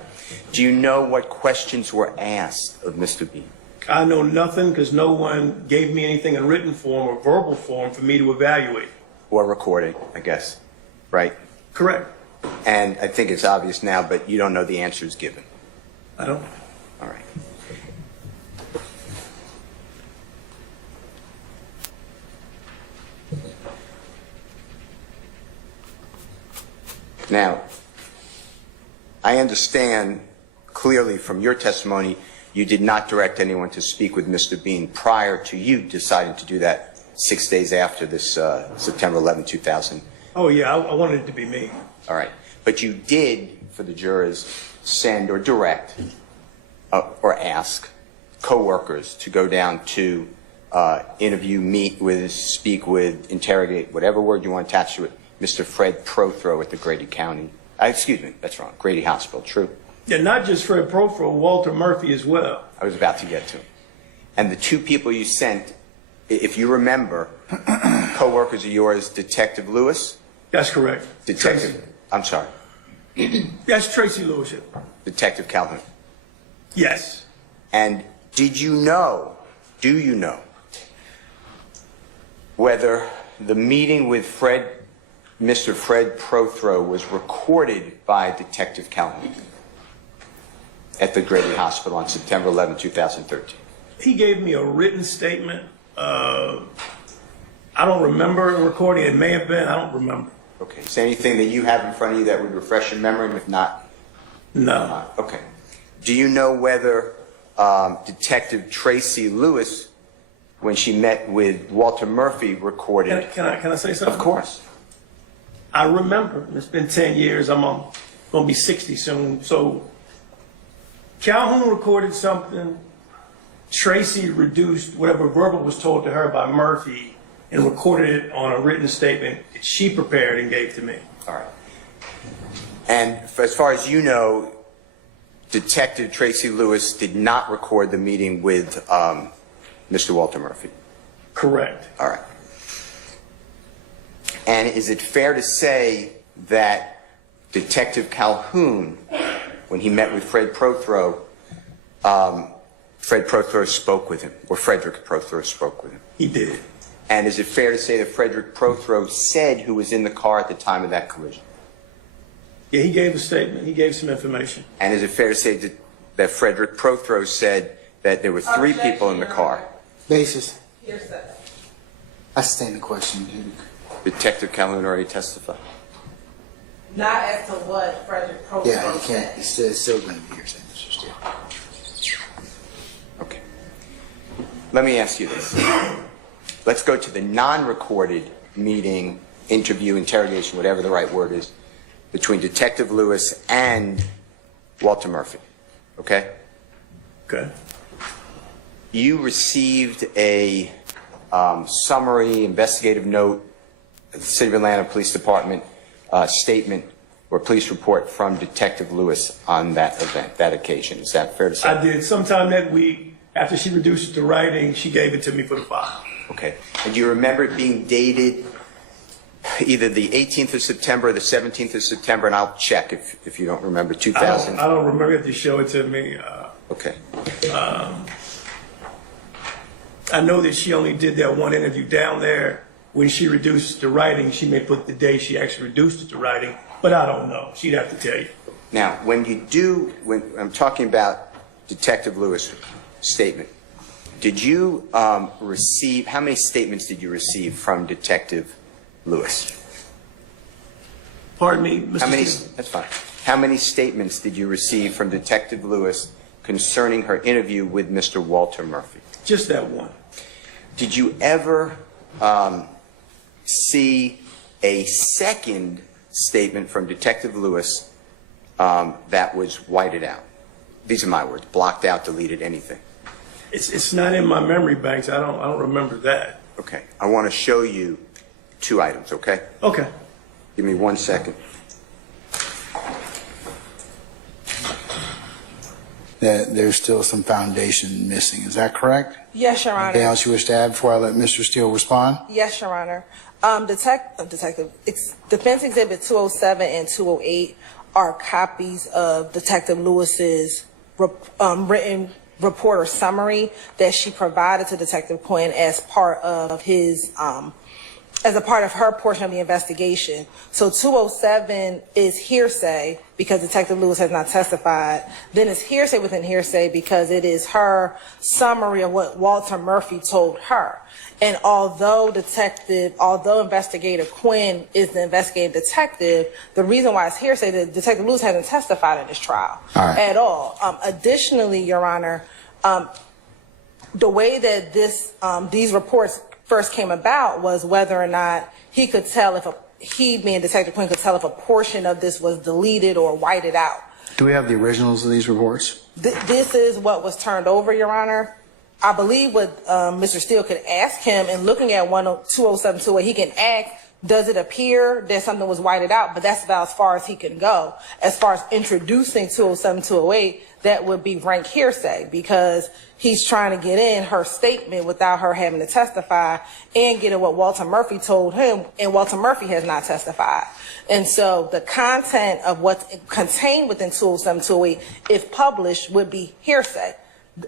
Do you know what questions were asked of Mr. Bean? I know nothing because no one gave me anything in written form or verbal form for me to evaluate. Or recording, I guess. Right? Correct. And I think it's obvious now, but you don't know the answers given. I don't. All right. Now, I understand clearly from your testimony you did not direct anyone to speak with Mr. Bean prior to you deciding to do that 6 days after this September 11, 2000. Oh, yeah, I wanted it to be me. All right. But you did, for the jurors, send or direct or ask co-workers to go down to interview, meet with, speak with, interrogate, whatever word you want attached to it, Mr. Fred Prothro at the Grady County. Excuse me, that's wrong. Grady Hospital, true? Yeah, not just Fred Prothro, Walter Murphy as well. I was about to get to him. And the two people you sent, if you remember, co-workers of yours, Detective Lewis? That's correct. Detective, Tracy. I'm sorry. Yes, Tracy Lewis. Detective Calhoun. Yes. And do you know whether the meeting with Mr. Fred Prothro was recorded by Detective Calhoun at the Grady Hospital on September 11, 2013. He gave me a written statement. I don't remember a recording. It may have been. I don't remember. Okay. Is there anything that you have in front of you that would refresh your memory? If not, no. Okay. Do you know whether Detective Tracy Lewis, when she met with Walter Murphy, recorded? Can I say something? Of course. I remember. It's been 10 years. I'm going to be 60 soon. So Calhoun recorded something. Tracy reduced whatever verbal was told to her by Murphy and recorded it on a written statement that she prepared and gave to me. All right. And as far as you know, Detective Tracy Lewis did not record the meeting with Mr. Walter Murphy? Correct. All right. And is it fair to say that Detective Calhoun, when he met with Fred Prothro, Fred Prothro spoke with him, or Frederick Prothro spoke with him? He did. And is it fair to say that Frederick Prothro said who was in the car at the time of that collision? Yeah, he gave a statement. He gave some information. And is it fair to say that Frederick Prothro said that there were 3 people in the car? Basis. I stand the question, dude. Detective Calhoun already testified. Not as to what Frederick Prothro Yeah, you can't. It's still going to be hearsay, Mr. Steele. Okay. Let me ask you this. Let's go to the non-recorded meeting, interview, interrogation, whatever the right word is, between Detective Lewis and Walter Murphy. Okay? Okay. You received a summary investigative note at the City of Atlanta Police Department statement or police report from Detective Lewis on that event, that occasion. Is that fair to say? I did. Sometime that week, after she reduced it to writing, she gave it to me for the file. Okay. And do you remember it being dated either the 18th of September or the 17th of September? And I'll check if you don't remember. 2000. I don't remember. You have to show it to me. Okay. I know that she only did that one interview down there. When she reduced to writing, she may put the day she actually reduced it to writing, but I don't know. She'd have to tell you. Now, when I'm talking about Detective Lewis' statement, did you receive, how many statements did you receive from Detective Lewis? Pardon me, Mr. How many? Steele? That's fine. How many statements did you receive from Detective Lewis concerning her interview with Mr. Walter Murphy? Just that one. Did you ever see a second statement from Detective Lewis that was whited out? These are my words. Blocked out, deleted, anything. It's not in my memory banks. I don't remember that. Okay. I want to show you 2 items, okay? Okay. Give me 1 second. That there's still some foundation missing. Is that correct? Yes, Your Honor. Anything else you wish to add before I let Mr. Steele respond? Yes, Your Honor. Defense Exhibit 207 and 208 are copies of Detective Lewis's written report or summary that she provided to Detective Quinn as part of his as a part of her portion of the investigation. So 207 is hearsay because Detective Lewis has not testified. Then it's hearsay within hearsay because it is her summary of what Walter Murphy told her. And although Investigator Quinn is the investigative detective, the reason why it's hearsay is that Detective Lewis hasn't testified in this trial at all. Additionally, Your Honor, the way that these reports first came about was whether or not he could tell if being Detective Quinn, could tell if a portion of this was deleted or whited out. Do we have the originals of these reports? This is what was turned over, Your Honor. I believe what Mr. Steele could ask him, and looking at 207-208, he can ask, does it appear that something was whited out? But that's about as far as he can go. As far as introducing 207-208, that would be rank hearsay because he's trying to get in her statement without her having to testify and get in what Walter Murphy told him, and Walter Murphy has not testified. And so the content of what's contained within 207-208, if published, would be hearsay,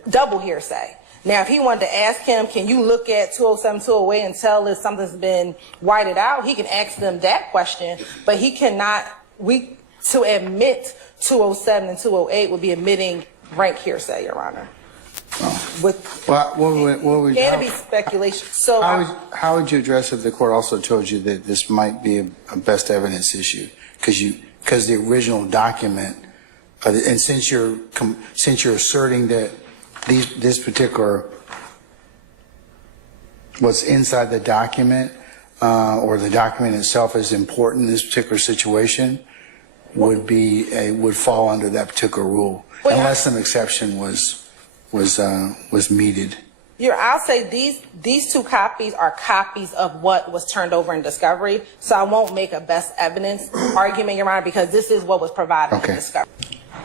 double hearsay. Now, if he wanted to ask him, can you look at 207, 208 and tell if something's been whited out, he can ask them that question, but he cannot, to admit 207 and 208 would be admitting rank hearsay, Your Honor. Can't be speculation. So how would you address if the court also told you that this might be a best evidence issue? Because the original document, and since you're asserting that this particular, what's inside the document, or the document itself is important in this particular situation, would fall under that particular rule, unless some exception was meted. I'll say these two copies are copies of what was turned over in discovery, so I won't make a best evidence argument, Your Honor, because this is what was provided in discovery.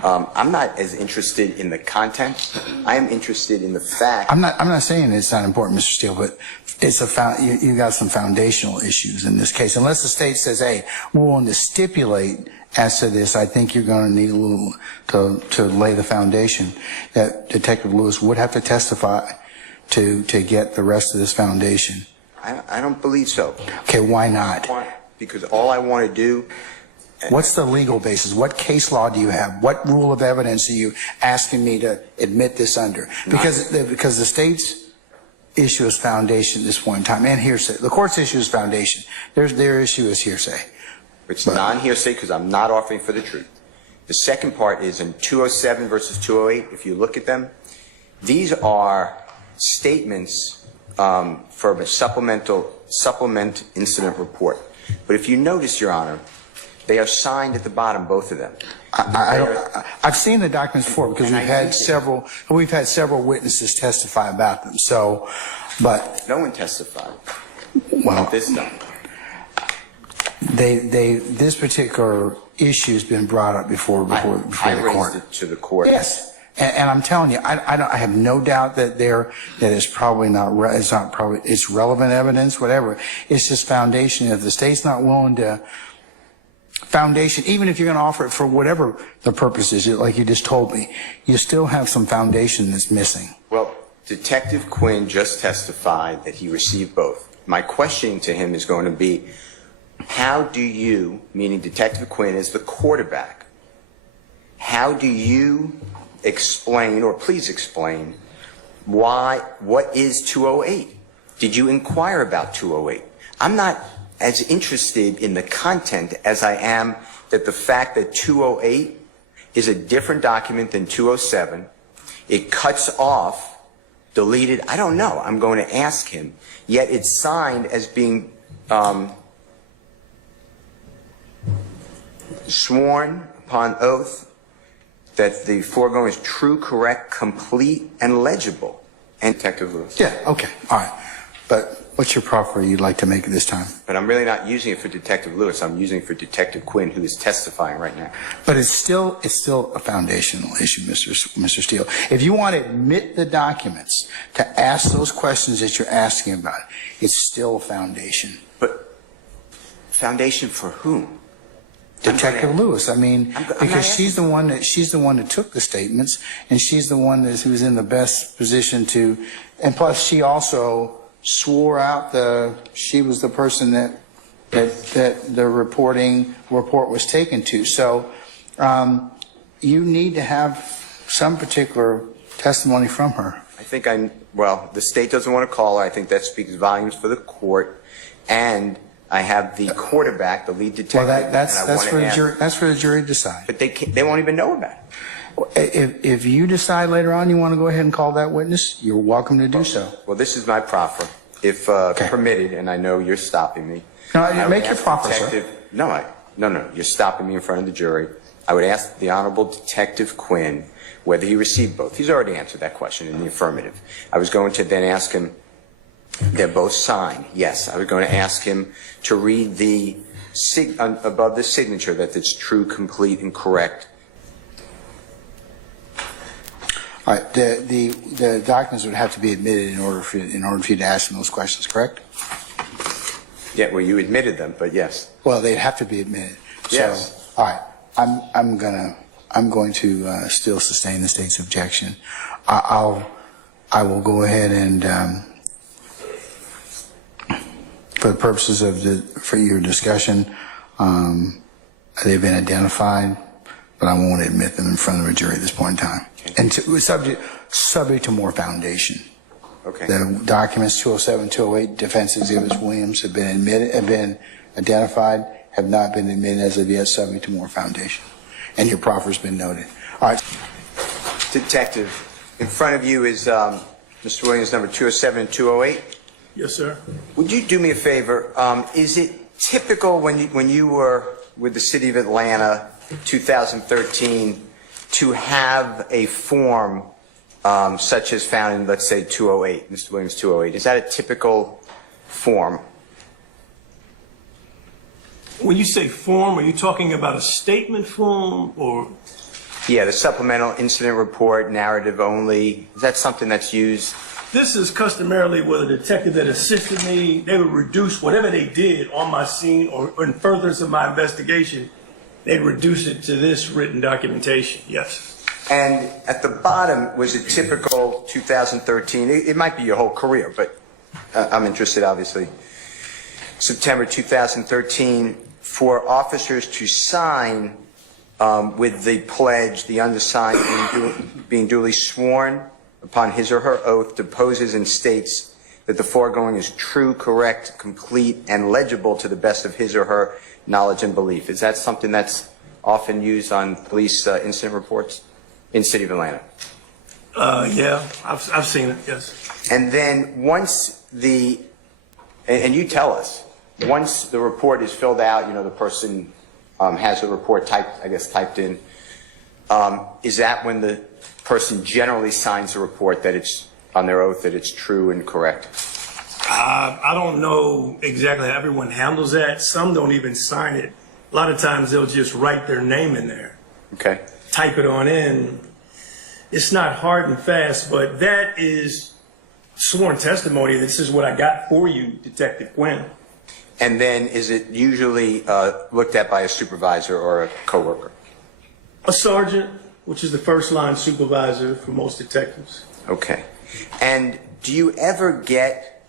I'm not as interested in the content. I am interested in the fact. I'm not saying it's not important, Mr. Steele, but it's you got some foundational issues in this case. Unless the state says, "Hey, we're willing to stipulate as to this," I think you're going to need a little to lay the foundation that Detective Lewis would have to testify to get the rest of this foundation. I don't believe so. Okay, why not? Because all I want to do. What's the legal basis? What case law do you have? What rule of evidence are you asking me to admit this under? Because the state's issue is foundation at this point in time, and hearsay. The court's issue is foundation. Their issue is hearsay. It's non-hearsay because I'm not offering for the truth. The second part is in 207 versus 208. If you look at them, these are statements for a supplement incident report. But if you notice, Your Honor, they are signed at the bottom, both of them. I've seen the documents before because we've had several witnesses testify about them. So, but no one testified. Well, this time. This particular issue has been brought up before the court. I raised it to the court. Yes. And I'm telling you, I have no doubt that it's probably not, it's relevant evidence, whatever. It's just foundation. If the state's not willing to, foundation, even if you're going to offer it for whatever the purpose is, like you just told me, you still have some foundation that's missing. Well, Detective Quinn just testified that he received both. My question to him is going to be, how do you, meaning Detective Quinn is the quarterback, how do you explain, or please explain, what is 208? Did you inquire about 208? I'm not as interested in the content as I am that the fact that 208 is a different document than 207. It cuts off, deleted, I don't know. I'm going to ask him. Yet it's signed as being sworn upon oath that the foregoing is true, correct, complete, and legible. And Detective Lewis. Yeah, okay, all right. But what's your proffer you'd like to make at this time? But I'm really not using it for Detective Lewis. I'm using it for Detective Quinn, who is testifying right now. But it's still a foundational issue, Mr. Steele. If you want to admit the documents to ask those questions that you're asking about, it's still a foundation. But foundation for whom? Detective Lewis. I mean, because she's the one that took the statements, and she's the one who was in the best position to, and plus she also swore out she was the person that the report was taken to. So you need to have some particular testimony from her. I think the state doesn't want to call her. I think that speaks volumes for the court. And I have the quarterback, the lead detective. Well, that's for the jury to decide. But they won't even know about it. If you decide later on you want to go ahead and call that witness, you're welcome to do so. Well, this is my proffer, if permitted, and I know you're stopping me. No, make your proffer, sir. No, you're stopping me in front of the jury. I would ask the Honorable Detective Quinn whether he received both. He's already answered that question in the affirmative. I was going to then ask him, they're both signed. Yes, I was going to ask him to read above the signature that it's true, complete, and correct. All right, the documents would have to be admitted in order for you to ask them those questions, correct? Yeah, well, you admitted them, but yes. Well, they'd have to be admitted. Yes. So, all right, I'm going to still sustain the state's objection. I will go ahead and, for the purposes of for your discussion, they've been identified, but I won't admit them in front of a jury at this point in time. And subject to more foundation. Okay. The documents 207, 208, defense exhibits Williams have been identified, have not been admitted as of yet, subject to more foundation. And your proffer's been noted. All right. Detective, in front of you is Mr. Williams, number 207 and 208. Yes, sir. Would you do me a favor? Is it typical when you were with the City of Atlanta, 2013, to have a form such as found in, let's say, 208, Mr. Williams 208? Is that a typical form? When you say form, are you talking about a statement form or? Yeah, the supplemental incident report, narrative only. Is that something that's used? This is customarily with a detective that assisted me. They would reduce whatever they did on my scene or in furtherance of my investigation. They'd reduce it to this written documentation, yes. And at the bottom was a typical 2013. It might be your whole career, but I'm interested, obviously. September 2013, for officers to sign with the pledge, the undersigned being duly sworn upon his or her oath, deposes and states that the foregoing is true, correct, complete, and legible to the best of his or her knowledge and belief. Is that something that's often used on police incident reports in the City of Atlanta? Yeah, I've seen it, yes. And then once and you tell us, once the report is filled out, the person has the report typed in, is that when the person generally signs the report that it's on their oath that it's true and correct? I don't know exactly how everyone handles that. Some don't even sign it. A lot of times they'll just write their name in there. Okay. Type it on in. It's not hard and fast, but that is sworn testimony. This is what I got for you, Detective Quinn. And then is it usually looked at by a supervisor or a coworker? A sergeant, which is the first line supervisor for most detectives. Okay. And do you ever get,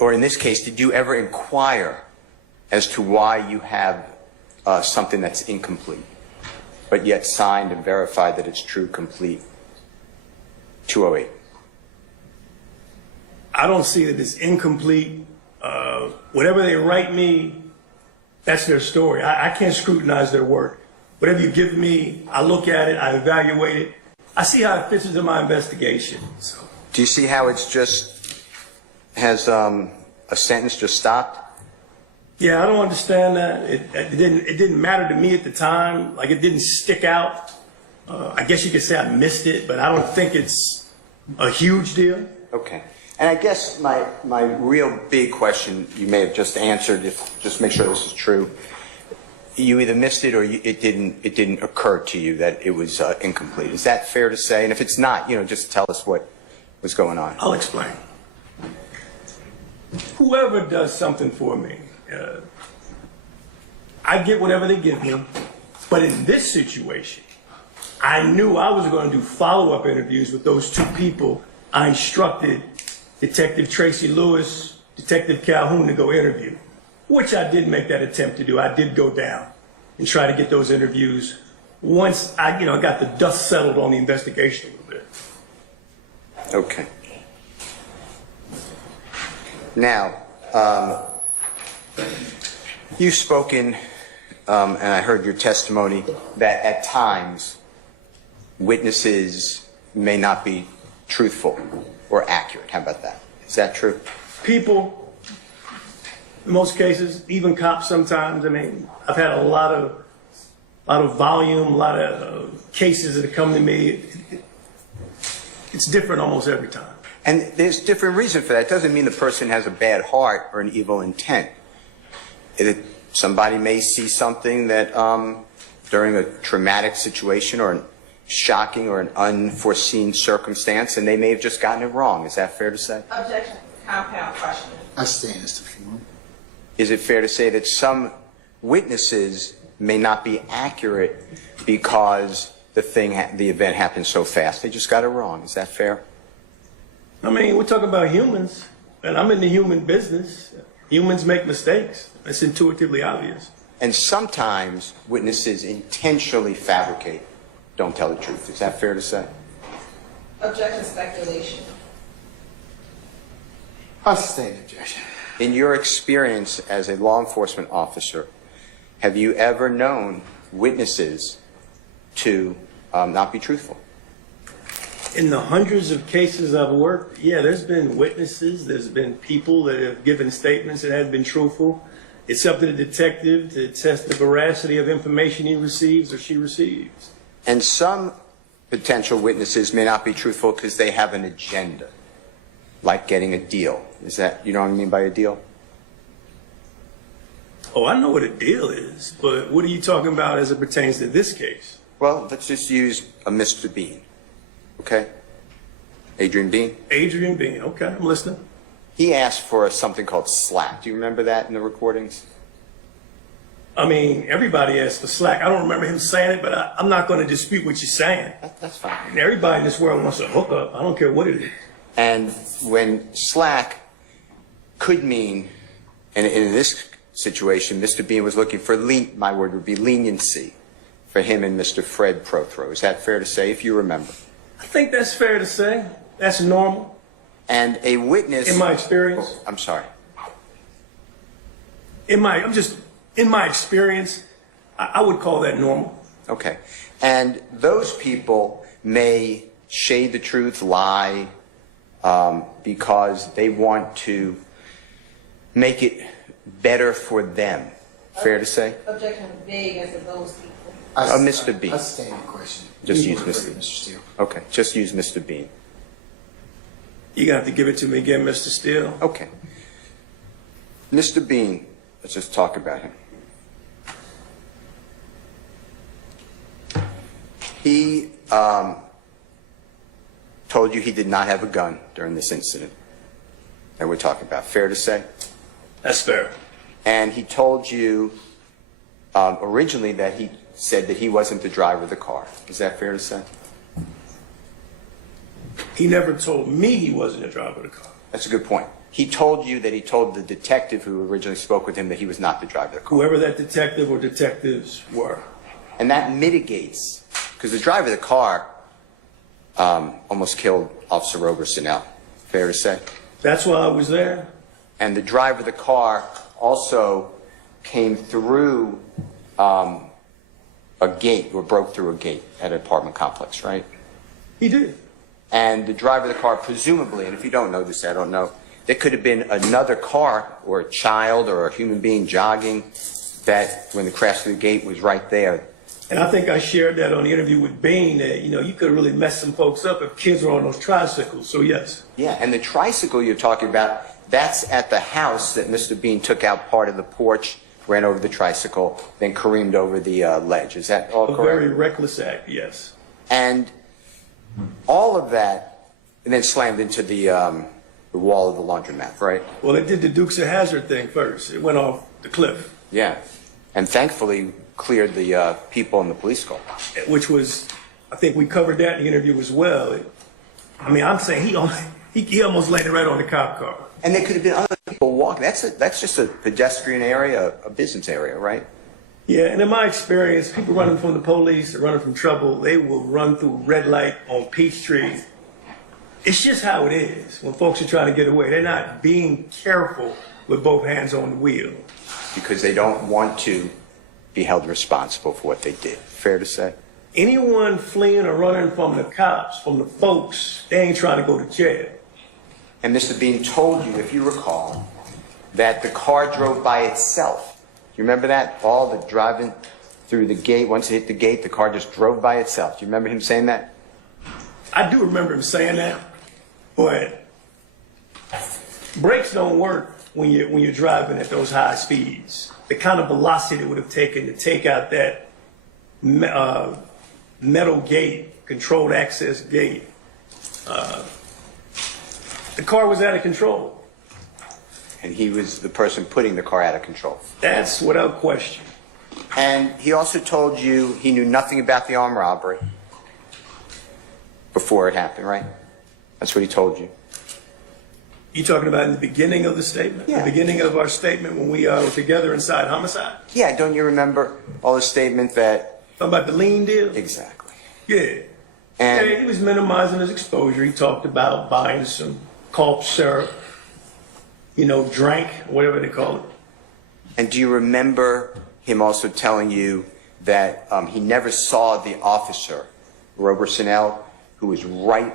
or in this case, did you ever inquire as to why you have something that's incomplete, but yet signed and verified that it's true, complete? 208. I don't see that it's incomplete. Whatever they write me, that's their story. I can't scrutinize their work. Whatever you give me, I look at it, I evaluate it. I see how it fits into my investigation. So. Do you see how it's just has a sentence just stopped? Yeah, I don't understand that. It didn't matter to me at the time. Like, it didn't stick out. I guess you could say I missed it, but I don't think it's a huge deal. Okay. And I guess my real big question you may have just answered, just make sure this is true. You either missed it or it didn't occur to you that it was incomplete. Is that fair to say? And if it's not, just tell us what was going on. I'll explain. Whoever does something for me, I get whatever they give me. But in this situation, I knew I was going to do follow-up interviews with those two people. I instructed Detective Tracy Lewis, Detective Calhoun to go interview, which I did make that attempt to do. I did go down and try to get those interviews once I got the dust settled on the investigation a little bit. Okay. Now, you've spoken, and I heard your testimony, that at times witnesses may not be truthful or accurate. How about that? Is that true? People, in most cases, even cops sometimes. I mean, I've had a lot of volume, a lot of cases that have come to me. It's different almost every time. And there's different reason for that. It doesn't mean the person has a bad heart or an evil intent. Somebody may see something that during a traumatic situation or a shocking or an unforeseen circumstance, and they may have just gotten it wrong. Is that fair to say? Objection. Compound question. I stand as the form. Is it fair to say that some witnesses may not be accurate because the event happened so fast. They just got it wrong. Is that fair? I mean, we're talking about humans, and I'm in the human business. Humans make mistakes. It's intuitively obvious. And sometimes witnesses intentionally fabricate, don't tell the truth. Is that fair to say? Objection, speculation. I sustain objection. In your experience as a law enforcement officer, have you ever known witnesses to not be truthful? In the hundreds of cases I've worked, yeah, there's been witnesses, there's been people that have given statements that haven't been truthful. It's up to the detective to test the veracity of information he receives or she receives. And some potential witnesses may not be truthful because they have an agenda, like getting a deal. Is that, you know what I mean by a deal? Oh, I know what a deal is, but what are you talking about as it pertains to this case? Well, let's just use a Mr. Bean, okay? Adrian Bean? Adrian Bean, okay, I'm listening. He asked for something called slack. Do you remember that in the recordings? I mean, everybody asks for slack. I don't remember him saying it, but I'm not going to dispute what you're saying. That's fine. And everybody in this world wants a hookup. I don't care what it is. And when slack could mean, and in this situation, Mr. Bean was looking for, my word would be leniency for him and Mr. Fred Prothro. Is that fair to say, if you remember? I think that's fair to say. That's normal. And a witness... In my experience. Oh, I'm sorry. In my experience, I would call that normal. Okay. And those people may shade the truth, lie, because they want to make it better for them. Fair to say? Objection vague as to those people. Mr. Bean. I sustain the question. Just use Mr. Steele. Okay, just use Mr. Bean. You're going to have to give it to me again, Mr. Steele. Okay. Mr. Bean, let's just talk about him. He told you he did not have a gun during this incident that we're talking about. Fair to say? That's fair. And he told you originally that he said that he wasn't the driver of the car. Is that fair to say? He never told me he wasn't the driver of the car. That's a good point. He told you that he told the detective who originally spoke with him that he was not the driver of the car. Whoever that detective or detectives were. And that mitigates, because the driver of the car almost killed Officer Roberson out. Fair to say? That's why I was there. And the driver of the car also came through a gate, or broke through a gate at an apartment complex, right? He did. And the driver of the car, presumably, and if you don't know this, I don't know, there could have been another car or a child or a human being jogging that, when the crash through the gate, was right there. And I think I shared that on the interview with Bain, that, you know, you could really mess some folks up if kids were on those tricycles. So, yes. Yeah, and the tricycle you're talking about, that's at the house that Mr. Bean took out part of the porch, ran over the tricycle, then careened over the ledge. Is that all correct? A very reckless act, yes. And all of that, and then slammed into the wall of the laundromat, right? Well, it did the Dukes of Hazzard thing first. It went off the cliff. Yeah, and thankfully cleared the people in the police car. Which was, I think we covered that in the interview as well. I mean, I'm saying he almost landed right on the cop car. And there could have been other people walking. That's just a pedestrian area, a business area, right? Yeah, and in my experience, people running from the police or running from trouble, they will run through red light on Peachtree. It's just how it is when folks are trying to get away. They're not being careful with both hands on the wheel. Because they don't want to be held responsible for what they did. Fair to say? Anyone fleeing or running from the cops, from the folks, they ain't trying to go to jail. And Mr. Bean told you, if you recall, that the car drove by itself. Do you remember that? All the driving through the gate, once it hit the gate, the car just drove by itself. Do you remember him saying that? I do remember him saying that, but brakes don't work when you're driving at those high speeds. The kind of velocity it would have taken to take out that metal gate, controlled access gate. The car was out of control. And he was the person putting the car out of control. That's without question. And he also told you he knew nothing about the armed robbery. before it happened, right? That's what he told you. You talking about in the beginning of the statement? Yeah. The beginning of our statement when we were together inside homicide? Yeah, don't you remember all the statement that... Talking about the lean deal? Exactly. Yeah. And yeah, he was minimizing his exposure. He talked about buying some cough syrup, drank, whatever they call it. And do you remember him also telling you that he never saw the officer, Roberson, who was right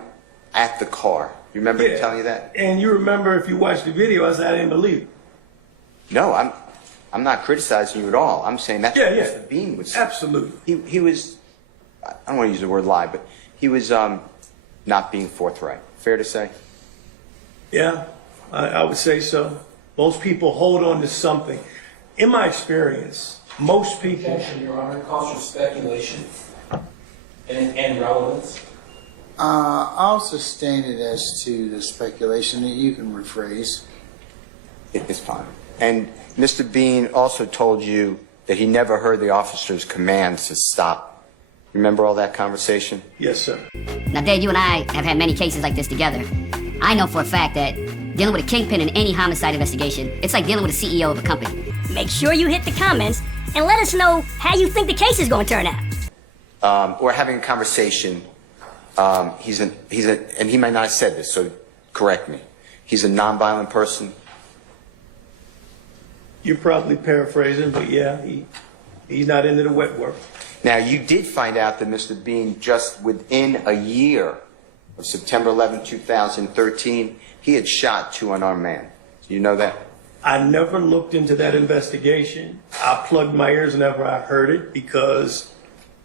at the car? You remember him telling you that? And you remember, if you watched the video, I said I didn't believe it. No, I'm not criticizing you at all. I'm saying that's what Mr. Bean was saying. Absolutely. He was, I don't want to use the word lie, but he was not being forthright. Fair to say? Yeah, I would say so. Most people hold on to something. In my experience, most people... Objection, Your Honor. It calls for speculation and relevance. I'll sustain it as to the speculation that you can rephrase. It's fine. And Mr. Bean also told you that he never heard the officer's commands to stop. Remember all that conversation? Yes, sir. Now, Dave, you and I have had many cases like this together. I know for a fact that dealing with a kingpin in any homicide investigation, it's like dealing with a CEO of a company. Make sure you hit the comments and let us know how you think the case is going to turn out. We're having a conversation. And he might not have said this, so correct me. He's a nonviolent person. You're probably paraphrasing, but yeah, he's not into the wet work. Now, you did find out that Mr. Bean, just within a year of September 11, 2013, he had shot 2 unarmed men. Do you know that? I never looked into that investigation. I plugged my ears whenever I heard it because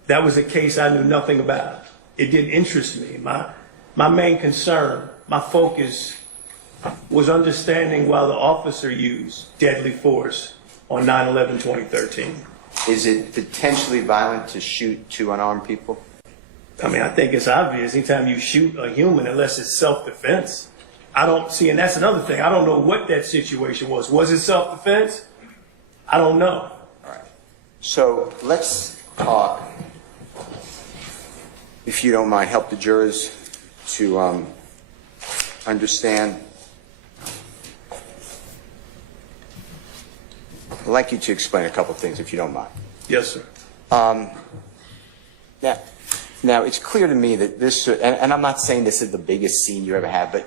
that was a case I knew nothing about. It didn't interest me. My main concern, my focus was understanding why the officer used deadly force on 9/11/2013. Is it potentially violent to shoot 2 unarmed people? I mean, I think it's obvious. Anytime you shoot a human, unless it's self-defense, I don't see, and that's another thing. I don't know what that situation was. Was it self-defense? I don't know. All right. So let's talk, if you don't mind, help the jurors to understand. I'd like you to explain a couple of things, if you don't mind. Yes, sir. Now, it's clear to me that this, and I'm not saying this is the biggest scene you ever had, but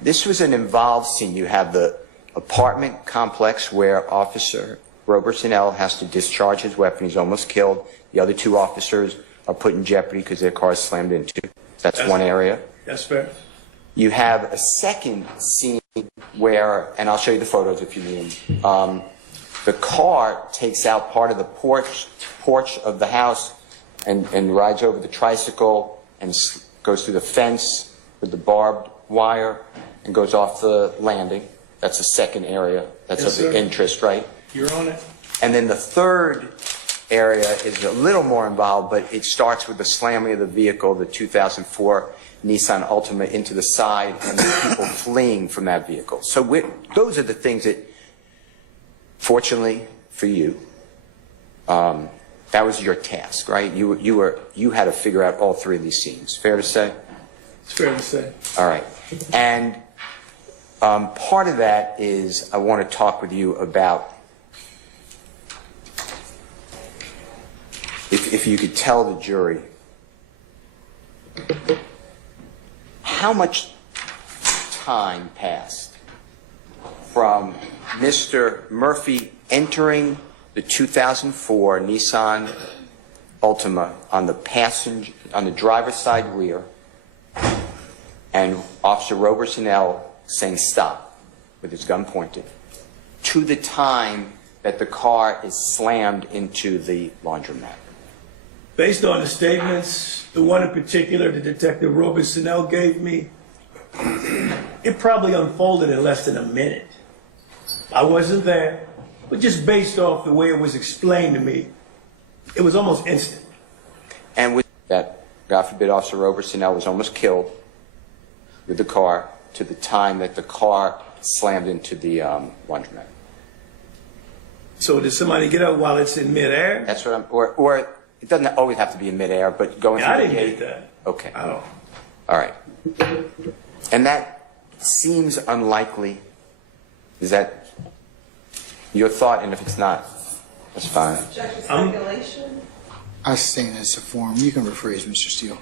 this was an involved scene. You have the apartment complex where Officer Roberson L. has to discharge his weapon. He's almost killed. The other 2 officers are put in jeopardy because their car is slammed into. That's one area. That's fair. You have a second scene where, and I'll show you the photos if you need them, the car takes out part of the porch of the house and rides over the tricycle and goes through the fence with the barbed wire and goes off the landing. That's the second area. That's of interest, right? You're on it. And then the third area is a little more involved, but it starts with the slamming of the vehicle, the 2004 Nissan Altima, into the side and the people fleeing from that vehicle. So those are the things that, fortunately for you, that was your task, right? You had to figure out all 3 of these scenes. Fair to say? It's fair to say. All right. And part of that is I want to talk with you about if you could tell the jury how much time passed from Mr. Murphy entering the 2004 Nissan Altima on the driver's side rear, and Officer Roberson L. saying stop with his gun pointed, to the time that the car is slammed into the laundromat. Based on the statements, the one in particular that Detective Roberson L. gave me, it probably unfolded in less than a minute. I wasn't there, but just based off the way it was explained to me, it was almost instant. And with that, God forbid, Officer Roberson L. was almost killed with the car to the time that the car slammed into the laundromat. So did somebody get up while it's in midair? That's what or it doesn't always have to be in midair, but going through the gate. I didn't get that. Okay. I don't. All All right. And that seems unlikely. Is that your thought? And if it's not, that's fine. Speculation? I sustain as a form. You can rephrase, Mr. Steele.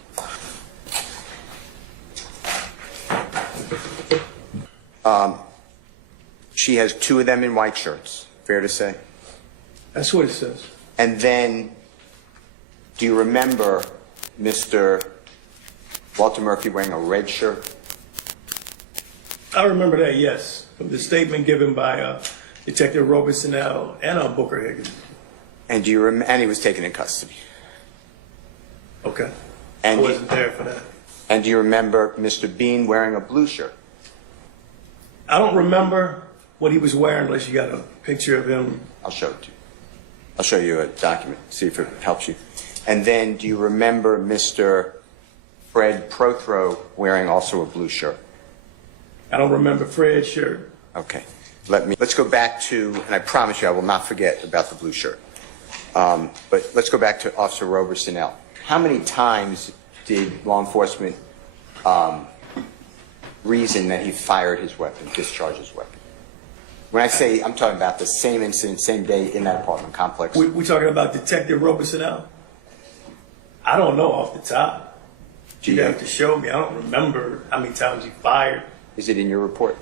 She has two of them in white shirts. Fair to say? That's what it says. And then, do you remember Mr. Walter Murphy wearing a red shirt? I remember that, yes, from the statement given by Detective Robertson and Booker Higgins. And do you and he was taken in custody. Okay. And I wasn't there for that. And do you remember Mr. Bean wearing a blue shirt? I don't remember what he was wearing unless you got a picture of him. I'll show it to you. I'll show you a document, see if it helps you. And then do you remember Mr. Fred Prothro wearing also a blue shirt? I don't remember Fred's shirt. Okay. Let's go back to, and I promise you I will not forget about the blue shirt. But let's go back to Officer Robertson. How many times did law enforcement reason that he fired his weapon, discharged his weapon? When I say, I'm talking about the same incident, same day in that apartment complex. We talking about Detective Robertson now? I don't know off the top. You'd have to show me. I don't remember how many times he fired. Is it in your report?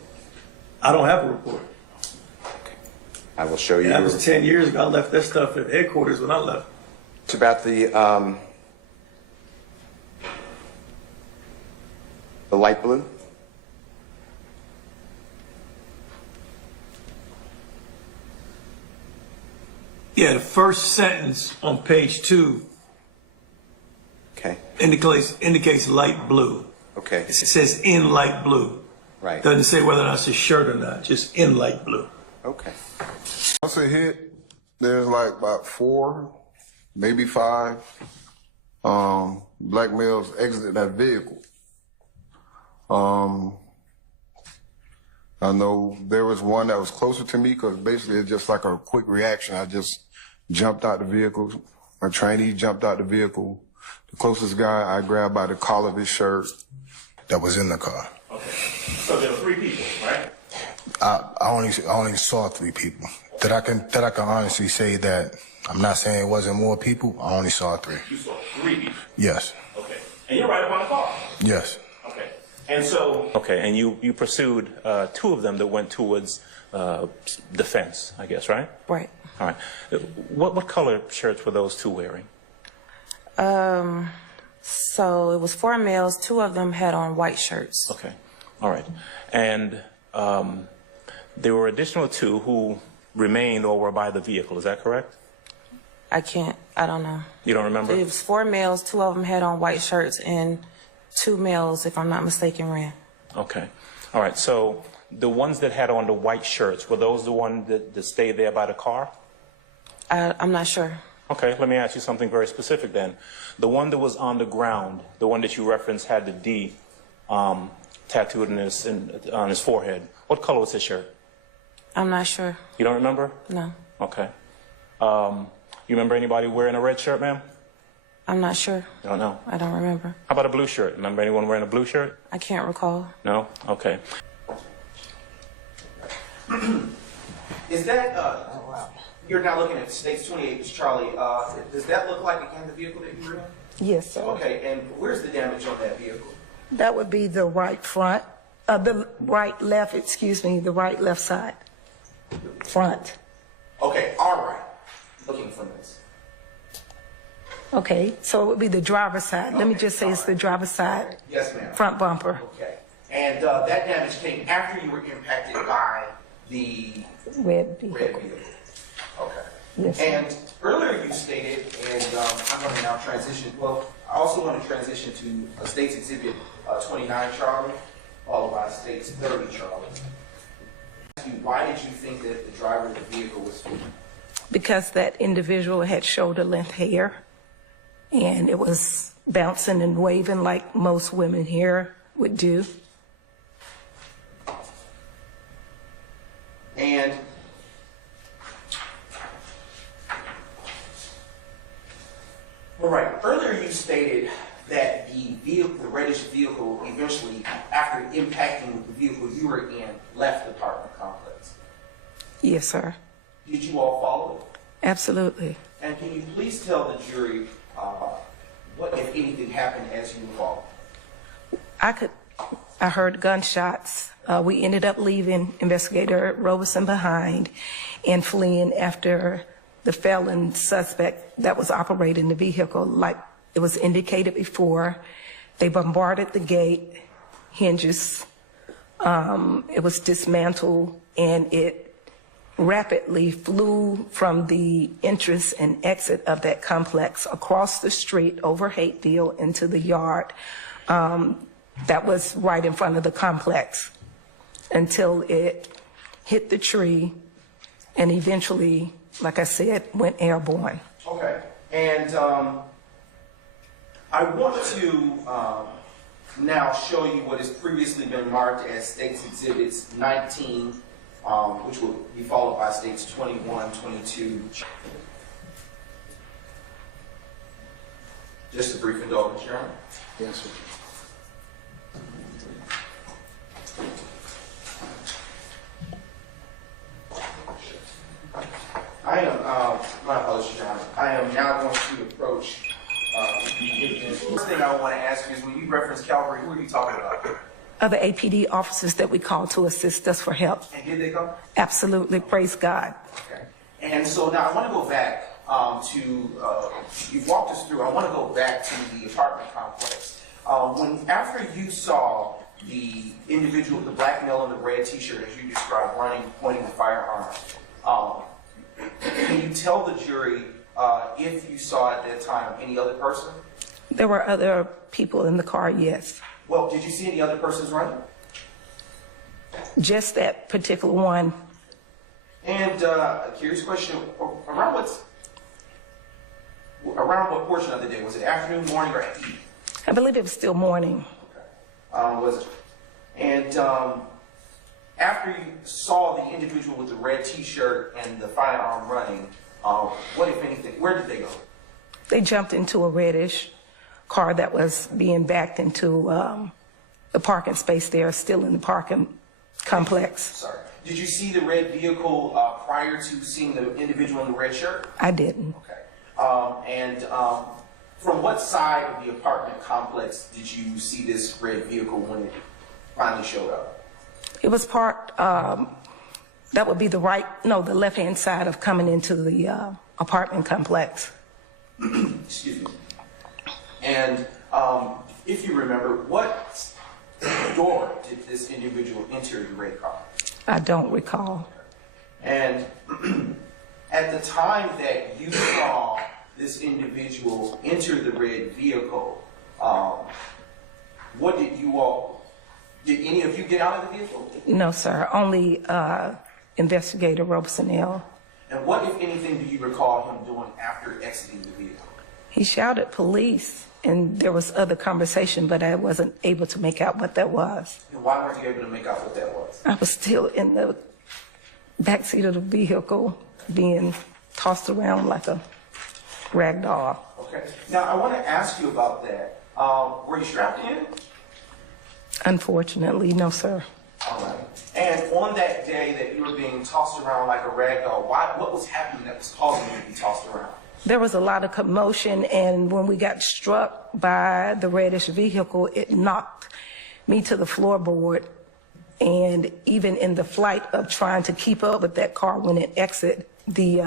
I don't have a report. Okay. I will show you. That was 10 years ago. I left that stuff at headquarters when I left. It's about the light blue. Yeah, the first sentence on page 2 indicates light blue. Okay. It says in light blue. Right. Doesn't say whether or not it's a shirt or not, just in light blue. Okay. Once it hit, there's like about 4, maybe 5 black males exited that vehicle. I know there was one that was closer to me because basically it's just like a quick reaction. I just jumped out the vehicle. My trainee jumped out the vehicle. The closest guy I grabbed by the collar of his shirt that was in the car. Okay. So there were 3 people, right? I only saw 3 people. That I can honestly say that I'm not saying it wasn't more people. I only saw 3. You saw 3 people? Yes. Okay. And you're right up on the car? Yes. Okay. And so... Okay, and you pursued 2 of them that went towards defense, I guess, right? Right. All right. What color shirts were those 2 wearing? So it was 4 males. 2 of them had on white shirts. Okay. All right. And there were additional 2 who remained or were by the vehicle. Is that correct? I don't know. You don't remember? It was 4 males. 2 of them had on white shirts, and 2 males, if I'm not mistaken, ran. Okay. All right. So the ones that had on the white shirts, were those the ones that stayed there by the car? I'm not sure. Okay. Let me ask you something very specific then. The one that was on the ground, the one that you referenced had the D tattooed on his forehead. What color was his shirt? I'm not sure. You don't remember? No. Okay. You remember anybody wearing a red shirt, ma'am? I'm not sure. You don't know? I don't remember. How about a blue shirt? Remember anyone wearing a blue shirt? I can't recall. No? Okay. Is that, you're now looking at States 28, Charlie. Does that look like, again, the vehicle that you were in? Yes, sir. Okay, and where's the damage on that vehicle? That would be the right front, the right left side. Front. Okay, all right. Looking from this. Okay, so it would be the driver's side. Let me just say it's the driver's side. Yes, ma'am. Front bumper. Okay. And that damage came after you were impacted by the Red vehicle. Okay. Yes, and earlier you stated, and I'm going to now transition, well, I also want to transition to a State's Exhibit 29, Charlie, followed by State's 30, Charlie. Why did you think that the driver of the vehicle was female? Because that individual had shoulder length hair and it was bouncing and waving like most women here would do. And all right, earlier you stated that the reddish vehicle eventually, after impacting the vehicle you were in, left the apartment complex? Yes, sir. Did you all follow it? Absolutely. And can you please tell the jury what, if anything, happened as you followed? I heard gunshots. We ended up leaving Investigator Robeson behind and fleeing after the felon suspect that was operating the vehicle. Like it was indicated before, they bombarded the gate hinges. It was dismantled and it rapidly flew from the entrance and exit of that complex across the street over Hateville into the yard that was right in front of the complex until it hit the tree and eventually, like I said, went airborne. Okay. And I want to now show you what has previously been marked as States Exhibits 19, which will be followed by States 21, 22. Just a brief indulgence, Your Honor. Yes, sir. I am, my apologies, Your Honor. I am now going to approach the first thing I want to ask you is when you reference Calvary, who are you talking about? Other APD officers that we called to assist us for help. And did they come? Absolutely, praise God. Okay. And so now I want to go back you've walked us through, I want to go back to the apartment complex. After you saw the individual, the black male in the red t-shirt, as you described, running, pointing the firearm, can you tell the jury if you saw at that time any other person? There were other people in the car, yes. Well, did you see any other persons running? Just that particular one. And a curious question, around what portion of the day? Was it afternoon, morning, or evening? I believe it was still morning. Okay. Was it? And after you saw the individual with the red t-shirt and the firearm running, what, if anything, where did they go? They jumped into a reddish car that was being backed into the parking space there, still in the parking complex. Sorry. Did you see the red vehicle prior to seeing the individual in the red shirt? I didn't. Okay. From what side of the apartment complex did you see this red vehicle when it finally showed up? It was parked, that would be the left-hand side of coming into the apartment complex. Excuse me. And if you remember, what door did this individual enter the red car? I don't recall. And at the time that you saw this individual enter the red vehicle, did any of you get out of the vehicle? No, sir. Only Investigator Robeson. And what, if anything, do you recall him doing after exiting the vehicle? He shouted police, and there was other conversation, but I wasn't able to make out what that was. And why weren't you able to make out what that was? I was still in the backseat of the vehicle, being tossed around like a rag doll. Okay. Now, I want to ask you about that. Were you strapped in? Unfortunately, no, sir. All right. And on that day that you were being tossed around like a rag doll, what was happening that was causing you to be tossed around? There was a lot of commotion, and when we got struck by the reddish vehicle, it knocked me to the floorboard. And even in the flight of trying to keep up with that car when it exited the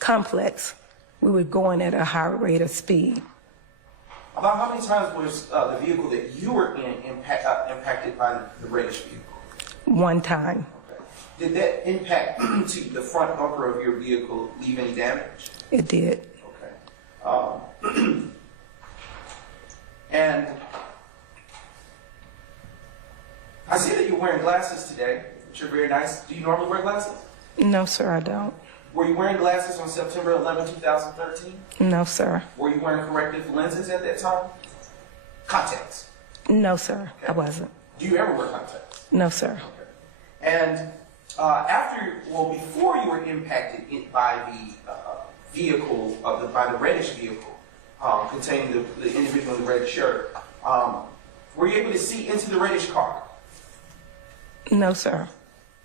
complex, we were going at a high rate of speed. About how many times was the vehicle that you were in impacted by the reddish vehicle? One time. Okay. Did that impact to the front bumper of your vehicle leave any damage? It did. Okay. And I see that you're wearing glasses today, which are very nice. Do you normally wear glasses? No, sir, I don't. Were you wearing glasses on September 11, 2013? No, sir. Were you wearing corrective lenses at that time? Contacts? No, sir, I wasn't. Do you ever wear contacts? No, sir. Okay. And before you were impacted by the vehicle, by the reddish vehicle, containing the individual in the red shirt. Were you able to see into the reddish car? No, sir.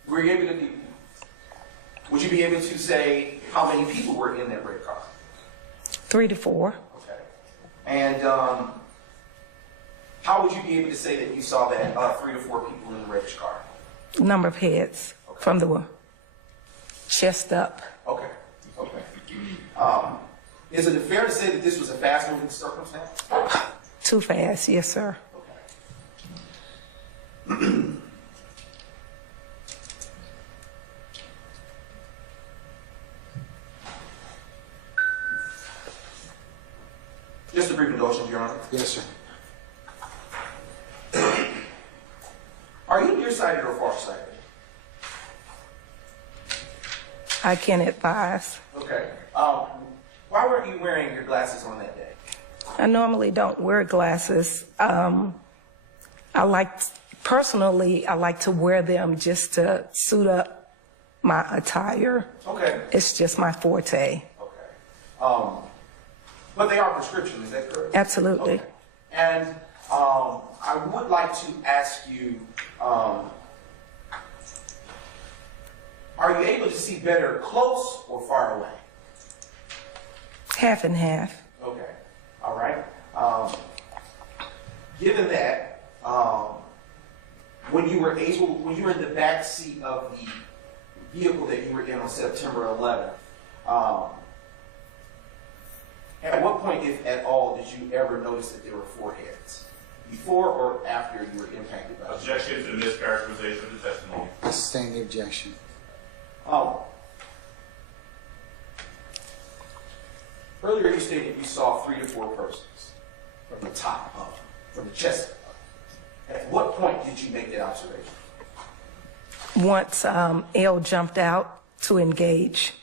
Were you able to? Would you be able to say how many people were in that red car? 3 to 4. Okay. And how would you be able to say that you saw that 3 to 4 people in the reddish car? Number of heads from the chest up. Okay. Okay. Is it fair to say that this was a fast-moving circumstance? Too fast, yes, sir. Just a brief indulgence, Your Honor. Yes, sir. Are you nearsighted or farsighted? I can't advise. Okay. Why weren't you wearing your glasses on that day? I normally don't wear glasses. Personally, I like to wear them just to suit up my attire. Okay. It's just my forte. But they are prescription, is that correct? Absolutely. Okay. And I would like to ask you, are you able to see better close or far away? Half and half. Okay. All right. Given that, when you were in the back seat of the vehicle that you were in on September 11th, at what point, if at all, did you ever notice that there were 4 heads? Before or after you were impacted by it? Objection to the mischaracterization of the testimony. I sustain the objection. Earlier you stated you saw 3 to 4 persons from the top up, from the chest up. At what point did you make that observation? Once L jumped out to engage,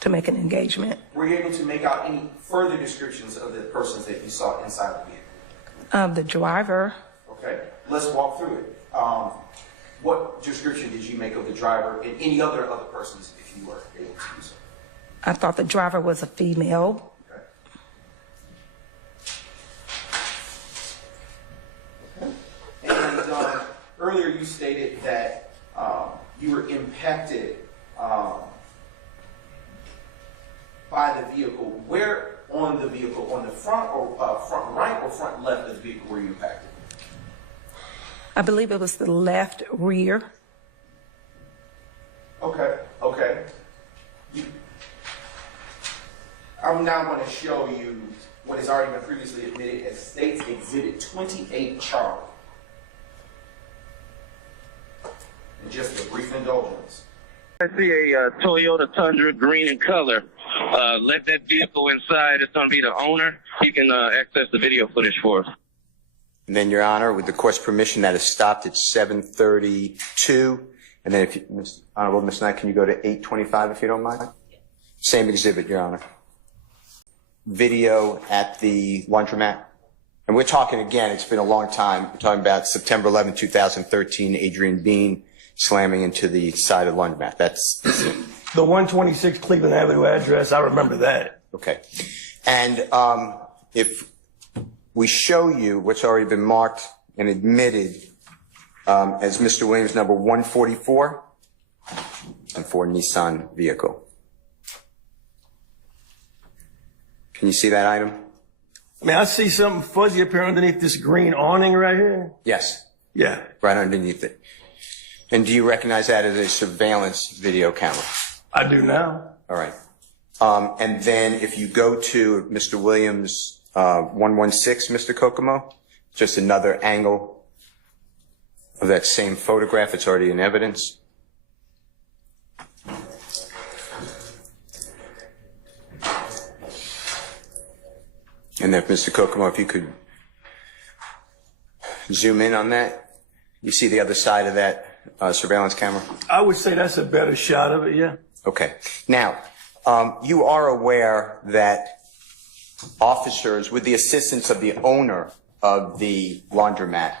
to make an engagement. Were you able to make out any further descriptions of the persons that you saw inside the vehicle? The driver. Okay, let's walk through it. What description did you make of the driver and any other persons, if you were able to do so? I thought the driver was a female. Okay. And earlier you stated that you were impacted by the vehicle. Where on the vehicle? On the front or front right or front left of the vehicle were you impacted? I believe it was the left rear. Okay. I'm now going to show you what has already been previously admitted as State's Exhibit 28 Charlie. And just a brief indulgence. I see a Toyota Tundra, green in color. Let that vehicle inside. It's going to be the owner. He can access the video footage for us. And then, Your Honor, with the court's permission, that is stopped at 7:32. And then, if you, Honorable Ms. Knight, can you go to 8:25 if you don't mind? Same exhibit, Your Honor. Video at the laundromat. And we're talking again, it's been a long time. We're talking about September 11, 2013, Adrian Bean slamming into the side of the laundromat. That's the 126 Cleveland Avenue address. I remember that. Okay. And if we show you what's already been marked and admitted as Mr. Williams number 144 and Ford Nissan vehicle. Can you see that item? I mean, I see something fuzzy up here underneath this green awning right here. Yes. Yeah. Right underneath it. And do you recognize that as a surveillance video camera? I do now. All right. And then if you go to Mr. Williams 116, Mr. Kokomo, just another angle of that same photograph. It's already in evidence. And then, Mr. Kokomo, if you could zoom in on that. You see the other side of that surveillance camera? I would say that's a better shot of it, yeah. Okay. Now, you are aware that officers, with the assistance of the owner of the laundromat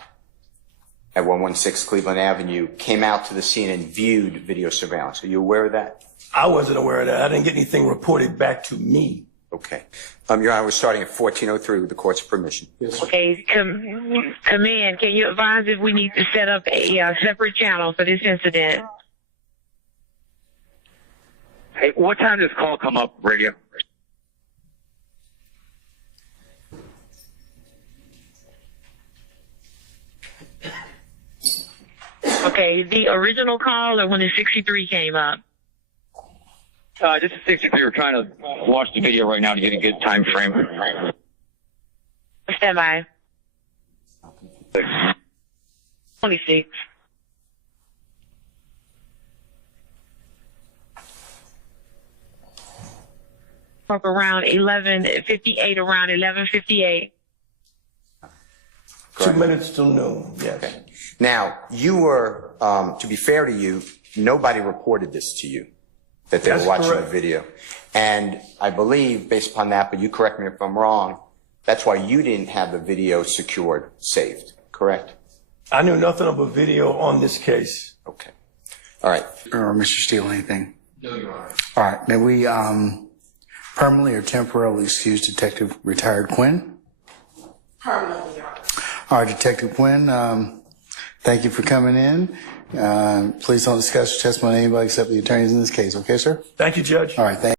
at 116 Cleveland Avenue, came out to the scene and viewed video surveillance. Are you aware of that? I wasn't aware of that. I didn't get anything reported back to me. Okay. Your Honor, we're starting at 1403 with the court's permission. Yes, Okay, Command, can you advise if we need to set up a separate channel for this incident? Hey, what time does call come up, radio? Okay, the original call or when the 63 came up? This is 63. We're trying to watch the video right now to get a good time frame. Stand by. 26. Around 11:58, around 11:58. 2 minutes till noon, yes. Okay. Now, you were, to be fair to you, nobody reported this to you, that they were watching the video. And I believe, based upon that, but you correct me if I'm wrong, that's why you didn't have the video secured, saved, correct? I knew nothing of a video on this case. Okay. All right. Or Mr. Steele, anything? No, Your Honor. All right. May we permanently or temporarily excuse Detective Retired Quinn? Permanently, Your Honor. All right, Detective Quinn, thank you for coming in. Please don't discuss your testimony with anybody except the attorneys in this case. Okay, sir? Thank you, Judge. All right.